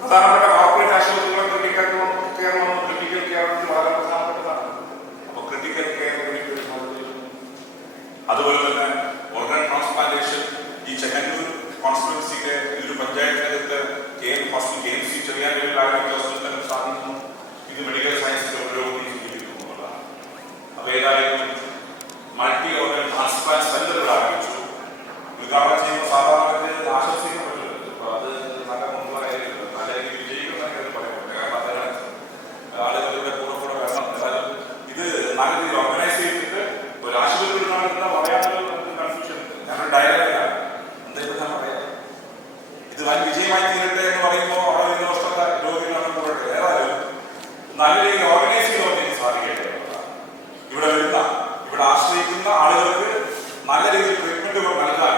പ്രധാനപ്പെട്ട കോർപ്പറേറ്റ് ആശുപത്രികളെ ക്രിട്ടിക്കൽ കെയർ വളരെ പ്രധാനപ്പെട്ടതാണ്. അപ്പൊ ക്രിട്ടിക്കൽ കെയർ അതുപോലെ തന്നെ ഓർഗൻ ട്രാൻസ്പ്ലാന്റേഷൻ ഈ ചെങ്ങന്നൂർ കോൺസ്റ്റിറ്റ്യുവൻസിക്ക് ഈ ഒരു പഞ്ചായത്തിനകത്ത് KMC ചെറിയ ഹോസ്പിറ്റലിന് സാധിക്കുന്നു. ഇത് മെഡിക്കൽ സയൻസിന്റെ പുരോഗതി സൂചിപ്പിക്കുന്നതാണ്. അപ്പൊ ഏതായാലും മൾട്ടി ഓർഗൻ ട്രാൻസ്പ്ലാന്റ് സെന്ററുകൾ ആരംഭിച്ചു. ഉദ്ഘാടനം ചെയ്യുന്ന സാധാരണ ആശംസിക്കാൻ പറ്റില്ല. അപ്പൊ അത് നല്ല മുൻപായിരിക്കും, നല്ല രീതിയിൽ വിജയിക്കുന്നതൊക്കെ പറയാൻ പറ്റില്ല. കാരണം അദ്ദേഹം ആളുകളുടെ കൂടെ വേണം. ഏതായാലും ഇത് നല്ല രീതിയിൽ ഓർഗനൈസ് ചെയ്തിട്ട് ഒരു ആശുപത്രി പറയാനുള്ള കൺഫ്യൂഷൻ ഞങ്ങളുടെ ഡയലോഗാണ്. എന്തെങ്കിലും ഞാൻ പറയാം, ഇത് വൻ വിജയമായി തീരട്ടെ എന്ന് പറയുമ്പോൾ അവിടെ വരുന്ന വർഷത്തെ രോഗികളാണ് കൂടട്ടെ. ഏതായാലും നല്ല രീതിയിൽ ഓർഗനൈസ് ചെയ്ത് സാധിക്കട്ടെ. ഇവിടെ ആശ്രയിക്കുന്ന ആളുകൾക്ക് നല്ല രീതിയിൽ ട്രീറ്റ്മെന്റ് നൽകാൻ,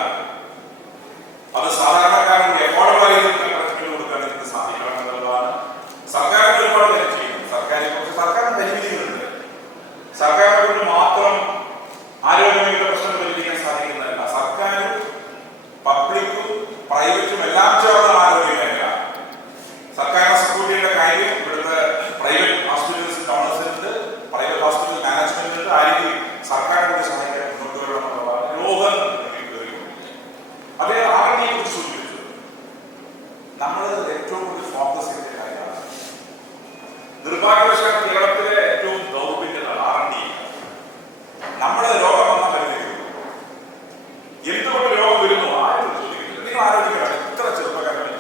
അത് സാധാരണക്കാരുടെ എഫോർഡബിൾ ട്രീറ്റ്മെന്റ് കൊടുക്കാൻ എനിക്ക് സാധിക്കണം എന്നുള്ളതാണ്. സർക്കാരിന് ഒരുപാട് കാര്യം ചെയ്യുന്നു. സർക്കാരിന് പരിമിതികളുണ്ട്. സർക്കാരിനെ കൊണ്ട് മാത്രം ആരോഗ്യമേഖല പ്രശ്നം പരിഹരിക്കാൻ സാധിക്കുന്നതല്ല. സർക്കാരും പബ്ലിക്കും പ്രൈവറ്റും എല്ലാം ചേർന്ന ആരോഗ്യ മേഖല. സർക്കാരിനെ സപ്പോർട്ട് ചെയ്യേണ്ട കാര്യം ഇവിടുത്തെ private hospitals government private hospital management ആ രീതിയിൽ സർക്കാരിനെ സഹായിക്കാൻ മുന്നോട്ട് വരണമെന്നുള്ളതാണ്. രോഗം അതേ ആർഡിയെ കുറിച്ച് സൂചിപ്പിച്ചു. നമ്മൾ ഏറ്റവും കൂടുതൽ ഫോക്കസ് ചെയ്ത കാര്യമാണ്. നിർഭാഗ്യവശാൽ കേരളത്തിലെ ഏറ്റവും ദൗർബല്യത R&D. നമ്മുടെ രോഗം വന്നാൽ വരുന്നില്ല. എന്തുകൊണ്ട് രോഗം വരുന്നു ആരും ചോദിക്കുന്നില്ല. നിങ്ങൾ ആരോഗ്യമാണ് ഇത്ര ചെറുപ്പക്കാരാണ്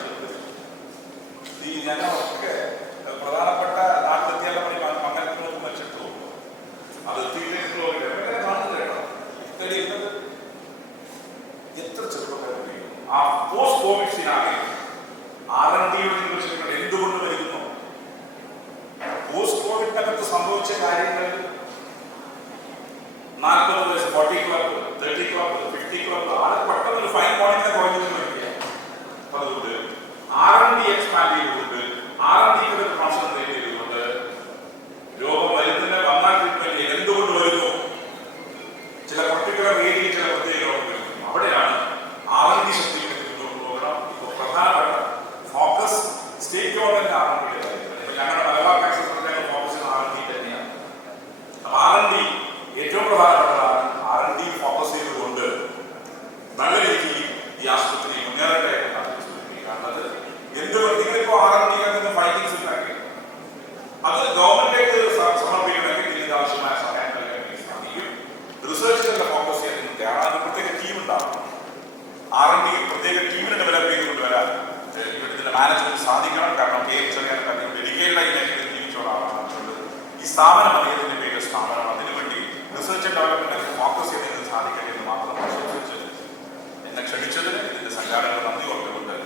ഈ ഞങ്ങളൊക്കെ പ്രധാനപ്പെട്ട നാട്ടിലെത്തിയാൽ മംഗലത്തിനൊക്കെ മരിച്ചിട്ടു. അത് എത്ര ചെറുപ്പക്കാരെ ആ പോസ്റ്റ് കോവിഡ് സിനാകെ R&Dയുടെ എന്തുകൊണ്ട് വരുന്നു? പോസ്റ്റ് കോവിഡിനകത്ത് സംഭവിച്ച കാര്യങ്ങൾ 40 വയസ്സ് 40 ക്ലബ് 30 ക്ലബ് 50 ക്ലബ് ആളെ പെട്ടെന്ന് ഫൈൻ പോയിന്റ് കുറഞ്ഞു നോക്കിയ. അതുകൊണ്ട് R&D എക്സ്പാൻഡ് ചെയ്തുകൊണ്ട് R&Dക്ക് കോൺസെൻട്രേറ്റ് ചെയ്തുകൊണ്ട് രോഗം വരുന്നില്ല. വന്നാൽ ട്രീറ്റ്മെന്റ് എന്തുകൊണ്ട് വരുന്നു? ചില പർട്ടിക്കുലർ ഏരിയയിൽ ചില പ്രത്യേക രോഗം വരുന്നു. അവിടെയാണ് R&D ശക്തി പ്രോഗ്രാം ഇപ്പോൾ പ്രധാനപ്പെട്ട ഫോക്കസ് സ്റ്റേറ്റ് ഗവൺമെന്റ് R&D. ഞങ്ങളുടെ മലബാർ കാൻസർ സെന്ററിന്റെ ഫോക്കസ് R&D തന്നെയാണ്. R&D ഏറ്റവും പ്രധാനപ്പെട്ടതാണ്. R&D ഫോക്കസ് ചെയ്തുകൊണ്ട് നല്ല രീതിയിൽ ഈ ആശുപത്രി മുന്നേറട്ടെ എന്നാണ് കാണുന്നത്. നിങ്ങളിപ്പോ R&D ഫൈൻഡിങ്സ് ഉണ്ടാക്കി അത് ഗവൺമെന്റിലേക്ക് സമർപ്പിക്കണമെങ്കിൽ ഇതിന് ആവശ്യമായ സഹായം നൽകാൻ സാധിക്കും. റിസർച്ചിന്റെ ഫോക്കസ് ചെയ്യാൻ നിങ്ങൾക്ക് അതിന് പ്രത്യേക ടീം ഉണ്ടാവും. R&D പ്രത്യേക ടീമിനെ ഡെവലപ്പ് ചെയ്ത് കൊണ്ടുവരാൻ ഇതിന്റെ മാനേജ്മെന്റ് സാധിക്കണം. കാരണം ഡെഡിക്കേറ്റഡ് ആയി ജീവിച്ചോളാം ആളാണ് ഈ സ്ഥാപനം. അദ്ദേഹത്തിന്റെ പേര് സ്ഥാപനം. അതിനുവേണ്ടി റിസർച്ച് ആൻഡ് ഡെവലപ്മെന്റ് ഫോക്കസ് ചെയ്യുന്നതിന് സാധിക്കട്ടെ എന്ന് മാത്രം ആശംസിച്ച് എന്നെ ക്ഷണിച്ചതിന് ഇതിന്റെ സംഘാടകർ നന്ദി പറഞ്ഞുകൊണ്ട്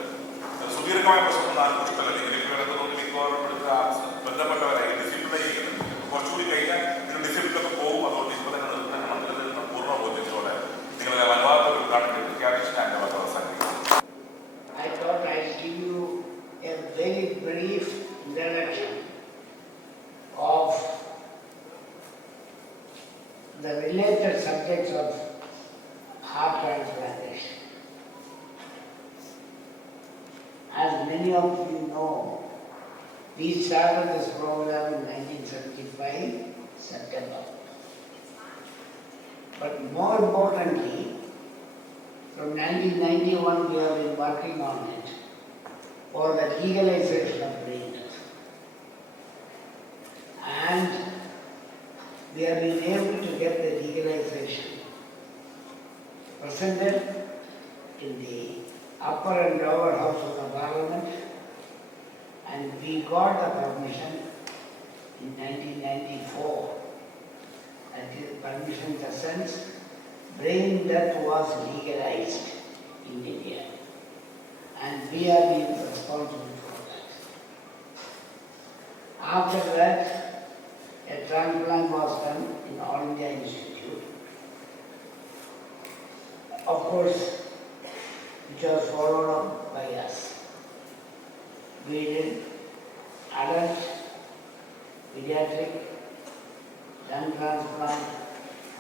സുദീർഘമായ പ്രശ്നം ഇഷ്ടമല്ല. ബന്ധപ്പെട്ടവരായി ഡിസിപ്ലിൻ ചെയ്യുന്നത് കുറച്ചുകൂടി കഴിഞ്ഞാൽ ഇതിന് ഡിസിപ്ലിനൊക്കെ പോകും. അതുകൊണ്ട് ഇപ്പോൾ തന്നെ നിർത്തുന്ന മന്ത്രത്തിൽ പൂർണ്ണ ബോധ്യത്തോടെ നിങ്ങളുടെ വനവാദ ഉദ്ഘാടനം പ്രഖ്യാപിച്ചിട്ട് എൻ്റെ വാർത്ത അവസാനിപ്പിക്കും. I thought I'd give you a very brief introduction of the related subjects of heart transplantation. As many of you know, we started this program in 1975, September. But more importantly, from 1991 we have been working on it for the legalization of brain death. And we have been able to get the legalization presented in the upper and lower house of the parliament, and we got the permission in 1994. That is permission in the sense, brain death was legalized in India, and we are being responsible for that. After that, a transplant was done in All India Institute. Of course, which was followed up by us. We did adult, pediatric, lung transplant,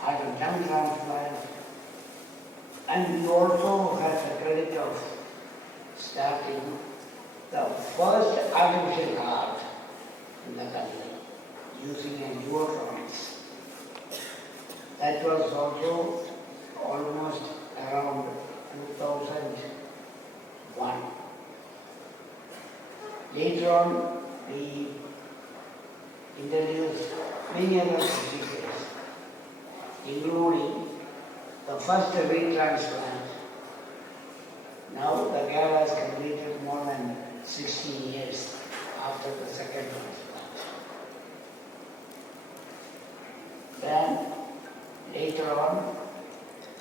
heart and lung transplant, and we also had the credit of starting the first artificial heart in the country using a duotronics. That was also almost around 2001. Later on, we introduced many other procedures, including the first retransplant. Now the girl has completed more than 16 years after the second transplant. Then later on,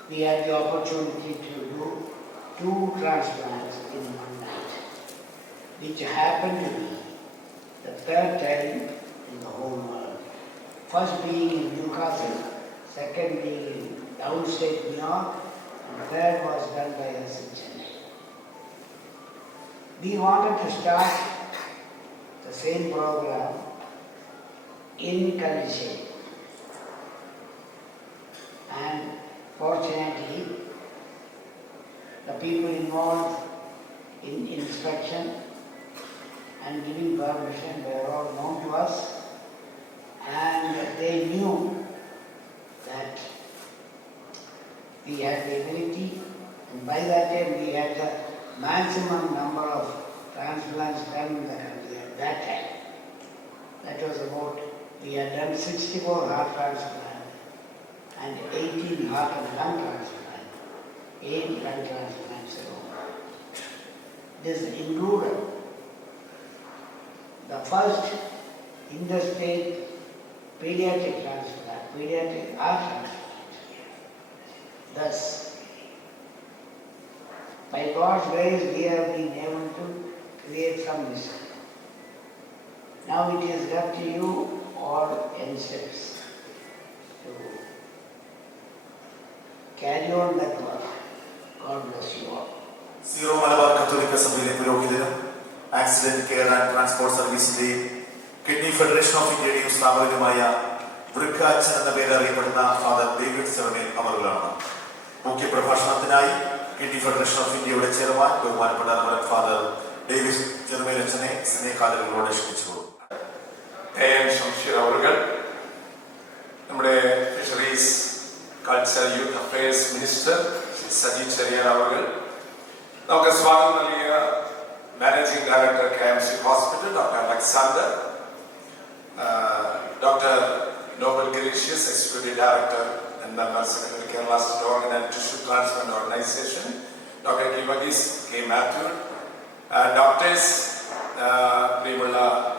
we had the opportunity to do 2 transplants in one night, which happened to be the 3rd time in the whole world. First being in Newcastle, second being in downstate New York, and third was done by us in Chennai. We wanted to start the same program in Kalisheri. And fortunately, the people involved in inspection and giving permission were all known to us, and they knew that we had the ability, and by that time we had the maximum number of transplants done in the country at that time. That was about, we had done 64 heart transplants and 18 heart and lung transplants, 8 lung transplants alone. This included the first interstate pediatric transplant, pediatric heart transplant. Thus, by God's grace, we have been able to create some mystery. Now it is up to you all youngsters to carry on that work. God bless you all. Syro Malabar കത്തോലിക്ക സഭയിലെ പുരോഹിതനും ആക്സിഡന്റ് കെയർ ആൻഡ് ട്രാൻസ്പോർട്ട് സർവീസിന്റെയും കിഡ്നി ഫെഡറേഷൻ ഓഫ് ഇന്ത്യയുടെയും സ്ഥാപകനുമായ വൃക്കാച്ചൻ എന്ന പേര് അറിയപ്പെടുന്ന ഫാദർ ഡേവിഡ് സെവനേൽ അവറുകളാണ്. മുഖ്യപ്രഭാഷണത്തിനായി കിഡ്നി ഫെഡറേഷൻ ഓഫ് ഇന്ത്യയുടെ ചെയർമാൻ ബഹുമാനപ്പെട്ട റവറൻഡ് ഫാദർ ഡേവിഡ് ചെറുമേലച്ചനെ സ്നേഹാദരങ്ങളോടെ ക്ഷണിച്ചു. AM ശംഷീർ അവറുകൾ, നമ്മുടെ fisheries culture youth affairs minister Shri Saji Cherian അവറുകൾ, നമുക്ക് സ്വാഗതം നൽകിയ managing director KMC hospital doctor Alexander, doctor Noble Gracious executive director and member secretary Kerala State Organ and Tissue Transplant Organization, Dr. Kivagis K. Mathur, doctors, പ്രിയമുള്ള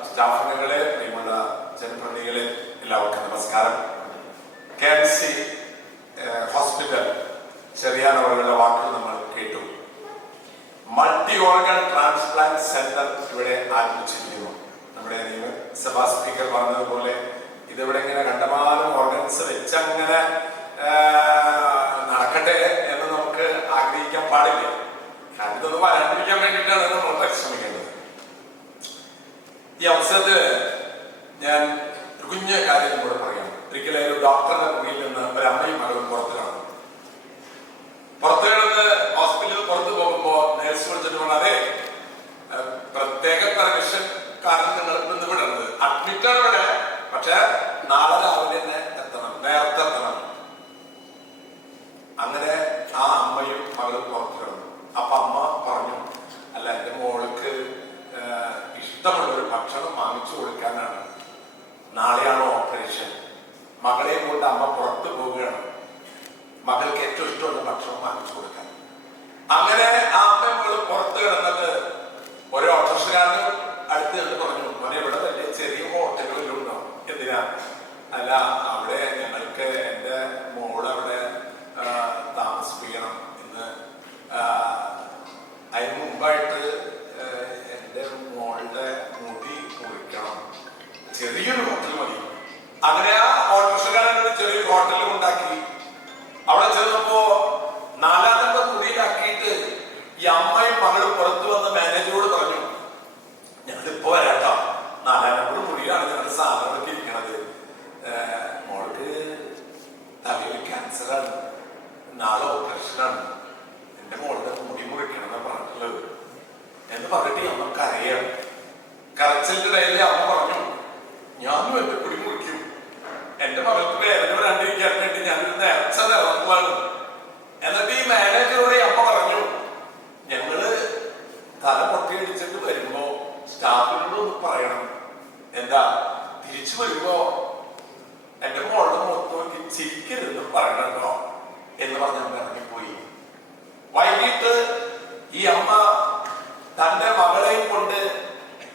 സ്റ്റാഫുകളെ, പ്രിയമുള്ള ജനപ്രതിനിധികളെ, എല്ലാവർക്കും നമസ്കാരം. KMC ഹോസ്പിറ്റൽ ചെറിയാനവരുടെ വാക്കുകൾ നമ്മൾ കേട്ടു. മൾട്ടി ഓർഗൻ ട്രാൻസ്പ്ലാന്റ് സെന്റർ ഇവിടെ ആരംഭിച്ചിരിക്കുന്നു. നമ്മുടെ നിയമസഭാ സ്പീക്കർ പറഞ്ഞതുപോലെ ഇതിവിടെ ഇങ്ങനെ കണ്ടമാനം ഓർഗൻസ് വെച്ചങ്ങനെ നടക്കട്ടെ എന്ന് നമുക്ക് ആഗ്രഹിക്കാൻ പാടില്ല. കാരണം ഇതൊന്നും വരാണ്ടിരിക്കാൻ വേണ്ടിയിട്ടാണ് നമ്മൾ പരിശ്രമിക്കേണ്ടത്. ഈ അവസരത്തിൽ ഞാൻ ഒരു കുഞ്ഞ് കാര്യം കൂടെ പറയാം. ഒരിക്കലും ഒരു ഡോക്ടറുടെ മുറിയിൽ നിന്ന് ഒരു അമ്മയും മകളും പുറത്തു കാണും. പുറത്തു കിടന്ന് ഹോസ്പിറ്റലിൽ പുറത്തു പോകുമ്പോൾ നേഴ്സ് വിളിച്ചിട്ട് പറഞ്ഞു, അതെ പ്രത്യേക പെർമിഷൻ കാരണം നിങ്ങൾ നിന്ന് വിടുന്നത് അഡ്മിറ്റാണ് ഇവിടെ, പക്ഷെ നാളെ രാവിലെ തന്നെ എത്തണം, നേരത്തെ എത്തണം. അങ്ങനെ ആ അമ്മയും മകളും പുറത്തു കിടന്നു. അപ്പൊ അമ്മ പറഞ്ഞു, അല്ല എൻ്റെ മോൾക്ക് ഇഷ്ടമുള്ളൊരു ഭക്ഷണം വാങ്ങിച്ചു കൊടുക്കാനാണ്, നാളെയാണ് ഓപ്പറേഷൻ, മകളെ കൊണ്ട് അമ്മ പുറത്തു പോവുകയാണ്. മകൾക്ക് ഏറ്റവും ഇഷ്ടമുള്ള ഭക്ഷണം വാങ്ങിച്ചു കൊടുക്കാൻ. അങ്ങനെ ആ അമ്മയും മകളും പുറത്ത് കിടന്നിട്ട് ഒരു ഓട്ടോറിക്ഷക്കാരന് അടുത്ത് കണ്ട് പറഞ്ഞു, മോനെ ഇവിടെ വലിയ ചെറിയ ഹോട്ടലുകളിലുണ്ടോ? എന്തിനാ? അല്ല, അവിടെ ഞങ്ങൾക്ക് എൻ്റെ മോള് അവിടെ താമസിപ്പിക്കണം ഇന്ന്. അതിന് മുമ്പായിട്ട് എൻ്റെ മോളുടെ മുടി മുറിക്കണം, ചെറിയൊരു ഹോട്ടൽ മതി. അങ്ങനെ ആ ഓട്ടോറിക്ഷക്കാരൻ ചെറിയൊരു ഹോട്ടൽ ഉണ്ടാക്കി. അവിടെ ചെന്നപ്പോ 4-ാം നമ്പർ മുറിയിലാക്കിയിട്ട് ഈ അമ്മയും മകളും പുറത്തു വന്ന മാനേജറോട് പറഞ്ഞു, ഞങ്ങളിപ്പോ വരാട്ടോ, 4-ാം നമ്പർ മുറിയിലാണ് ഞങ്ങളുടെ സാധനങ്ങളൊക്കെ ഇരിക്കണത്. മോൾക്ക് തലയിൽ ക്യാൻസറാണ്, നാളെ ഓപ്പറേഷനാണ്, എന്റെ മോളുടെ മുടി മുറിക്കണമെന്ന് പറഞ്ഞിട്ടുള്ളത് എന്ന് പറഞ്ഞിട്ട് അമ്മ കരയാണ്. കരച്ചിലിന്റെ ഇടയിൽ അമ്മ പറഞ്ഞു, ഞാനും എന്റെ മുടി മുറിക്കും, എന്റെ മകൾക്ക് വേദന വരാണ്ടിരിക്കാൻ വേണ്ടി ഞാനൊരു നേർച്ച ഇറങ്ങുവാണ്. എന്നിട്ട് ഈ മാനേജറോട് അമ്മ പറഞ്ഞു, ഞങ്ങള് തല പൊട്ടിയടിച്ചിട്ട് വരുമ്പോ സ്റ്റാഫിനോട് ഒന്ന് പറയണം, എന്താ തിരിച്ചു വരുമ്പോ എന്റെ മോളുടെ മുഖത്ത് നോക്കി ചിരിക്കരുതെന്ന് പറയണോ എന്ന് പറഞ്ഞ അമ്മ ഇറങ്ങിപ്പോയി. വൈകിട്ട് ഈ അമ്മ തന്റെ മകളെയും കൊണ്ട്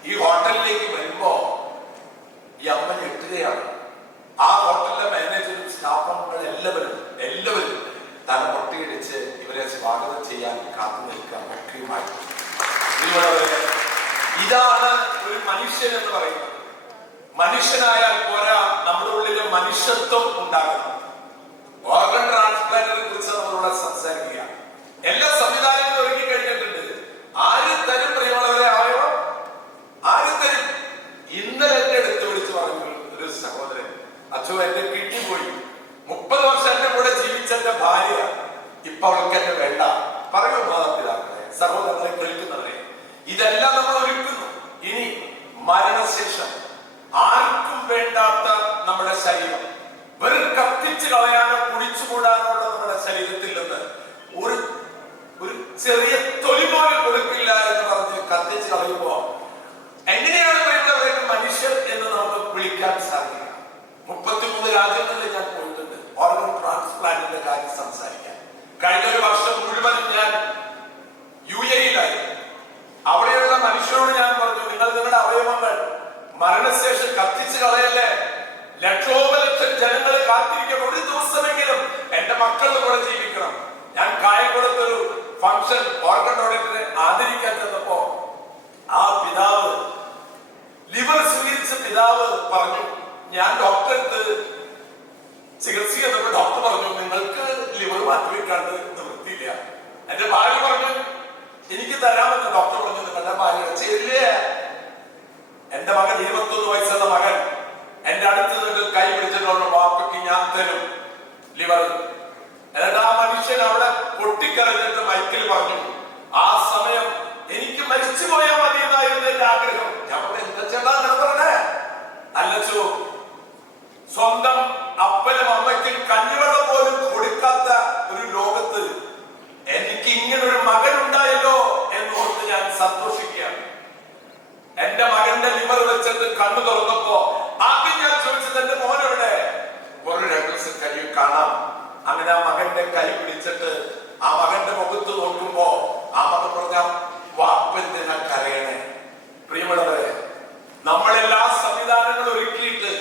ഈ ഹോട്ടലിലേക്ക് വരുമ്പോ ഈ അമ്മ ഞെട്ടുകയാണ്. ആ ഹോട്ടലിലെ മാനേജറും സ്റ്റാഫുകളും എല്ലാവരും തല പൊട്ടിയിടിച്ച് ഇവരെ സ്വാഗതം ചെയ്യാൻ കാത്തു നിൽക്കാൻ മുഖ്യമായി. ഇതാണ് ഒരു മനുഷ്യൻ എന്ന് പറയുന്നത്. മനുഷ്യനായാൽ പോരാ, നമ്മുടെ ഉള്ളിലെ മനുഷ്യത്വം ഉണ്ടാകണം. ഓർഗൻ ട്രാൻസ്പ്ലാന്റിനെ കുറിച്ച് നമ്മളിവിടെ സംസാരിക്കുക. എല്ലാ സംവിധാനങ്ങളും ഒരുക്കി കഴിഞ്ഞിട്ടുണ്ട്. ആര് തരും പ്രിയമുള്ളവരെ അവയവം? ആര് തരും? ഇന്നലെ എന്റെ അടുത്ത് വിളിച്ചു പറഞ്ഞു ഒരു സഹോദരൻ, അച്ഛോ എന്റെ കിഡ്നി പോയി, 30 വർഷം എന്റെ കൂടെ ജീവിച്ച എന്റെ ഭാര്യ, ഇപ്പൊ അവൾക്ക് എന്നെ വേണ്ട. പറയൂ മാതാപിതാക്കളെ, സഹോദരങ്ങളെ, കേൾക്കുന്നവരെ, ഇതെല്ലാം നമ്മൾ ഒരുക്കുന്നു. ഇനി മരണശേഷം ആർക്കും വേണ്ടാത്ത നമ്മുടെ ശരീരം വെറും കത്തിച്ചു കളയാനോ കുഴിച്ചുകൂടാനോ ഉള്ള നമ്മുടെ ശരീരത്തിൽ നിന്ന് ഒരു ചെറിയ തൊലി പോലും കൊടുക്കില്ല എന്ന് പറഞ്ഞ് കത്തിച്ചു കളയുമ്പോ എങ്ങനെയാണ് പറയുന്നവരൊക്കെ മനുഷ്യർ എന്ന് നമുക്ക് വിളിക്കാൻ സാധിക്കുക? 33 രാജ്യങ്ങളിൽ ഞാൻ പോയിട്ടുണ്ട് ഓർഗൻ ട്രാൻസ്പ്ലാന്റിന്റെ കാര്യം സംസാരിക്കാൻ. കഴിഞ്ഞ ഒരു വർഷം മുഴുവൻ ഞാൻ UAE-യിലായി. അവിടെയുള്ള മനുഷ്യരോട് ഞാൻ പറഞ്ഞു, നിങ്ങൾ നിങ്ങളുടെ അവയവങ്ങൾ മരണശേഷം കത്തിച്ചു കളയല്ലേ. ലക്ഷോപലക്ഷം ജനങ്ങൾ കാത്തിരിക്കണം, ഒരു ദിവസമെങ്കിലും എന്റെ മക്കളുടെ കൂടെ ജീവിക്കണം. ഞാൻ കായംകുളത്തൊരു ഫംഗ്ഷൻ ഓർഗൻ ഡൊണേറ്ററെ ആദരിക്കാൻ ചെന്നപ്പോ ആ പിതാവ്, ലിവർ സ്വീകരിച്ച പിതാവ് പറഞ്ഞു, ഞാൻ ഡോക്ടർക്ക് ചികിത്സ ചെയ്തപ്പോ ഡോക്ടർ പറഞ്ഞു, നിങ്ങൾക്ക് ലിവർ മാറ്റിവെക്കാണ്ട് നിവൃത്തിയില്ല. എന്റെ ഭാര്യ പറഞ്ഞു, എനിക്ക് തരാമെന്ന് ഡോക്ടർ പറഞ്ഞു. നിങ്ങളുടെ ഭാര്യയുടെ ചേരില്ലേ? എന്റെ മകൻ 21 വയസ്സുള്ള മകൻ എന്റെ അടുത്ത് നിന്ന് കൈ പിടിച്ചിട്ടുള്ള വാപ്പയ്ക്ക് ഞാൻ തരും ലിവർ. എന്നിട്ട് ആ മനുഷ്യൻ അവിടെ പൊട്ടിക്കരഞ്ഞിട്ട് മൈക്കിൽ പറഞ്ഞു, ആ സമയം എനിക്ക് മരിച്ചു പോയാൽ മതി എന്നായിരുന്നു എന്റെ ആഗ്രഹം. ഞാൻ എന്താ ചേട്ടാ പറഞ്ഞേ? അല്ലച്ചോ, സ്വന്തം അപ്പനും അമ്മയ്ക്കും കഞ്ഞിവെള്ളം പോലും കൊടുക്കാത്ത ഒരു ലോകത്ത് എനിക്ക് ഇങ്ങനൊരു മകൻ ഉണ്ടായല്ലോ എന്നോർത്ത് ഞാൻ സന്തോഷിക്കുകയാണ്. എന്റെ മകന്റെ ലിവർ വെച്ചിട്ട് കണ്ണു തുറന്നപ്പോ ആദ്യം ഞാൻ ചോദിച്ചത്, എന്റെ മോനെവിടെ? ഒരു 2 ദിവസം കഴിയും കാണാം. അങ്ങനെ ആ മകന്റെ കൈ പിടിച്ചിട്ട് ആ മകന്റെ മുഖത്ത് നോക്കുമ്പോ ആ മകൻ പറഞ്ഞ, വാപ്പന്തിനാ കരയണേ? പ്രിയമുള്ളവരെ, നമ്മളെല്ലാ സംവിധാനങ്ങളും ഒരുക്കിയിട്ട്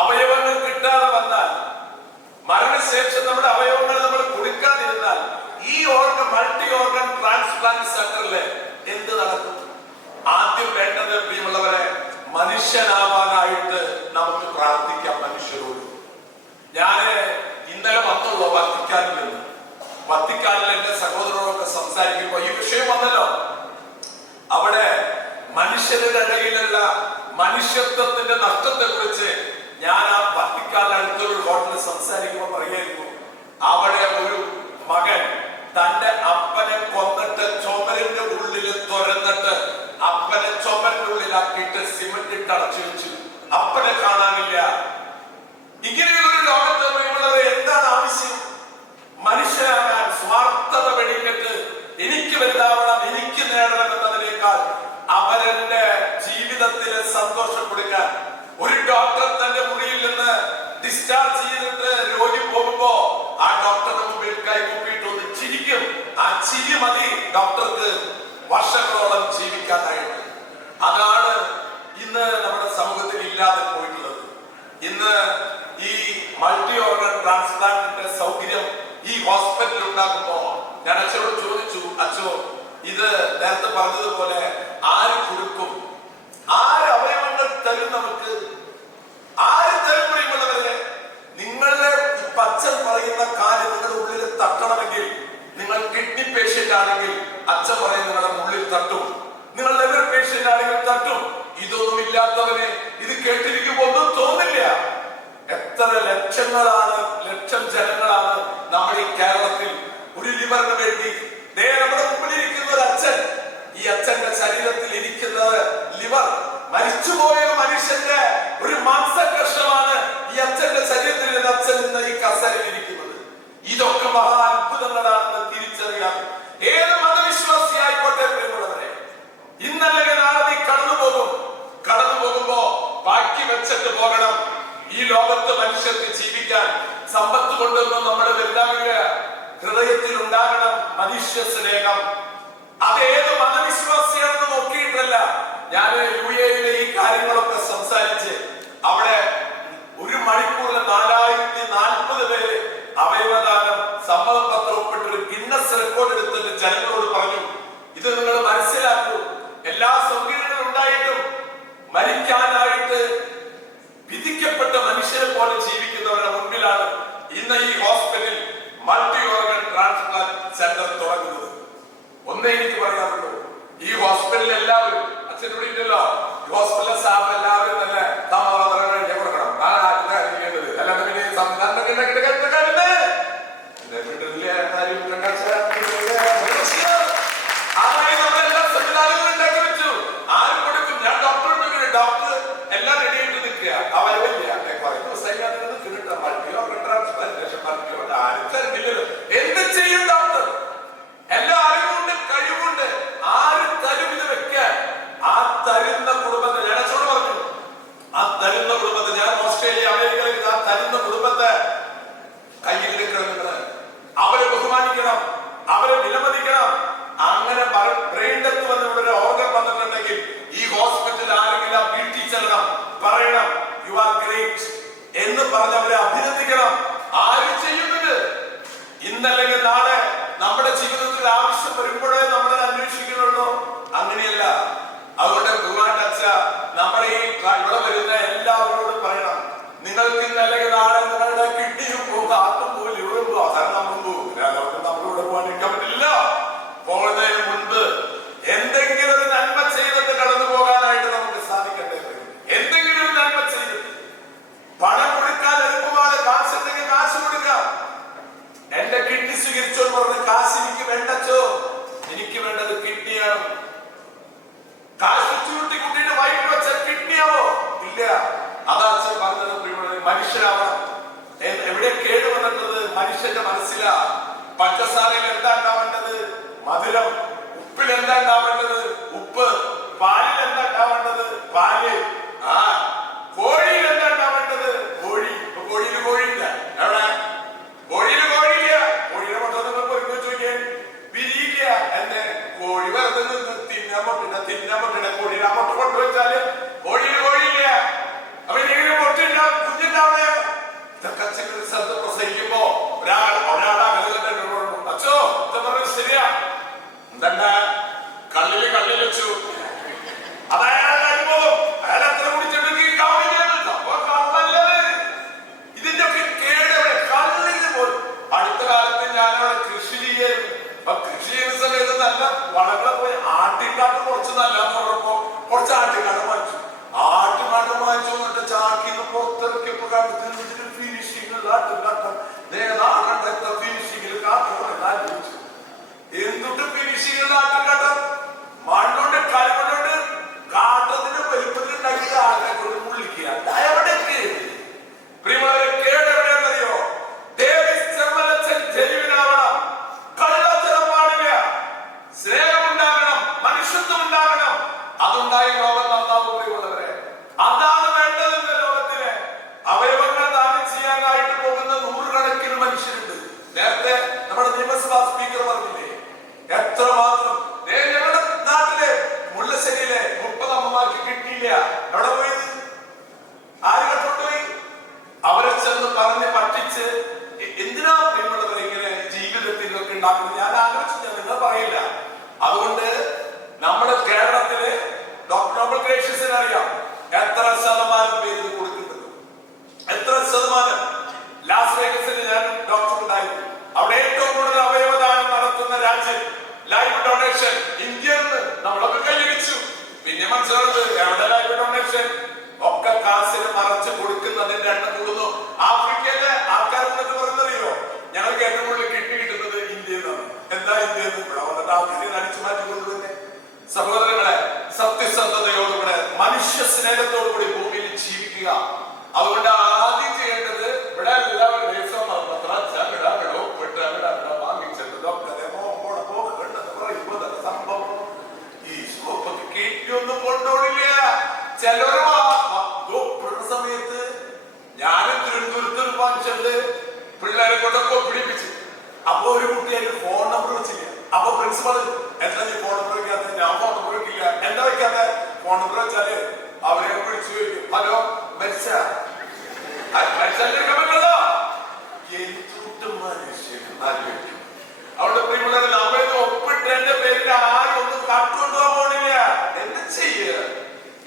അവയവങ്ങൾ കിട്ടാതെ വന്നാൽ, മരണശേഷം നമ്മുടെ അവയവങ്ങൾ നമ്മൾ കൊടുക്കാതിരുന്നാൽ, ഈ മൾട്ടി ഓർഗൻ ട്രാൻസ്പ്ലാന്റ് സെന്ററില് എന്ത് നടക്കും? ആദ്യം വേണ്ടത് പ്രിയമുള്ളവരെ, മനുഷ്യനാവാനായിട്ട് നമുക്ക് പ്രാർത്ഥിക്കാം മനുഷ്യരോട്. ഞാന് ഇന്നലെ വന്നുള്ളൂ വത്തിക്കാനിൽ നിന്ന്. വത്തിക്കാനിൽ എന്റെ സഹോദരനോടൊക്കെ സംസാരിക്കുമ്പോ ഈ വിഷയം വന്നല്ലോ. അവിടെ മനുഷ്യരുടെ ഇടയിലുള്ള മനുഷ്യത്വത്തിന്റെ നഷ്ടത്തെ കുറിച്ച് ഞാൻ ആ വത്തിക്കാനിൽ അടുത്തൊരു ഹോട്ടലിൽ സംസാരിക്കുമ്പോൾ പറയായിരുന്നു, അവിടെ ഒരു മകൻ തന്റെ അപ്പനെ കൊന്നിട്ട് ചുമരിന്റെ ഉള്ളിൽ തുറന്നിട്ട് അപ്പനെ ചുമരിന്റെ ഉള്ളിലാക്കിയിട്ട് സിമന്റ് ഇട്ട് അടച്ചു വെച്ചു. അപ്പനെ കാണാനില്ല. ഇങ്ങനെയുള്ളൊരു ലോകത്ത് പ്രിയമുള്ളത് എന്താണ് ആവശ്യം? മനുഷ്യനാകാൻ സ്വാർത്ഥത വെടിഞ്ഞിട്ട് എനിക്ക് വലുതാവണം, എനിക്ക് നേടണം എന്നതിനേക്കാൾ അവരുടെ ജീവിതത്തിലെ സന്തോഷം കൊടുക്കാൻ. ഒരു ഡോക്ടർ തന്റെ മുറിയിൽ നിന്ന് ഡിസ്ചാർജ് ചെയ്തിട്ട് രോഗി പോകുമ്പോ ആ ഡോക്ടറുടെ ചിരി മതി ഡോക്ടർക്ക് വർഷങ്ങളോളം ജീവിക്കാനായിട്ട്. അതാണ് ഇന്ന് നമ്മുടെ സമൂഹത്തിൽ ഇല്ലാതെ പോയിട്ടുള്ളത്. ഇന്ന് ഈ മൾട്ടി ഓർഗൻ ട്രാൻസ്പ്ലാന്റിന്റെ സൗകര്യം ഈ ഹോസ്പിറ്റലിൽ ഉണ്ടാകുമ്പോ ഞാൻ അച്ഛനോട് ചോദിച്ചു, അച്ഛോ ഇത് നേരത്തെ പറഞ്ഞതുപോലെ ആര് കൊടുക്കും, ആര് അവയവങ്ങൾ തരും, നമുക്ക് ആര് തരും? പ്രിയമുള്ളവരെ, നിങ്ങളുടെ അച്ഛൻ പറയുന്ന കാര്യം നിങ്ങളുടെ ഉള്ളിൽ തട്ടണമെങ്കിൽ, നിങ്ങൾ കിഡ്നി പേഷ്യന്റ് ആണെങ്കിൽ അച്ഛൻ പറയും നിങ്ങളുടെ ഉള്ളിൽ തട്ടും, നിങ്ങൾ ലിവർ പേഷ്യന്റ് ആണെങ്കിൽ തട്ടും. ഇതൊന്നും ഇല്ലാത്തവനെ ഇത് കേട്ടിരിക്കുമ്പോൾ ഒന്നും തോന്നില്ല. എത്ര ലക്ഷം ജനങ്ങളാണ് നമ്മുടെ ഈ കേരളത്തിൽ ഒരു ലിവറിന് വേണ്ടി. നമ്മുടെ മുമ്പിലിരിക്കുന്ന ഒരു അച്ഛൻ, ഈ അച്ഛന്റെ ശരീരത്തിൽ ഇരിക്കുന്നത് ലിവർ, മരിച്ചുപോയ മനുഷ്യന്റെ ഒരു മാംസകഷ്ണമാണ് ഈ അച്ഛന്റെ ശരീരത്തിൽ അച്ഛൻ ഇന്ന് ഈ കസേരയിൽ ഇരിക്കുന്നത്. ഇതൊക്കെ മഹാ അത്ഭുതങ്ങളാണെന്ന് തിരിച്ചറിയാം ഏത് മതവിശ്വാസി ആയിക്കോട്ടെ. പ്രിയമുള്ളവരെ, ഇന്നല്ലെങ്കിൽ നാളെ നീ കടന്നു പോകുമ്പോ ബാക്കി വെച്ചിട്ട് പോകണം. ഈ ലോകത്ത് മനുഷ്യർക്ക് ജീവിക്കാൻ സമ്പത്ത് കൊണ്ടൊന്നും നമ്മുടെ വലുതാവില്ല. ഹൃദയത്തിൽ ഉണ്ടാകണം മനുഷ്യ സ്നേഹം. അത് ഏത് മതവിശ്വാസിയാണെന്ന് നോക്കിയിട്ടല്ല. ഞാൻ UAE ഈ കാര്യങ്ങളൊക്കെ സംസാരിച്ച് അവിടെ 1 മണിക്കൂറിൽ 4040 പേര് അവയവദാനം സമ്മതപത്രം ഒപ്പിട്ടൊരു ഗിന്നസ് റെക്കോർഡ് എടുത്തിട്ട് ജനങ്ങളോട് പറഞ്ഞു, ഇത് നിങ്ങൾ മനസ്സിലാക്കൂ, എല്ലാ സൗകര്യങ്ങളും ഉണ്ടായിട്ടും മരിക്കാനായിട്ട് വിധിക്കപ്പെട്ട മനുഷ്യരെ പോലെ ജീവിക്കുന്നവരുടെ മുൻപിലാണ് ഇന്ന് ഈ hospital multi organ transplant centre തുടങ്ങുന്നത്. ഒന്നേ എനിക്ക് പറയാറുള്ളൂ, ഈ ഹോസ്പിറ്റലിൽ എല്ലാവരും, അച്ഛനോട് ഇല്ലല്ലോ, ഹോസ്പിറ്റൽ സ്റ്റാഫ് എല്ലാവരും തന്നെ കൊടുക്കണം. അല്ലാതെ പിന്നെ നമ്മളെല്ലാം സംവിധാനങ്ങൾ ഉണ്ടാക്കി വെച്ചു. ആരും കൊടുക്കും? ഞാൻ ഡോക്ടർ എല്ലാം റെഡി ആയിട്ട് നിൽക്കുക. അവരവില്ല എന്ത് ചെയ്യും ഡോക്ടർ? എല്ലാവരും കൊണ്ട് കഴിവുണ്ട്. ആര് തരും ഇത് വെക്കാൻ? ആ തരുന്ന കുടുംബത്തെ ഞാൻ അച്ഛനോട് പറഞ്ഞു, ആ തരുന്ന കുടുംബത്തെ, ഞാൻ ഓസ്ട്രേലിയ അമേരിക്കയിൽ ആ തരുന്ന കുടുംബത്തെ കയ്യിലെടുക്കണം. നിങ്ങള് അവരെ ബഹുമാനിക്കണം, അവരെ വിലമതിക്കണം. അങ്ങനെ ബ്രെയിൻ ഡെത്ത് വന്ന് ഇവിടെ ഒരു ഓർഗൻ വന്നിട്ടുണ്ടെങ്കിൽ ഈ ഹോസ്പിറ്റലിൽ ആരെങ്കിലും ആ വീട്ടിൽ ചെല്ലണം, പറയണം യു ആർ ഗ്രേറ്റ് എന്ന് പറഞ്ഞ് അവരെ അഭിനന്ദിക്കണം. ആര് ചെയ്യുന്നത്? ഇന്നല്ലെങ്കിൽ നാളെ നമ്മുടെ ജീവിതത്തിൽ ആവശ്യം വരുമ്പോഴേ നമ്മളെ അന്വേഷിക്കുന്നുള്ളൂ. അങ്ങനെയല്ല. അതുകൊണ്ട് ബഹുമാനപ്പെട്ട അച്ഛ, നമ്മുടെ ഈ ഇവിടെ വരുന്ന എല്ലാവരോടും പറയണം, നിങ്ങൾക്ക് ഇന്നല്ലെങ്കിൽ നാളെ നിങ്ങളുടെ കിഡ്നിയും പോകും, ഹാർട്ടും പോകും, ലിവറും പോകും, അവസാനം പോകും. നമ്മളിവിടെ പോകാനിരിക്കാൻ പറ്റില്ല. പോകുന്നതിന് മുൻപ് എന്തെങ്കിലും ഒരു നന്മ ചെയ്തിട്ട് കടന്നു പോകാനായിട്ട് നമുക്ക് സാധിക്കട്ടെ. എന്തെങ്കിലും ഒരു നന്മ ചെയ്ത് പണം കൊടുക്കാൻ എളുപ്പമാണ്. കാശുണ്ടെങ്കിൽ കാശ് കൊടുക്കാം. എന്റെ കിഡ്നി സ്വീകരിച്ചോ പറഞ്ഞ് കാശ് എനിക്ക് വേണ്ടച്ചോ, എനിക്ക് വേണ്ടത് കിഡ്നിയാണ്. കാശ് ചൂട്ടി കൂട്ടിയിട്ട് വൈകിട്ട് വെച്ച കിഡ്നിയാവോ? ഇല്ല. അതാ അച്ഛൻ പറഞ്ഞത്, മനുഷ്യരാവണം. എവിടെ കേട് വന്നിട്ടത്? മനുഷ്യന്റെ മനസ്സിലാ. പഞ്ചസാരയിൽ എന്താ ഉണ്ടാവേണ്ടത്? മധുരം. ഉപ്പിൽ എന്താ ഉണ്ടാവേണ്ടത്? ഉപ്പ്. പാലിൽ എന്താ ഉണ്ടാവേണ്ടത്? പാല്. കോഴിയിൽ എന്താ ഉണ്ടാവേണ്ടത്? കോഴി. കോഴിയിൽ കോഴിയില്ല. എവിടെ? കോഴിയിൽ കോഴിയില്ല. കോഴിയുടെ മുട്ട പൊരുങ്ങി ചോദിക്കാൻ വിരിയില്ല. എന്നെ കോഴി വെറുതെ നിന്ന് തിന്നാൻ മുട്ട കോഴിയുടെ ആ മുട്ട കൊണ്ടുവച്ചാല് കോഴിയിൽ കോഴിയില്ല. അപ്പൊ ഇങ്ങനെ മുട്ടയുണ്ടാവും, കുഞ്ഞുണ്ടാവണേ. ഇതൊക്കെ അച്ഛനൊരു സ്ഥലത്ത് പ്രസംഗിക്കുമ്പോ ഒരാളെ അച്ഛോ ഇത് പറഞ്ഞത് ശരിയാ. എന്താണ്? കള്ളില് വെച്ചു. അത് അയാളുടെ അനുഭവം. അയാൾ എത്ര കുടിച്ചിട്ടുണ്ടെങ്കിൽ കള്ളല്ലത്. ഇതിന്റെ ഒക്കെ കേടവിടെ കള്ളിന് പോലും. അടുത്ത കാലത്ത് ഞാനവിടെ കൃഷി ചെയ്യായിരുന്നു. അപ്പൊ കൃഷി ചെയ്യുന്ന സമയത്ത് നല്ല വളങ്ങളെ പോയി ആട്ടിക്കാട്ട് കുറച്ച് നല്ലതെന്ന് പറഞ്ഞപ്പോ കുറച്ച് ആട്ടിക്കാട്ട് വാങ്ങിച്ചു. ആട്ടുകാട്ട് വാങ്ങിച്ചു എന്നിട്ട് ചാക്കിന്ന് പുറത്തിറക്കിയപ്പോ കണ്ടിട്ട് ഫിനിഷിംഗ് ആട്ടുകാട്ടം ഫിനിഷിംഗിൽ കാട്ടുകൊണ്ടാച്ചു. എന്തുട്ട് ഫിനിഷിംഗ് ആട്ടുകാട്ടം? മണ്ണുണ്ട്, കളിമണ്ണുണ്ട്, കാട്ടത്തിന്റെ വലിപ്പത്തിൽ ഉണ്ടാക്കിയത് ആൾക്കാരെ കൊണ്ട് മുള്ളിക്കുക. എവിടെ കേട്? പ്രിയമുള്ളവരെ, കേട് എവിടെയാണെന്നറിയോ? ജൈവനാവണം, കള്ളത്തരം പാടില്ല, സ്നേഹമുണ്ടാകണം, മനുഷ്യത്വം ഉണ്ടാകണം. അതുണ്ടായി ലോകം നന്നാവും. പ്രിയമുള്ളവരെ, അതാണ് വേണ്ടത്. ലോകത്തിലെ അവയവങ്ങൾ അതുകൊണ്ട് ആദ്യം ചെയ്യേണ്ടത് ഇവിടെ എല്ലാവരുടെയും സംഭവം ഈ ഷോപ്പൊക്കെ കേട്ടിയൊന്നും കൊണ്ടോടില്ല. ചിലര് സമയത്ത് ഞാനും തിരുവനന്തപുരത്ത് ഒരു ഫംഗ്ഷനില് പിള്ളേരെ കൊണ്ടൊക്കെ പിടിപ്പിച്ചു. അപ്പൊ ഒരു കുട്ടി അതിന് ഫോൺ നമ്പർ വെച്ചില്ല. അപ്പൊ പ്രിൻസിപ്പൾ എന്താ നീ ഫോൺ നമ്പർ വെക്കാത്ത? ഞാൻ ഫോൺ നമ്പർ വെക്കില്ല. എന്താ വെക്കാത്ത? ഫോൺ നമ്പർ വെച്ചാല് അവരെ വിളിച്ചു ചോദിക്കും, ഹലോ മരിച്ച പറ്റുള്ളോ എന്തുട്ട് മനുഷ്യൻ ആലോചിക്കും. അവിടെ പ്രിയമുള്ളവരെ നമ്മളെ ഒപ്പിട്ട് എന്റെ പേരിൽ ആരും ഒന്നും കാട്ടുകൊണ്ടുപോകാൻ പോണില്ല. എന്താ ചെയ്യുക?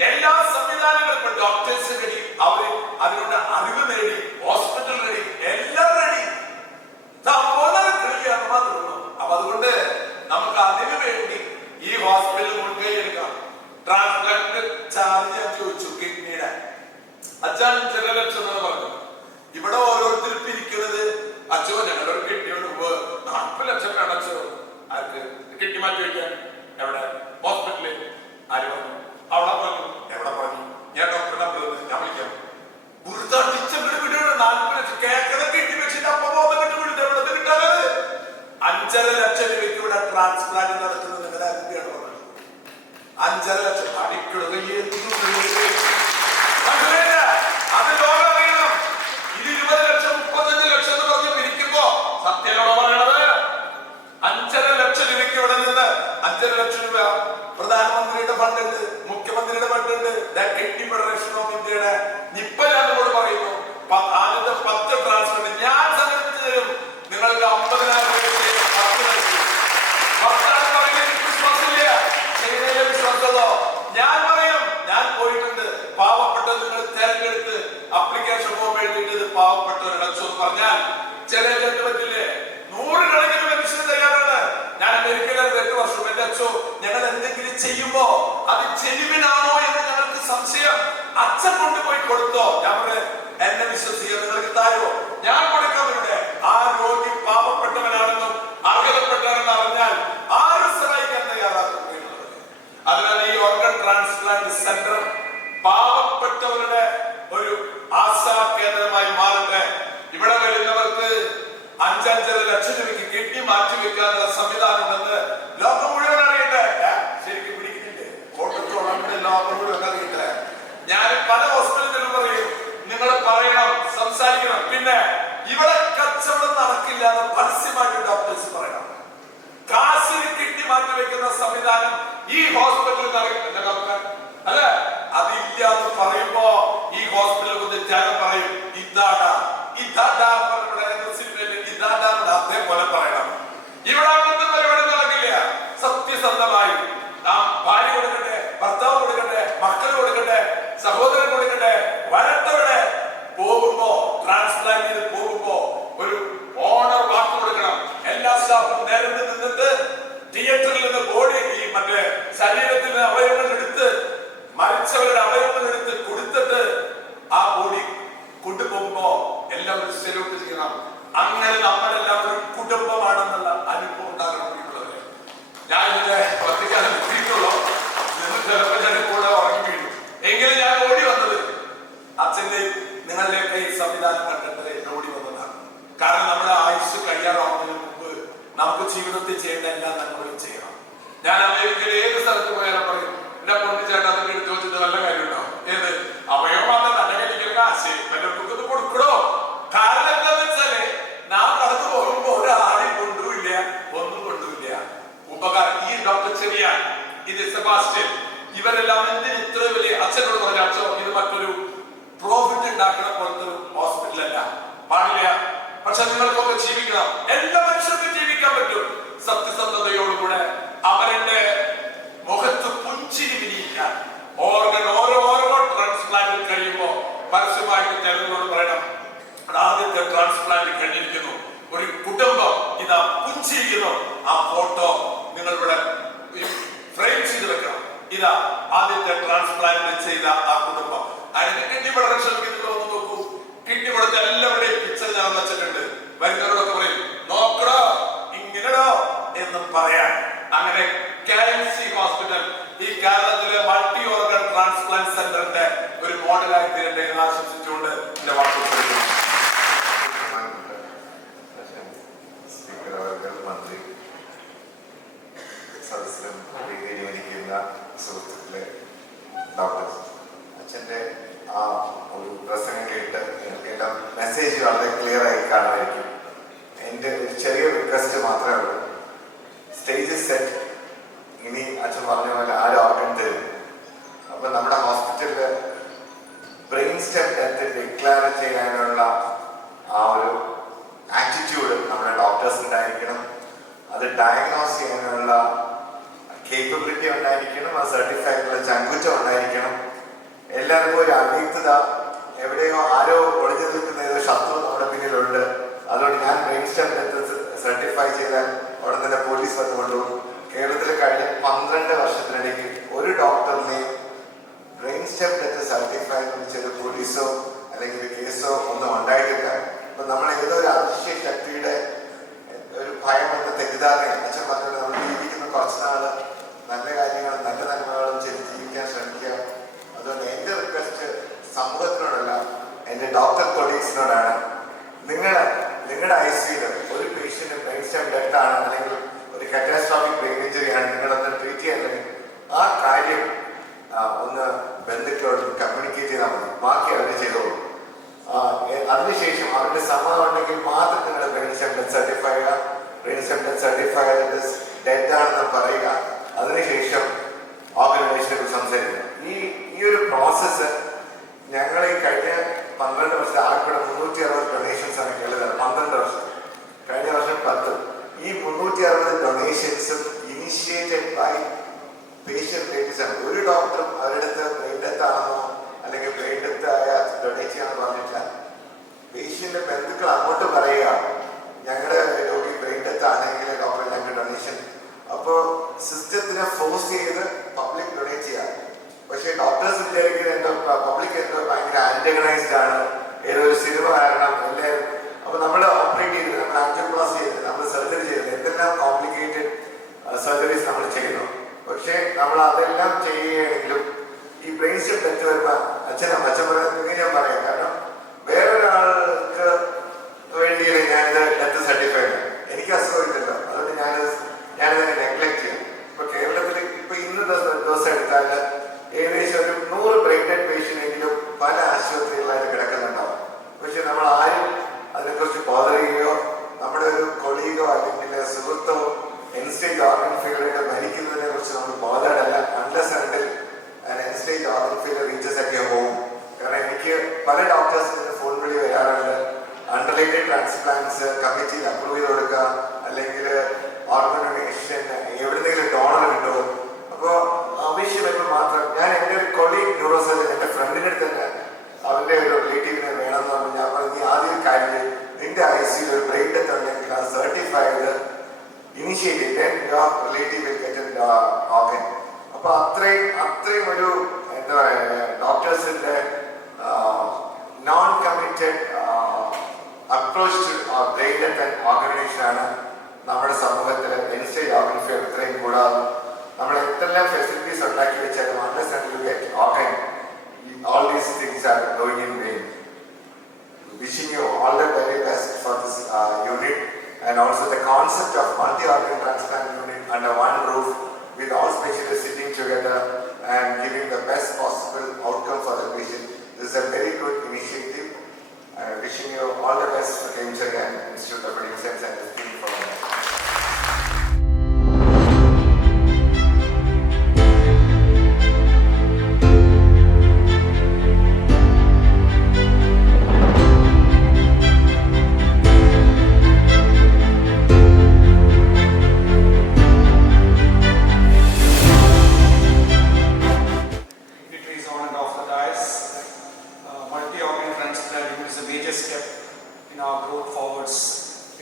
എല്ലാ സംവിധാനങ്ങളും ഇപ്പൊ ഡോക്ടേഴ്സ് റെഡി, അവര് അതിനുള്ള അറിവ് നേടി, ഹോസ്പിറ്റൽ റെഡി, എല്ലാം റെഡി. അപ്പൊ അതുകൊണ്ട് നമുക്ക് അതിനു വേണ്ടി ഈ ഹോസ്പിറ്റലിൽ മുൻകൈ എടുക്കാം. ട്രാൻസ്പ്ലാന്റ് ചാർജ് ഞാൻ ചോദിച്ചു കിഡ്നിയുടെ. അച്ഛൻ ചില ലക്ഷം എന്ന് പറഞ്ഞു. ഇവിടെ ഓരോരുത്തരും പിരിക്കുന്നത് അച്ഛോ ഞങ്ങളുടെ ഒരു കിഡ്നിയോട് 40 ലക്ഷം വേണം അച്ഛോ. ആർക്ക് കിഡ്നി മാറ്റി വയ്ക്കാൻ? എവിടെ? ഹോസ്പിറ്റലിൽ. ആര് പറഞ്ഞു? അവിടെ പറഞ്ഞു. എവിടെ പറഞ്ഞു? ഞാൻ ഡോക്ടറെ നമ്പർ ഞാൻ വിളിക്കാം. വൃത്താട്ടിച്ചങ്ങോട്ട് വിടുകയാണ്. 40 ലക്ഷം കേൾക്കുന്ന കിഡ്നി വെച്ചിട്ട് അപ്പൊ ബോധം കിട്ടി വിടുന്നത്. എവിടെ നിന്ന് കിട്ടാനത്? 5.5 ലക്ഷം രൂപയ്ക്ക് ഇവിടെ ട്രാൻസ്പ്ലാന്റ് നടത്തുന്നത് നിങ്ങളുടെ കുട്ടിയാണ് പറഞ്ഞത്. 5.5 ലക്ഷം അടിക്കുന്നത് അത് ലോകം അറിയണം. ഇത് 20 ലക്ഷം 35 ലക്ഷം എന്ന് പറഞ്ഞ് പിരിക്കുമ്പോ സത്യമാണോ പറയണത്? 5.5 ലക്ഷം രൂപയ്ക്ക് ഇവിടെ നിന്ന് 5.5 ലക്ഷം രൂപ പ്രധാനമന്ത്രിയുടെ ഫണ്ടുണ്ട്, മുഖ്യമന്ത്രിയുടെ ഫണ്ടുണ്ട്, കിഡ്നി ഫെഡറേഷൻ ഓഫ് ഇന്ത്യയുടെ നിപ്പ ഞാനോട് പറയുന്നു. ആദ്യത്തെ 10 ട്രാൻസ്പ്ലാന്റ് ഞാൻ സംഘടിപ്പിച്ചു തരും. നിങ്ങൾക്ക് 50,000 വിശ്വാസമില്ല. ചൈനയിലെ വിശ്വാസമല്ലോ. ഞാൻ പറയും, ഞാൻ പോയിട്ടുണ്ട്. പാവപ്പെട്ട നിങ്ങൾ തെരഞ്ഞെടുത്ത് അപ്ലിക്കേഷൻ ഫോം എഴുതിയിട്ട് പാവപ്പെട്ടവരുടെ അച്ഛൻ പറഞ്ഞാൽ ചില കേട്ട് പറ്റില്ലേ? 100 കണക്കിന് മനുഷ്യന് തയ്യാറാണ്. ഞാൻ അമേരിക്കയിലായിരുന്നു 8 വർഷം. എന്റെ അച്ഛോ ഞങ്ങൾ എന്തെങ്കിലും ചെയ്യുമ്പോ അത് ജെനുവിനാണോ എന്ന് ഞങ്ങൾക്ക് സംശയം. അച്ഛൻ കൊണ്ടുപോയി കൊടുത്തോ? ഞാൻ പറയാം എന്നെ വിശ്വസിക്കുക, നിങ്ങൾക്ക് തായോ ഞാൻ കൊടുക്കാറുണ്ട്. ആ രോഗി പാവപ്പെട്ടവനാണെന്നും അർഹതപ്പെട്ടവനെന്ന് അറിഞ്ഞാൽ ആരും സഹായിക്കാൻ തയ്യാറാക്കുകയുള്ളത്. അതിനാൽ ഈ ഓർഗൻ ട്രാൻസ്പ്ലാന്റ് സെന്റർ പാവപ്പെട്ടവരുടെ ഒരു ആശാ കേന്ദ്രമായി മാറട്ടെ. ഇവിടെ വരുന്നവർക്ക് 5.5 ലക്ഷം രൂപയ്ക്ക് കിഡ്നി മാറ്റിവെക്കാനുള്ള സംവിധാനം ഉണ്ടെന്ന് ലോകം മുഴുവൻ അറിയട്ടെ. ശരിക്കും പിടിക്കുന്നില്ലേ? കോട്ടത്തോളം ലോകം മുഴുവൻ അറിയട്ടെ. ഞാൻ പല ഹോസ്പിറ്റലിലും പറയും, നിങ്ങൾ പറയണം, സംസാരിക്കണം. പിന്നെ ഇവിടെ കച്ചവടം നടക്കില്ല എന്ന് പരസ്യമായിട്ട് ഡോക്ടേഴ്സ് പറയണം. കാശിന് കിഡ്നി മാറ്റിവെക്കുന്ന സംവിധാനം ഈ ഹോസ്പിറ്റലിൽ നടക്കില്ല ഡോക്ടർ അല്ലെ? അതില്ല എന്ന് പറയുമ്പോ ഈ ഹോസ്പിറ്റലിൽ കൊണ്ട് ജനം പറയും ഇതാടാ ഇതാടാ അതേപോലെ പറയണം. ഇവിടെ അങ്ങനത്തെ പരിപാടി നടക്കില്ല. സത്യസന്ധമായി നാം ഭാര്യ കൊടുക്കട്ടെ, ഭർത്താവ് കൊടുക്കട്ടെ, മക്കൾ കൊടുക്കട്ടെ, സഹോദരൻ കൊടുക്കട്ടെ, വരട്ടവിടെ പോകുമ്പോ ട്രാൻസ്പ്ലാന്റ് ചെയ്ത് പോകുമ്പോ ഒരു ഓണർ വാക്ക് കൊടുക്കണം. എല്ലാ സ്റ്റാഫും നേരിട്ട് നിന്നിട്ട് തിയേറ്ററിൽ നിന്ന് ബോഡി ഈ മറ്റേ ശരീരത്തിൽ നിന്ന് അവയവങ്ങൾ എടുത്ത് മരിച്ചവരുടെ അവയവങ്ങൾ എടുത്ത് കൊടുത്തിട്ട് ആ ബോഡി കൊണ്ടുപോകുമ്പോ എല്ലാവരും സെലൂട്ട് ചെയ്യണം. അങ്ങനെ നമ്മളെല്ലാം ഒരു കുടുംബമാണെന്നുള്ള അനുഭവം ഉണ്ടാകണം. ഞാൻ ഇതിന്റെ പത്രികാലം എത്തിയിട്ടുള്ളൂ. ചിലപ്പോൾ ഞാൻ കൂടെ ഉറങ്ങി വീഴും. എങ്കിലും ഞാൻ ഓടി വന്നത് അച്ഛന്റെ നിങ്ങളുടെയൊക്കെ ഈ സംവിധാനം കണ്ടിട്ട് ഓടി വന്നതാണ്. കാരണം നമ്മുടെ ആയുസ് കഴിയാറാവുന്നതിന് മുമ്പ് നമുക്ക് ജീവിതത്തിൽ ചെയ്യേണ്ട എല്ലാ നന്മകളും ചെയ്യണം. ഞാൻ അമേരിക്കയിൽ ഏത് സ്ഥലത്ത് പോയാലും പറയും, എന്നെ പൊന്നിച്ചേട്ടാ അതൊക്കെ ചോദിച്ചിട്ട് നല്ല കാര്യമുണ്ടോ? ഏത് അവയവമാണ് നല്ല കഴിക്കുന്ന കാശ് പലർക്കും കൊടുക്കണോ? കാരണം എന്താന്ന് വെച്ചാല് നാം കടന്നു പോകുമ്പോ ഒരാളെയും കൊണ്ടുമില്ല, ഒന്നും കൊണ്ടുമില്ല. ഉപകാരം ഈ ഡോക്ടർ ചെറിയാൻ, ഇത് സെബാസ്റ്റ്യൻ, ഇവരെല്ലാം എന്തിന് ഇത്ര വലിയ അച്ഛനോട് പറഞ്ഞ അച്ഛോ ഇത് മറ്റൊരു പ്രോഫിറ്റ് ഉണ്ടാക്കുന്ന പോലത്തെ ഒരു ഹോസ്പിറ്റലല്ല, പാടില്ല. പക്ഷെ നിങ്ങൾക്കൊക്കെ ജീവിക്കണം. എല്ലാ മനുഷ്യർക്കും ജീവിക്കാൻ പറ്റും. സത്യസന്ധതയോടുകൂടെ അവരുടെ മുഖത്ത് പുഞ്ചിരി വിരിയിക്കാൻ മെസ്സേജ് വളരെ ക്ലിയർ ആയി കാണുമായിരിക്കും. എൻ്റെ ഒരു ചെറിയ റിക്വസ്റ്റ് മാത്രമേ ഉള്ളൂ. സ്റ്റേജ് സെറ്റ്, ഇനി അച്ഛൻ പറഞ്ഞ പോലെ ആരും ഓർഗൻ തരും. അപ്പൊ നമ്മുടെ ഹോസ്പിറ്റലിൽ ബ്രെയിൻ സ്റ്റെം ഡെത്ത് ഡിക്ലെയർ ചെയ്യാനുള്ള ആ ഒരു ആറ്റിറ്റ്യൂഡ് നമ്മുടെ ഡോക്ടേഴ്സ് ഉണ്ടായിരിക്കണം. അത് ഡയഗ്നോസ് ചെയ്യാനുള്ള കേപ്പബിലിറ്റി ഉണ്ടായിരിക്കണം. അത് സർട്ടിഫൈ ആയിട്ടുള്ള ചങ്കുറ്റം ഉണ്ടായിരിക്കണം. എല്ലാവർക്കും ഒരു അവ്യക്തത, എവിടെയോ ആരോ ഒളിഞ്ഞു നിൽക്കുന്ന ഏതോ ശത്രു നമ്മുടെ പിന്നിലുണ്ട്. അതുകൊണ്ട് ഞാൻ ബ്രെയിൻ സ്റ്റെം ഡെത്ത് സർട്ടിഫൈ ചെയ്താൽ ഉടൻ തന്നെ പോലീസ് വന്ന് കൊണ്ടുപോകും. കേരളത്തിൽ കഴിഞ്ഞ 12 വർഷത്തിനിടയ്ക്ക് ഒരു ഡോക്ടറിനെയും ബ്രെയിൻ സ്റ്റെം ഡെത്ത് സർട്ടിഫൈ ചെയ്ത് പോലീസോ അല്ലെങ്കിൽ കേസോ ഒന്നും ഉണ്ടായിട്ടില്ല. അപ്പൊ നമ്മൾ ഏതോ ഒരു അദൃശ്യ ശക്തിയുടെ ഒരു ഭയം എന്ന തെറ്റിദ്ധാരണ അച്ഛൻ പറഞ്ഞത് നമ്മൾ ജീവിക്കുന്ന കുറച്ച് നാള് നല്ല കാര്യങ്ങളും നല്ല നന്മകളും ചെയ്ത് ജീവിക്കാൻ ശ്രമിക്കുക. അതുകൊണ്ട് എൻ്റെ റിക്വസ്റ്റ് സമൂഹത്തിനോടല്ല, എൻ്റെ ഡോക്ടർ കൊളീഗ്സിനോടാണ്. നിങ്ങളുടെ ICUയിൽ ഒരു പേഷ്യന്റ് ബ്രെയിൻ സ്റ്റെം ഡെത്ത് ആണ് അല്ലെങ്കിൽ ഒരു കാറ്റാസ്ട്രോഫിക് ബ്രെയിൻ ഇഞ്ചുറി ആണ് നിങ്ങളൊന്ന് ട്രീറ്റ് ചെയ്യാൻ ആ കാര്യം ഒന്ന് ബന്ധുക്കളോട് കമ്മ്യൂണിക്കേറ്റ് ചെയ്താൽ മതി. ബാക്കി അവർ ചെയ്തോളൂ. അതിനുശേഷം അവരുടെ സമ്മതം ഉണ്ടെങ്കിൽ മാത്രം നിങ്ങളുടെ ബ്രെയിൻ സ്റ്റെം ഡെത്ത് സർട്ടിഫൈ ചെയ്യുക. ബ്രെയിൻ സ്റ്റെം ഡെത്ത് സർട്ടിഫൈ ചെയ്തിട്ട് ഡെത്ത് ആണെന്ന് പറയുക. അതിനുശേഷം ഓർഗനൈസേഷനെ കുറിച്ച് സംസാരിക്കുക. ഈ ഒരു പ്രോസസ്സ് ഞങ്ങൾ ഈ കഴിഞ്ഞ 12 വർഷം ആകെക്കൂടെ 360 ഡൊണേഷൻസ് ആണ് കേരളത്തിൽ. 12 വർഷം, കഴിഞ്ഞ വർഷം 10. ഈ 360 ഡൊണേഷൻസും ഇനിഷ്യേറ്റഡ് ബൈ പേഷ്യന്റ് റിലേറ്റീവ്സ് ആണ്. ഒരു ഡോക്ടറും അവരുടെ അടുത്ത് ബ്രെയിൻ ഡെത്ത് ആണെന്നോ അല്ലെങ്കിൽ ബ്രെയിൻ ഡെത്ത് ആയ ഡൊണേറ്റ് ചെയ്യാമെന്ന് പറഞ്ഞിട്ടില്ല. പേഷ്യന്റ് ബന്ധുക്കൾ അങ്ങോട്ട് പറയുക, ഞങ്ങളുടെ രോഗി ബ്രെയിൻ ഡെത്ത് ആണെങ്കിൽ ഡോക്ടർ ഞങ്ങൾക്ക് ഡൊണേഷൻ. അപ്പോൾ സിസ്റ്റത്തിനെ ഫോഴ്സ് ചെയ്ത് പബ്ലിക് ഡൊണേറ്റ് ചെയ്യാം. പക്ഷേ ഡോക്ടേഴ്സ് വിചാരിക്കുന്നത് എന്തോ പബ്ലിക് എന്തോ ഭയങ്കര ആന്റഗണൈസ്ഡ് ആണ്, ഏതോ ഒരു സിനിമ കാരണം എല്ലാവരും. അപ്പൊ നമ്മൾ ഓപ്പറേറ്റ് ചെയ്ത്, നമ്മൾ ആൻജിയോപ്ലാസ്റ്റി ചെയ്ത്, നമ്മൾ സർജറി ചെയ്ത്, എന്തെല്ലാം കോംപ്ലിക്കേറ്റഡ് സർജറീസ് നമ്മൾ ചെയ്യുന്നു. പക്ഷേ നമ്മൾ അതെല്ലാം ചെയ്യുകയാണെങ്കിലും ഈ ബ്രെയിൻ സ്റ്റെം ഡെത്ത് വരുമ്പോൾ അച്ഛൻ പറയുന്നത് ഞാൻ പറയാം. കാരണം വേറൊരാൾക്ക് വേണ്ടിയില്ല ഞാനിത് ഡെത്ത് സർട്ടിഫൈ ചെയ്യാം. എനിക്ക് അസുഖമില്ലല്ലോ, അതുകൊണ്ട് ഞാനിതിനെ നെഗ്ലക്ട് ചെയ്യാം. ഇപ്പൊ കേരളത്തിൽ ഇപ്പൊ ഇന്ന് ദിവസം എടുത്താൽ ഏകദേശം ഒരു 100 ബ്രെയിൻ ഡെഡ് പേഷ്യന്റ് എങ്കിലും പല ആശുപത്രികളായിട്ട് കിടക്കുന്നുണ്ടാവും. പക്ഷെ നമ്മൾ ആരും അതിനെക്കുറിച്ച് ബോധർ ചെയ്യുകയോ നമ്മുടെ ഒരു കൊളീഗോ അല്ലെങ്കിൽ സുഹൃത്തോ എൻ സ്റ്റേജ് ഓർഗൻ ഫെയിലിയർ മരിക്കുന്നതിനെ കുറിച്ച് നമ്മൾ ബോധേഡല്ല. അൺലെസ് ആൻഡിൽ end stage organ failure reaches ഒക്കെ പോകും. കാരണം എനിക്ക് പല ഡോക്ടേഴ്സിന് ഫോൺ വിളി വരാറുണ്ട്. അൺറിലേറ്റഡ് ട്രാൻസ്പ്ലാന്റ്സ് കമ്മിറ്റിയിൽ അപ്രൂവ് ചെയ്ത് കൊടുക്കുക, അല്ലെങ്കിൽ ഓർഗൻ ഡൊണേഷൻ എവിടെയെങ്കിലും ഡോണർ കിട്ടുമോ. അപ്പോൾ ആവശ്യം വരുമ്പോൾ മാത്രം ഞാൻ എൻ്റെ ഒരു കൊളീഗ് ന്യൂറോ സർജൻ എൻ്റെ ഫ്രണ്ടിൻ്റെ അടുത്ത് തന്നെ അവൻ്റെ ഒരു റിലേറ്റീവിനെ വേണമെന്ന് പറഞ്ഞു. ഞാൻ പറഞ്ഞു, നീ ആദ്യം കാര്യം നിന്റെ ICUയിൽ ഒരു ബ്രെയിൻ ഡെത്ത് ഉണ്ടെങ്കിൽ അത് സർട്ടിഫൈ ചെയ്ത് ഇനിഷ്യേറ്റ് റിലേറ്റീവ് ഓർഗൻ. അപ്പൊ അത്രയും ഒരു എന്താ പറയുക, ഡോക്ടേഴ്സിന്റെ non committed approach to brain death and organisation ആണ് നമ്മുടെ സമൂഹത്തിൽ എൻ സ്റ്റേജ് ഓർഗൻ ഫെയിലിയർ ഇത്രയും കൂടാതെ നമ്മൾ എന്തെല്ലാം ഫെസിലിറ്റീസ് ഉണ്ടാക്കി വെച്ചാലും unless and you get organ, all these things are going in vain. Wishing you all the very best for this unit, and also the concept of multi-organ transplant unit under one roof with all specialists sitting together and giving the best possible outcome for the patient. This is a very good initiative. Wishing you all the best for KMCHR and Institute of Medical Science and the team for that.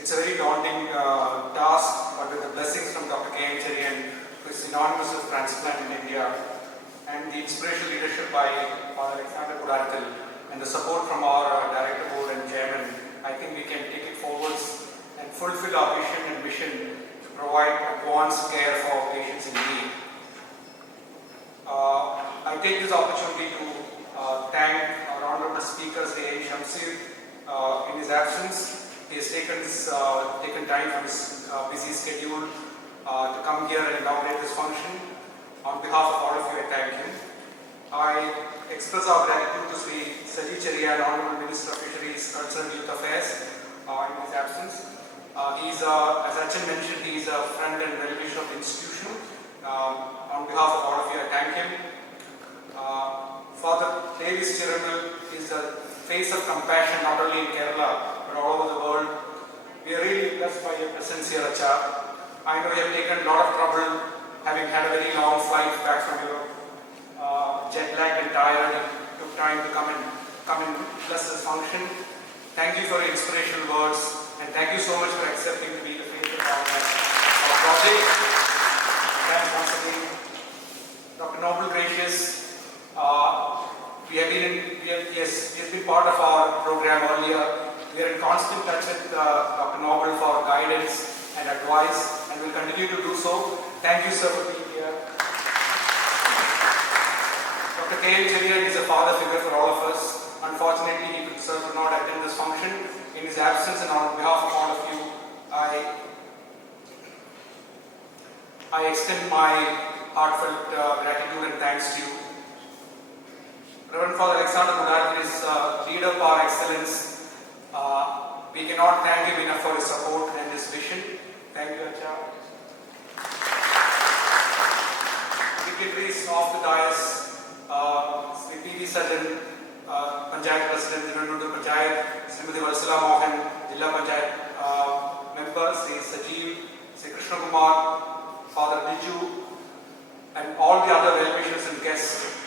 It's a very daunting task, but with the blessings from Dr. KMCHR and who is synonymous with transplant in India, and the inspirational leadership by Father Alexander Kudarathil, and the support from our director board and chairman, I think we can take it forwards and fulfill our vision and mission to provide advanced care for patients in need. I take this opportunity to thank our honorable speaker, Sri Shamsir, in his absence. He has taken time from his busy schedule to come here and inaugurate this function. On behalf of all of you, I thank him. I express our gratitude to Sri Saji Cherian, Honorable Minister of Fisheries, Cultural Youth Thank you for your inspirational words, and thank you so much for accepting to be the faithful partner of our project. Thanks once again. Dr. Noble Gracious, he has been part of our program earlier. We are in constant touch with Dr. Noble for guidance and advice, and will continue to do so. Thank you, sir, for being here. Dr. K.M. Cherian is a father figure for all of us. Unfortunately, he could not attend this function. In his absence, and on behalf of all of you, I extend my heartfelt gratitude and thanks to you. Reverend Father Alexander Budar is leader par excellence. We cannot thank him enough for his support and his vision. Thank you, Acha. Dignitaries of the dais, Sri P.V. Sajan, Panchayat President, Tirunelveli Panchayat, Srimati Varsala Mohan, Jilla Panchayat members, Sri Sajeev, Sri Krishna Kumar, Father Biju, and all the other well-wishers and guests.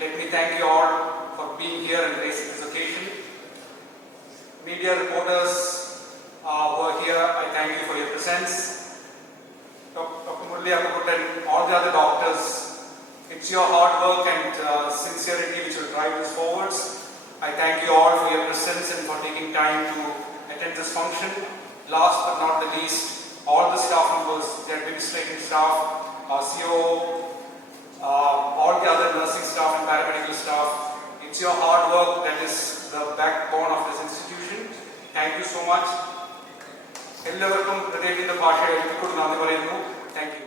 Let me thank you all for being here and gracing this occasion. Media reporters who are here, I thank you for your presence. Dr. Murli Akkukutan, all the other doctors, it's your hard work and sincerity which will drive this forwards. I thank you all for your presence and for taking time to attend this function. Last but not the least, all the staff members, the administrative staff, our CO, all the other nursing staff and paramedical staff. It's your hard work that is the backbone of this institution. Thank you so much. എല്ലാവർക്കും ഹൃദയത്തിന്റെ ഭാഷ എഴുതിക്കൊണ്ട് നന്ദി പറയുന്നു. Thank you.